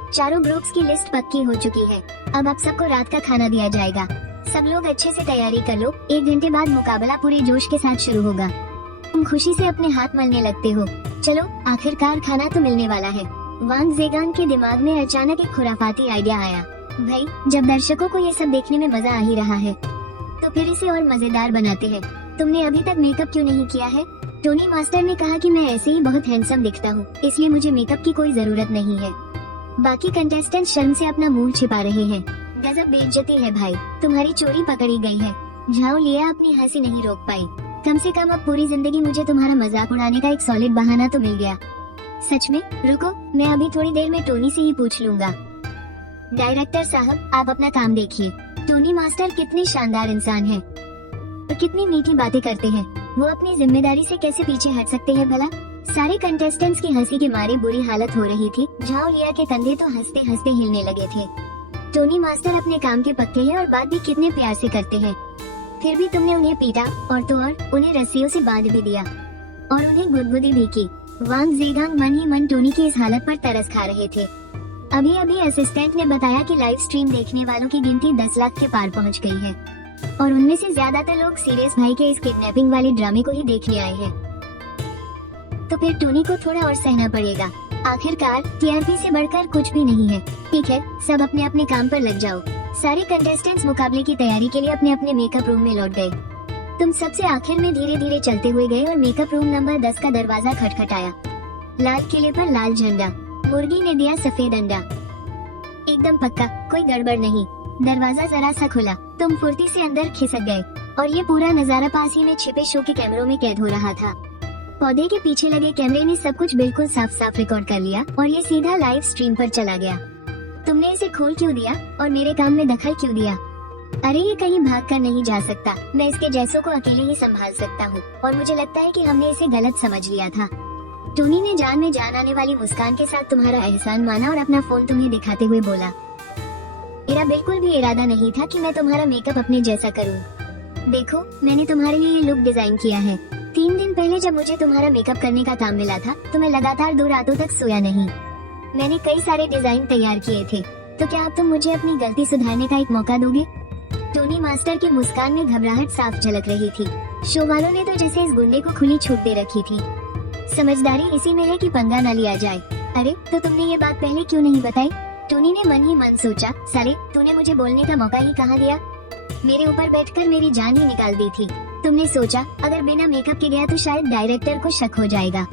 चारों ग्रुप्स की लिस्ट पक्की हो चुकी है। अब आप सबको रात का खाना दिया जाएगा। सब लोग अच्छे से तैयारी कर लो, 1 घंटे बाद मुकाबला पूरे जोश के साथ शुरू होगा। तुम खुशी से अपने हाथ मलने लगते हो। चलो, आखिरकार खाना तो मिलने वाला है। वांग ज़ेगांग के दिमाग में अचानक एक खुराफाती आइडिया आया। भाई, जब दर्शकों को ये सब देखने में मजा आ ही रहा है, तो फिर इसे और मजेदार बनाते हैं। तुमने अभी तक मेकअप क्यों नहीं किया है? टोनी मास्टर ने कहा कि मैं ऐसे ही बहुत हैंडसम दिखता हूँ, इसलिए मुझे मेकअप की कोई जरूरत नहीं है। बाकी कंटेस्टेंट शर्म से अपना मुंह छिपा रहे हैं। गजब बेइज्जती है भाई, तुम्हारी चोरी पकड़ी गई है। झाओ लिया अपनी हंसी नहीं रोक पाई। कम से कम अब पूरी जिंदगी मुझे तुम्हारा मजाक उड़ाने का एक सॉलिड बहाना तो मिल गया। सच में? रुको, मैं अभी थोड़ी देर में टोनी से ही पूछ लूंगा। डायरेक्टर साहब, आप अपना काम देखिए। टोनी मास्टर कितने शानदार इंसान हैं और कितनी मीठी बातें करते हैं। वो अपनी जिम्मेदारी से कैसे पीछे हट सकते हैं भला? सारे कंटेस्टेंट्स की हंसी के मारे बुरी हालत हो रही थी। झाओ लिया के कंधे तो हंसते हंसते हिलने लगे थे। टोनी मास्टर अपने काम के पक्के हैं और बात भी कितने प्यार से करते हैं। फिर भी तुमने उन्हें पीटा और तो और उन्हें रस्सियों से बांध भी दिया और उन्हें गुदगुदी भी की। वांग ज़ेगांग मन ही मन टोनी की इस हालत पर तरस खा रहे थे। अभी अभी असिस्टेंट ने बताया कि लाइव स्ट्रीम देखने वालों की गिनती 10 लाख के पार पहुंच गई है और उनमें से ज्यादातर लोग सीरियस भाई के इस किडनैपिंग वाले ड्रामे को ही देखने आए हैं। तो फिर टोनी को थोड़ा और सहना पड़ेगा। आखिरकार टीआरपी से बढ़कर कुछ भी नहीं है। ठीक है, सब अपने अपने काम पर लग जाओ। सारे कंटेस्टेंट्स मुकाबले की तैयारी के लिए अपने अपने मेकअप रूम में लौट गए। तुम सबसे आखिर में धीरे धीरे चलते हुए गए और मेकअप रूम नंबर 10 का दरवाजा खटखटाया। लाल किले पर लाल झंडा, मुर्गी ने दिया सफेद अंडा। एकदम पक्का, कोई गड़बड़ नहीं। दरवाजा जरा सा खुला, तुम फुर्ती से अंदर खिसक गए और ये पूरा नजारा पास ही में छिपे शो के कैमरों में कैद हो रहा था। पौधे के पीछे लगे कैमरे ने सब कुछ बिल्कुल साफ साफ रिकॉर्ड कर लिया और ये सीधा लाइव स्ट्रीम पर चला गया। तुमने इसे खोल क्यों दिया और मेरे काम में दखल क्यों दिया? अरे ये कहीं भाग कर नहीं जा सकता। मैं इसके जैसों को अकेले ही संभाल सकता हूँ और मुझे लगता है कि हमने इसे गलत समझ लिया था। टोनी ने जान में जान आने वाली मुस्कान के साथ तुम्हारा एहसान माना और अपना फोन तुम्हें दिखाते हुए बोला, मेरा बिल्कुल भी इरादा नहीं था कि मैं तुम्हारा मेकअप अपने जैसा करूं। देखो, मैंने तुम्हारे लिए ये लुक डिजाइन किया है। 3 दिन पहले जब मुझे तुम्हारा मेकअप करने का काम मिला था तो मैं लगातार 2 रातों तक सोया नहीं। मैंने कई सारे डिजाइन तैयार किए थे, तो क्या अब तुम मुझे अपनी गलती सुधारने का एक मौका दोगे? टोनी मास्टर की मुस्कान में घबराहट साफ झलक रही थी। शो वालों ने तो जैसे इस गुंडे को खुली छूट दे रखी थी। समझदारी इसी में है कि पंगा न लिया जाए। अरे तो तुमने ये बात पहले क्यों नहीं बताई? टोनी ने मन ही मन सोचा, साले तूने मुझे बोलने का मौका ही कहाँ दिया? मेरे ऊपर बैठकर मेरी जान ही निकाल दी थी। तुमने सोचा अगर बिना मेकअप के गया तो शायद डायरेक्टर को शक हो जाएगा।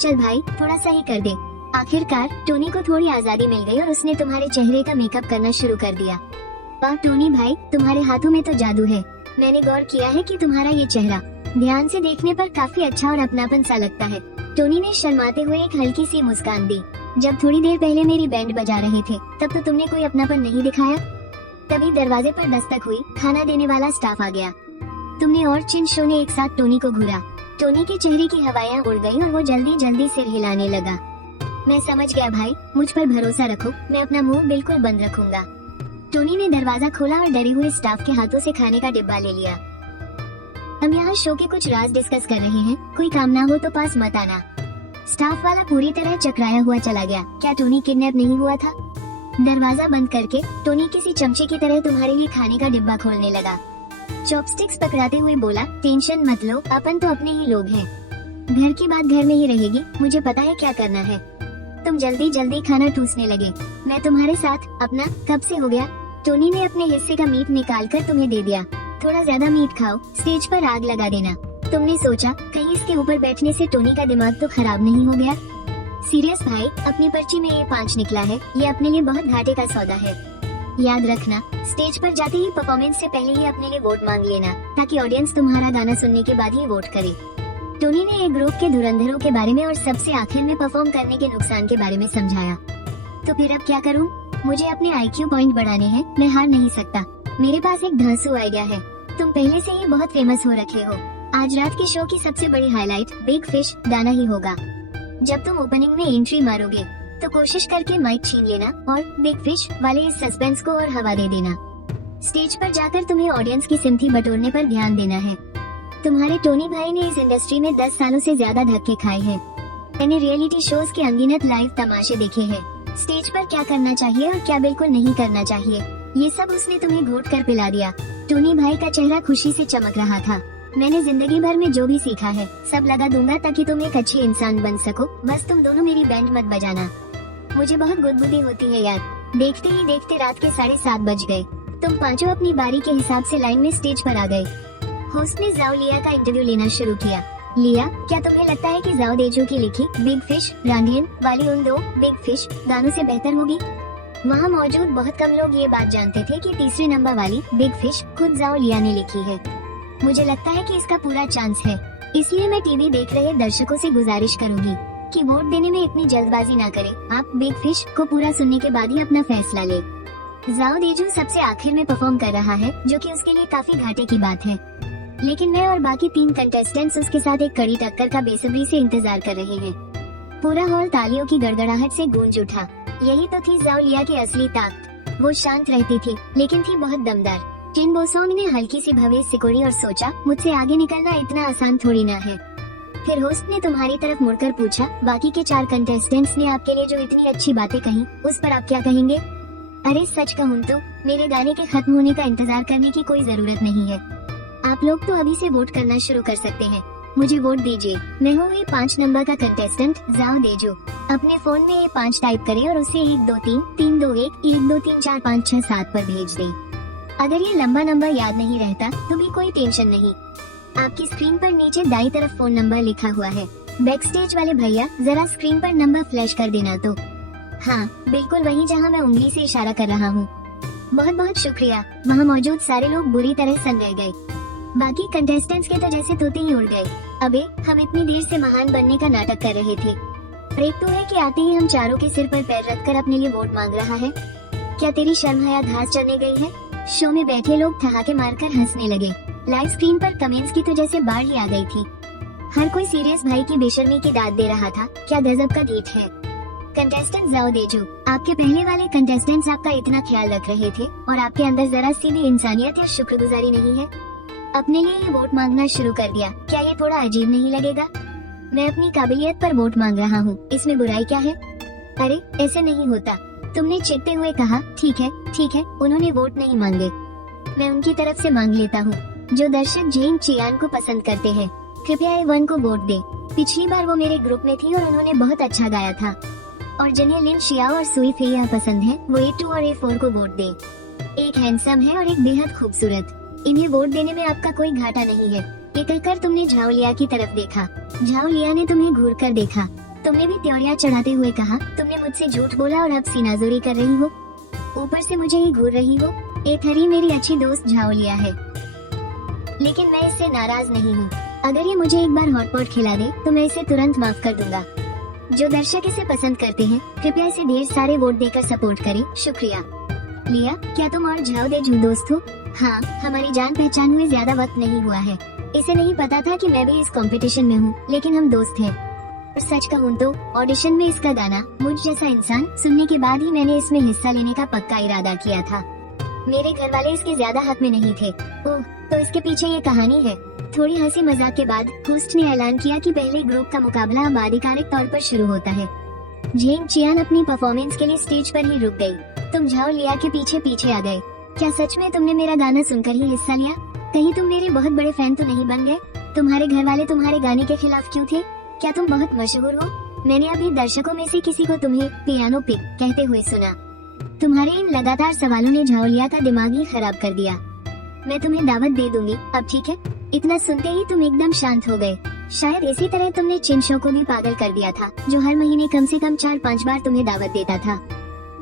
चल भाई, थोड़ा सा ही कर दे। आखिरकार टोनी को थोड़ी आजादी मिल गई और उसने तुम्हारे चेहरे का मेकअप करना शुरू कर दिया। वाह टोनी भाई, तुम्हारे हाथों में तो जादू है। मैंने गौर किया है कि तुम्हारा ये चेहरा ध्यान से देखने पर काफी अच्छा और अपनापन सा लगता है। टोनी ने शर्माते हुए एक हल्की सी मुस्कान दी। जब थोड़ी देर पहले मेरी बैंड बजा रहे थे तब तो तुमने कोई अपनापन नहीं दिखाया। तभी दरवाजे पर दस्तक हुई, खाना देने वाला स्टाफ आ गया। तुमने और चिन शो ने एक साथ टोनी को घूरा। टोनी के चेहरे की हवाएं उड़ गईं और वो जल्दी जल्दी सिर हिलाने लगा। मैं समझ गया भाई, मुझ पर भरोसा रखो, मैं अपना मुंह बिल्कुल बंद रखूंगा। टोनी ने दरवाजा खोला और डरे हुए स्टाफ के हाथों से खाने का डिब्बा ले लिया। हम यहाँ शो के कुछ राज डिस्कस कर रहे हैं, कोई काम ना हो तो पास मत आना। स्टाफ वाला पूरी तरह चकराया हुआ चला गया। क्या टोनी किडनैप नहीं हुआ था? दरवाजा बंद करके टोनी किसी चमचे की तरह तुम्हारे लिए खाने का डिब्बा खोलने लगा। चॉपस्टिक्स पकड़ाते हुए बोला, टेंशन मत लो, अपन तो अपने ही लोग हैं। घर की बात घर में ही रहेगी, मुझे पता है क्या करना है। तुम जल्दी जल्दी खाना ठूसने लगे। मैं तुम्हारे साथ अपना कब से हो गया? टोनी ने अपने हिस्से का मीट निकाल कर तुम्हें दे दिया। थोड़ा ज्यादा मीट खाओ, स्टेज पर आग लगा देना। तुमने सोचा कहीं इसके ऊपर बैठने से टोनी का दिमाग तो खराब नहीं हो गया? सीरियस भाई, अपनी पर्ची में ये 5 निकला है, ये अपने लिए बहुत घाटे का सौदा है। याद रखना, स्टेज पर जाते ही परफॉर्मेंस से पहले ही अपने लिए वोट मांग लेना, ताकि ऑडियंस तुम्हारा गाना सुनने के बाद ही वोट करे। टोनी ने एक ग्रुप के धुरंधरों के बारे में और सबसे आखिर में परफॉर्म करने के नुकसान के बारे में समझाया। तो फिर अब क्या करूं? मुझे अपने IQ पॉइंट बढ़ाने हैं, मैं हार नहीं सकता। मेरे पास एक धांसू आइडिया है। तुम पहले से ही बहुत फेमस हो रखे हो। आज रात के शो की सबसे बड़ी हाईलाइट बिग फिश गाना ही होगा। जब तुम ओपनिंग में एंट्री मारोगे तो कोशिश करके माइक छीन लेना और बिग फिश वाले इस सस्पेंस को और हवा दे देना। स्टेज पर जाकर तुम्हें ऑडियंस की सिम्पथी बटोरने पर ध्यान देना है। तुम्हारे टोनी भाई ने इस इंडस्ट्री में 10 सालों से ज्यादा धक्के खाए हैं। मैंने रियलिटी शोज के अनगिनत लाइव तमाशे देखे हैं। स्टेज पर क्या करना चाहिए और क्या बिल्कुल नहीं करना चाहिए, ये सब उसने तुम्हें घोट कर पिला दिया। टोनी भाई का चेहरा खुशी से चमक रहा था। मैंने जिंदगी भर में जो भी सीखा है सब लगा दूंगा ताकि तुम एक अच्छी इंसान बन सको। बस तुम दोनों मेरी बैंड मत बजाना। मुझे बहुत गुदगुदी होती है यार। देखते ही देखते रात के 7:30 बज गए। तुम पांचों अपनी बारी के हिसाब से लाइन में स्टेज पर आ गए। होस्ट ने जाओ लिया का इंटरव्यू लेना शुरू किया। लिया, क्या तुम्हें लगता है कि जाओ देजो की लिखी बिग फिश रांडियन वाली उन दो बिग फिश गानों से बेहतर होगी? वहाँ मौजूद बहुत कम लोग ये बात जानते थे कि तीसरे नंबर वाली बिग फिश खुद जाओ लिया ने लिखी है। मुझे लगता है कि इसका पूरा चांस है, इसलिए मैं टीवी देख रहे दर्शकों से गुजारिश करूंगी कि वोट देने में इतनी जल्दबाजी ना करें। आप बिग फिश को पूरा सुनने के बाद ही अपना फैसला ले। जाओ देजो सबसे आखिर में परफॉर्म कर रहा है, जो कि उसके लिए काफी घाटे की बात है। लेकिन मैं और बाकी 3 कंटेस्टेंट्स उसके साथ एक कड़ी टक्कर का बेसब्री से इंतजार कर रहे हैं। पूरा हॉल तालियों की गड़गड़ाहट से गूंज उठा। यही तो थी जाओ लिया की असली ताकत। वो शांत रहती थी लेकिन थी बहुत दमदार। चिन बोसोंग ने हल्की सी भवेश सिकोड़ी और सोचा, मुझसे आगे निकलना इतना आसान थोड़ी ना है। फिर होस्ट ने तुम्हारी तरफ मुड़कर पूछा, बाकी के 4 कंटेस्टेंट्स ने आपके लिए जो इतनी अच्छी बातें कही उस पर आप क्या कहेंगे? अरे सच कहूँ तो मेरे गाने के खत्म होने का इंतजार करने की कोई जरूरत नहीं है। आप लोग तो अभी से वोट करना शुरू कर सकते हैं। मुझे वोट दीजिए। मैं हूँ ये 5 नंबर का कंटेस्टेंट जाओ देजो। अपने फोन में ये 5 टाइप करें और उसे 1 2 3 3 2 1 1 2 3 4 5 6 7 पर भेज दें। अगर ये लंबा नंबर याद नहीं रहता तो भी कोई टेंशन नहीं। आपकी स्क्रीन पर नीचे दाईं तरफ फोन नंबर लिखा हुआ है। बैक स्टेज वाले भैया जरा स्क्रीन पर नंबर फ्लैश कर देना। तो हाँ, बिल्कुल वही जहाँ मैं उंगली से इशारा कर रहा हूँ। बहुत बहुत शुक्रिया। वहाँ मौजूद सारे लोग बुरी तरह सन रह गए। बाकी कंटेस्टेंट्स के तो जैसे तोते ही उड़ गए। अबे, हम इतनी देर से महान बनने का नाटक कर रहे थे। एक तो है कि आते ही हम चारों के सिर पर पैर रखकर अपने लिए वोट मांग रहा है। क्या तेरी शर्म हया घास चढ़ने गई है? शो में बैठे लोग ठहाके मारकर हंसने लगे। लाइव स्क्रीन पर कमेंट्स की तो जैसे बाढ़ ही आ गई थी। हर कोई सीरियस भाई की बेशर्मी की दाद दे रहा था। क्या गजब का गीत है। कंटेस्टेंट जाओ देजो, आपके पहले वाले कंटेस्टेंट्स आपका इतना ख्याल रख रहे थे और आपके अंदर जरा सी भी इंसानियत या शुक्रगुजारी नहीं है। अपने लिए ये वोट मांगना शुरू कर दिया। क्या ये थोड़ा अजीब नहीं लगेगा? मैं अपनी काबिलियत पर वोट मांग रहा हूँ, इसमें बुराई क्या है? अरे ऐसे नहीं होता। तुमने चीखते हुए कहा, ठीक है, उन्होंने वोट नहीं मांगे। मैं उनकी तरफ से मांग लेता हूँ। जो दर्शक जेंग चियान को पसंद करते हैं, कृपया A1 को वोट दे। पिछली बार वो मेरे ग्रुप में थी और उन्होंने बहुत अच्छा गाया था। और जिन्हें लिन शियाओ और सुई फेया पसंद है, वो A2 और A4 को वोट दे। एक हैंडसम है और एक बेहद खूबसूरत। इन्हें वोट देने में आपका कोई घाटा नहीं है। ये कहकर तुमने झाओ लिया की तरफ देखा। झाओ लिया ने तुम्हें घूर कर देखा। तुमने भी त्योरियां चढ़ाते हुए कहा, तुमने मुझसे झूठ बोला और अब सीनाजोरी कर रही हो। ऊपर से मुझे ही घूर रही हो। A3 मेरी अच्छी दोस्त झाओ लिया है, लेकिन मैं इससे नाराज नहीं हूँ। अगर ये मुझे एक बार हॉटपॉट खिला दे तो मैं इसे तुरंत माफ कर दूंगा। जो दर्शक इसे पसंद करते हैं, कृपया इसे ढेर सारे वोट देकर सपोर्ट करें। शुक्रिया। लिया, क्या तुम और झाओ देजो दोस्त हो? हाँ, हमारी जान पहचान हुए ज्यादा वक्त नहीं हुआ है। इसे नहीं पता था कि मैं भी इस कंपटीशन में हूँ, लेकिन हम दोस्त हैं। और सच कहूँ तो ऑडिशन में इसका गाना मुझ जैसा इंसान सुनने के बाद ही मैंने इसमें हिस्सा लेने का पक्का इरादा किया था। मेरे घर वाले इसके ज्यादा हक में नहीं थे। ओह, तो इसके पीछे ये कहानी है। थोड़ी हंसी मजाक के बाद होस्ट ने ऐलान किया कि पहले ग्रुप का मुकाबला अब आधिकारिक तौर पर शुरू होता है। जेंग चियान अपनी परफॉर्मेंस के लिए स्टेज पर ही रुक गई। तुम झाओ लिया के पीछे पीछे आ गए। क्या सच में तुमने मेरा गाना सुनकर ही हिस्सा लिया? कहीं तुम मेरे बहुत बड़े फैन तो नहीं बन गए? तुम्हारे घर वाले तुम्हारे गाने के खिलाफ क्यों थे? क्या तुम बहुत मशहूर हो? मैंने अभी दर्शकों में से किसी को तुम्हें पियानो पिक कहते हुए सुना। तुम्हारे इन लगातार सवालों ने झाओ लिया का दिमाग ही खराब कर दिया। मैं तुम्हें दावत दे दूंगी अब, ठीक है? इतना सुनते ही तुम एकदम शांत हो गए। शायद इसी तरह तुमने चिन शो को भी पागल कर दिया था, जो हर महीने कम से कम 4-5 बार तुम्हें दावत देता था।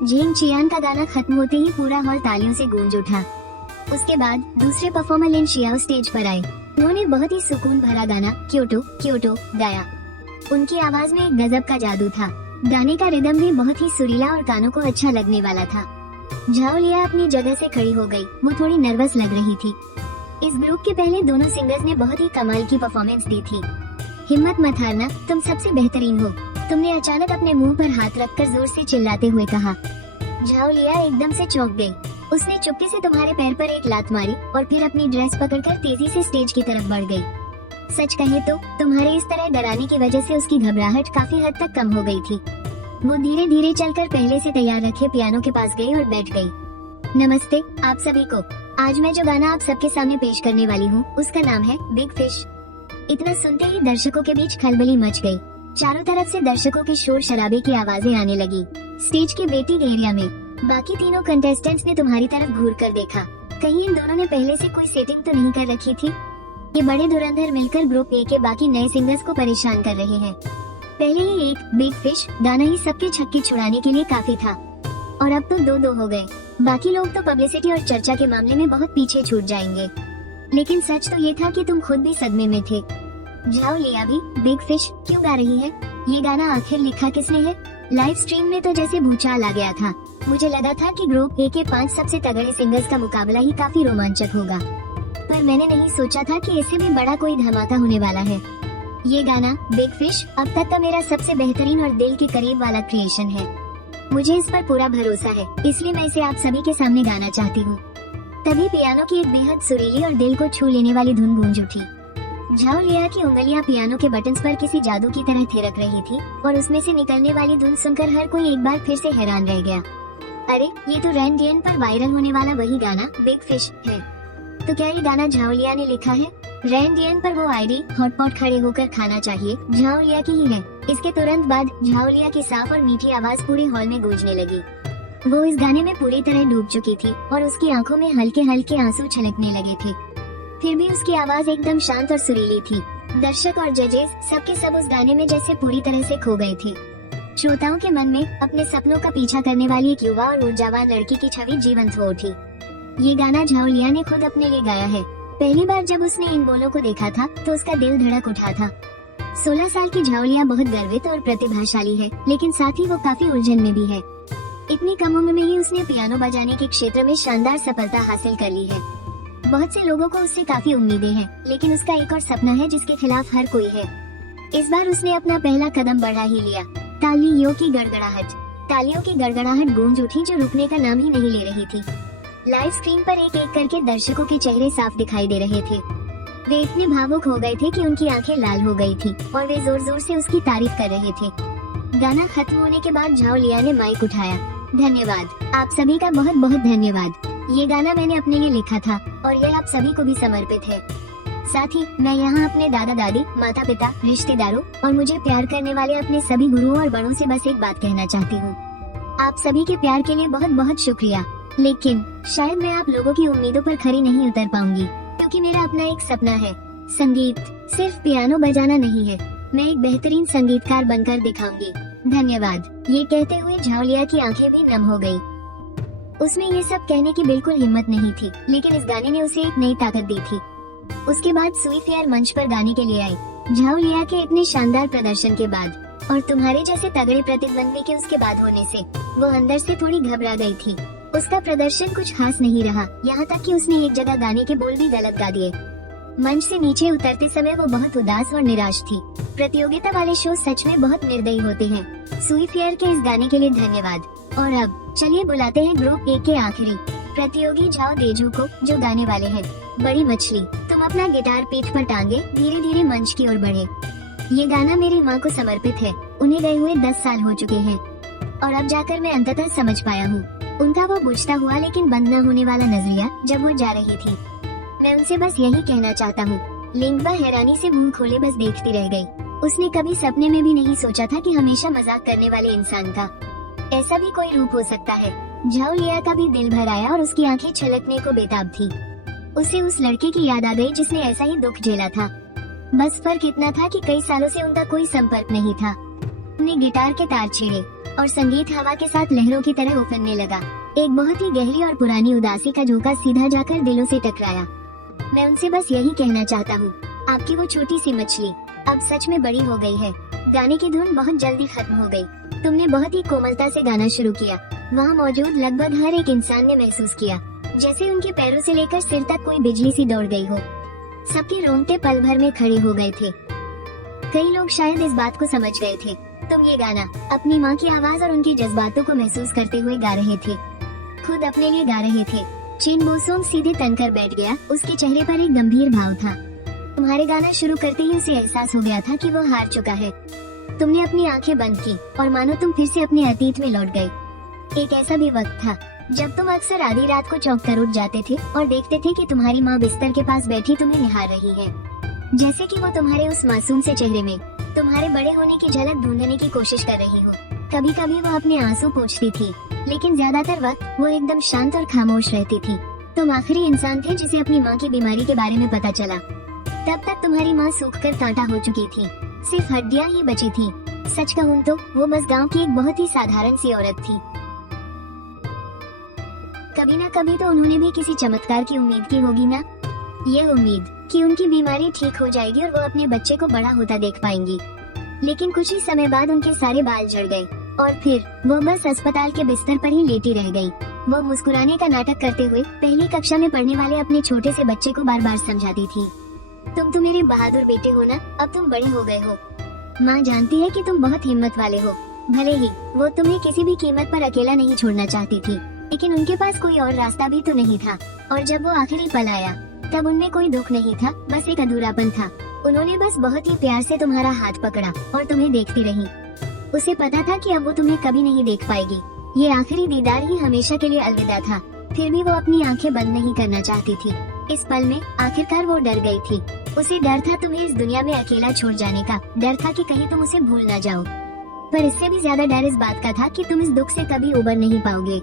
जेंग चियान का गाना खत्म होते ही पूरा हॉल तालियों से गूंज उठा। उसके बाद दूसरे परफॉर्मर लिन शियाओ स्टेज पर आए। उन्होंने बहुत ही सुकून भरा गाना क्योटो क्योटो गाया। उनकी आवाज में एक गजब का जादू था। गाने का रिदम भी बहुत ही सुरीला और कानों को अच्छा लगने वाला था। झाओ लिया अपनी जगह से खड़ी हो गई। वो थोड़ी नर्वस लग रही थी। इस ग्रुप के पहले दोनों सिंगर्स ने बहुत ही कमाल की परफॉर्मेंस दी थी। हिम्मत मत हारना, तुम सबसे बेहतरीन हो, तुमने अचानक अपने मुंह पर हाथ रखकर जोर से चिल्लाते हुए कहा। झाओ लिया एकदम से चौंक गई। उसने चुपके से तुम्हारे पैर पर एक लात मारी और फिर अपनी ड्रेस पकड़कर तेजी से स्टेज की तरफ बढ़ गई। सच कहे तो तुम्हारे इस तरह डराने की वजह से उसकी घबराहट काफी हद तक कम हो गई थी। वो धीरे धीरे चलकर पहले से तैयार रखे पियानो के पास गई और बैठ गई। नमस्ते आप सभी को। आज मैं जो गाना आप सबके सामने पेश करने वाली हूँ उसका नाम है बिग फिश। इतना सुनते ही दर्शकों के बीच खलबली मच गई। चारों तरफ से दर्शकों के शोर शराबे की आवाजें आने लगी। स्टेज के वेटिंग एरिया में बाकी तीनों कंटेस्टेंट्स ने तुम्हारी तरफ घूर कर देखा। कहीं इन दोनों ने पहले से कोई सेटिंग तो नहीं कर रखी थी। ये बड़े धुरंधर मिलकर ग्रुप ए के बाकी नए सिंगर्स को परेशान कर रहे हैं। पहले ही एक बिग फिश गाना ही सबके छक्के छुड़ाने के लिए काफी था और अब तो दो हो गए। बाकी लोग तो पब्लिसिटी और चर्चा के मामले में बहुत पीछे छूट जाएंगे, लेकिन सच तो ये था कि तुम खुद भी सदमे में थे। जाओ लिया भी बिग फिश क्यों गा रही है? ये गाना आखिर लिखा किसने है? लाइव स्ट्रीम में तो जैसे भूचाल आ गया था। मुझे लगा था कि ग्रुप ए के 5 सबसे तगड़े सिंगर्स का मुकाबला ही काफी रोमांचक होगा, पर मैंने नहीं सोचा था कि इससे भी बड़ा कोई धमाका होने वाला है। ये गाना बिग फिश अब तक का मेरा सबसे बेहतरीन और दिल के करीब वाला क्रिएशन है। मुझे इस पर पूरा भरोसा है, इसलिए मैं इसे आप सभी के सामने गाना चाहती हूँ। तभी पियानो की एक बेहद सुरीली और दिल को छू लेने वाली धुन गूंज उठी। झाओ लिया की उंगलियां पियानो के बटन्स पर किसी जादू की तरह थिरक रही थी और उसमें से निकलने वाली धुन सुनकर हर कोई एक बार फिर से हैरान रह गया। अरे ये तो रैन डियन पर वायरल होने वाला वही गाना बिग फिश है। तो क्या ये गाना झाओ लिया ने लिखा है? रैन डियन पर वो आईडी हॉटपॉट खड़े होकर खाना चाहिए झाओ लिया की ही है। इसके तुरंत बाद झाओ लिया की साफ और मीठी आवाज पूरे हॉल में गूंजने लगी। वो इस गाने में पूरी तरह डूब चुकी थी और उसकी आंखों में हल्के हल्के आंसू छलकने लगे थे। फिर भी उसकी आवाज एकदम शांत और सुरीली थी। दर्शक और जजेस सबके सब उस गाने में जैसे पूरी तरह से खो गए थे। श्रोताओं के मन में अपने सपनों का पीछा करने वाली एक युवा और ऊर्जावान लड़की की छवि जीवंत हो उठी। ये गाना झाओ लिया ने खुद अपने लिए गाया है। पहली बार जब उसने इन बोलों को देखा था तो उसका दिल धड़क उठा था। 16 साल की झाओ लिया बहुत गर्वित और प्रतिभाशाली है, लेकिन साथ ही वो काफी उलझन में भी है। इतनी कम उम्र में ही उसने पियानो बजाने के क्षेत्र में शानदार सफलता हासिल कर ली है। बहुत से लोगों को उससे काफी उम्मीदें हैं, लेकिन उसका एक और सपना है जिसके खिलाफ हर कोई है। इस बार उसने अपना पहला कदम बढ़ा ही लिया। तालियों की गड़गड़ाहट गूंज उठी जो रुकने का नाम ही नहीं ले रही थी। लाइव स्क्रीन पर एक एक करके दर्शकों के चेहरे साफ दिखाई दे रहे थे। वे इतने भावुक हो गए थे कि उनकी आंखें लाल हो गई थी और वे जोर जोर से उसकी तारीफ कर रहे थे। गाना खत्म होने के बाद झाओ लिया ने माइक उठाया। धन्यवाद, आप सभी का बहुत बहुत धन्यवाद। ये गाना मैंने अपने लिए लिखा था और यह आप सभी को भी समर्पित है। साथ ही मैं यहाँ अपने दादा दादी, माता पिता, रिश्तेदारों और मुझे प्यार करने वाले अपने सभी गुरुओं और बड़ों से बस एक बात कहना चाहती हूँ। आप सभी के प्यार के लिए बहुत बहुत शुक्रिया, लेकिन शायद मैं आप लोगों की उम्मीदों पर खरी नहीं उतर पाऊंगी, क्योंकि मेरा अपना एक सपना है। संगीत सिर्फ पियानो बजाना नहीं है, मैं एक बेहतरीन संगीतकार बनकर दिखाऊंगी। धन्यवाद। ये कहते हुए झाओ लिया की आंखें भी नम हो गई। उसमें ये सब कहने की बिल्कुल हिम्मत नहीं थी, लेकिन इस गाने ने उसे एक नई ताकत दी थी। उसके बाद सुई फेयर मंच पर गाने के लिए आई। झाओ लिया के इतने शानदार प्रदर्शन के बाद और तुम्हारे जैसे तगड़े प्रतिद्वंदी के उसके बाद होने से वो अंदर से थोड़ी घबरा गई थी। उसका प्रदर्शन कुछ खास नहीं रहा, यहाँ तक कि उसने एक जगह गाने के बोल भी गलत गा दिए। मंच से नीचे उतरते समय वो बहुत उदास और निराश थी। प्रतियोगिता वाले शो सच में बहुत निर्दयी होते हैं। सुई फेयर के इस गाने के लिए धन्यवाद। और अब चलिए बुलाते हैं ग्रुप ए के आखिरी प्रतियोगी झाओ देजू को, जो गाने वाले हैं बड़ी मछली। तुम अपना गिटार पीठ पर टांगे धीरे धीरे मंच की ओर बढ़े। ये गाना मेरी माँ को समर्पित है। उन्हें गए हुए 10 साल हो चुके हैं और अब जाकर मैं अंततः समझ पाया हूँ उनका वो बुझता हुआ लेकिन बंद न होने वाला नजरिया जब वो जा रही थी। मैं उनसे बस यही कहना चाहता हूँ। लिंगबा हैरानी से मुंह खोले बस देखती रह गई। उसने कभी सपने में भी नहीं सोचा था कि हमेशा मजाक करने वाले इंसान का ऐसा भी कोई रूप हो सकता है। झाओ लिया का भी दिल भर आया और उसकी आंखें छलकने को बेताब थी। उसे उस लड़के की याद आ गई जिसने ऐसा ही दुख झेला था। बस फर्क इतना था कि कई सालों से उनका कोई संपर्क नहीं था। उन्हें गिटार के तार छेड़े और संगीत हवा के साथ लहरों की तरह उफरने लगा। एक बहुत ही गहरी और पुरानी उदासी का झोंका सीधा जाकर दिलों से टकराया। मैं उनसे बस यही कहना चाहता हूँ, आपकी वो छोटी सी मछली अब सच में बड़ी हो गई है। गाने की धुन बहुत जल्दी खत्म हो गई। तुमने बहुत ही कोमलता से गाना शुरू किया। वहाँ मौजूद लगभग हर एक इंसान ने महसूस किया जैसे उनके पैरों से लेकर सिर तक कोई बिजली सी दौड़ गई हो। सबके रोंगटे पल भर में खड़े हो गए थे। कई लोग शायद इस बात को समझ गए थे। तुम ये गाना अपनी माँ की आवाज और उनके जज्बातों को महसूस करते हुए गा रहे थे, खुद अपने लिए गा रहे थे। चिन बोसोंग सीधे तनकर बैठ गया। उसके चेहरे पर एक गंभीर भाव था। तुम्हारे गाना शुरू करते ही उसे एहसास हो गया था कि वो हार चुका है। तुमने अपनी आंखें बंद की और मानो तुम फिर से अपने अतीत में लौट गए। एक ऐसा भी वक्त था जब तुम अक्सर आधी रात को चौंक कर उठ जाते थे और देखते थे कि तुम्हारी माँ बिस्तर के पास बैठी तुम्हें निहार रही है, जैसे कि वो तुम्हारे उस मासूम से चेहरे में तुम्हारे बड़े होने की झलक ढूंढने की कोशिश कर रही हो। कभी कभी वो अपने आंसू पोंछती थी, लेकिन ज्यादातर वक्त वो एकदम शांत और खामोश रहती थी। तुम आखिरी इंसान थे जिसे अपनी माँ की बीमारी के बारे में पता चला। तब तक तुम्हारी माँ सूखकर कांटा हो चुकी थी, सिर्फ हड्डियाँ ही बची थी। सच कहूँ तो वो बस गांव की एक बहुत ही साधारण सी औरत थी। कभी ना कभी तो उन्होंने भी किसी चमत्कार की उम्मीद की होगी ना, ये उम्मीद कि उनकी बीमारी ठीक हो जाएगी और वो अपने बच्चे को बड़ा होता देख पाएंगी। लेकिन कुछ ही समय बाद उनके सारे बाल झड़ गए और फिर वो बस अस्पताल के बिस्तर पर ही लेटी रह गई। वो मुस्कुराने का नाटक करते हुए पहली कक्षा में पढ़ने वाले अपने छोटे से बच्चे को बार बार समझाती थी, तुम तो मेरे बहादुर बेटे हो ना, अब तुम बड़े हो गए हो। माँ जानती है कि तुम बहुत हिम्मत वाले हो। भले ही वो तुम्हें किसी भी कीमत पर अकेला नहीं छोड़ना चाहती थी, लेकिन उनके पास कोई और रास्ता भी तो नहीं था। और जब वो आखिरी पल आया तब उनमें कोई दुख नहीं था, बस एक अधूरापन था। उन्होंने बस बहुत ही प्यार से तुम्हारा हाथ पकड़ा और तुम्हें देखती रही। उसे पता था कि अब वो तुम्हें कभी नहीं देख पाएगी, ये आखिरी दीदार ही हमेशा के लिए अलविदा था। फिर भी वो अपनी आंखें बंद नहीं करना चाहती थी। इस पल में आखिरकार वो डर गई थी। उसे डर था तुम्हें इस दुनिया में अकेला छोड़ जाने का, डर था कि कहीं तुम उसे भूल ना जाओ। पर इससे भी ज्यादा डर इस बात का था कि तुम इस दुख से कभी उबर नहीं पाओगे।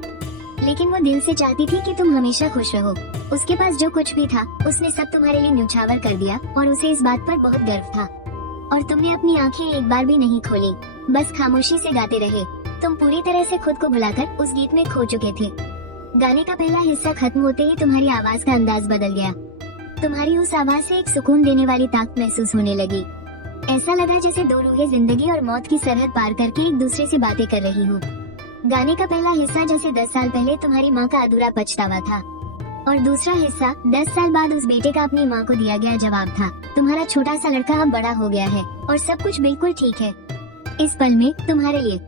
लेकिन वो दिल से चाहती थी कि तुम हमेशा खुश रहो। उसके पास जो कुछ भी था उसने सब तुम्हारे लिए न्यौछावर कर दिया और उसे इस बात पर बहुत गर्व था। और तुमने अपनी आंखें एक बार भी नहीं खोली, बस खामोशी से गाते रहे। तुम पूरी तरह से खुद को भुलाकर उस गीत में खो चुके थे। गाने का पहला हिस्सा खत्म होते ही तुम्हारी आवाज का अंदाज बदल गया। तुम्हारी उस आवाज से एक सुकून देने वाली ताकत महसूस होने लगी। ऐसा लगा जैसे दो रूहें जिंदगी और मौत की सरहद पार करके एक दूसरे से बातें कर रही हो। गाने का पहला हिस्सा जैसे 10 साल पहले तुम्हारी माँ का अधूरा पछतावा था, और दूसरा हिस्सा 10 साल बाद उस बेटे का अपनी माँ को दिया गया जवाब था। तुम्हारा छोटा सा लड़का अब बड़ा हो गया है और सब कुछ बिल्कुल ठीक है। इस पल में तुम्हारे लिए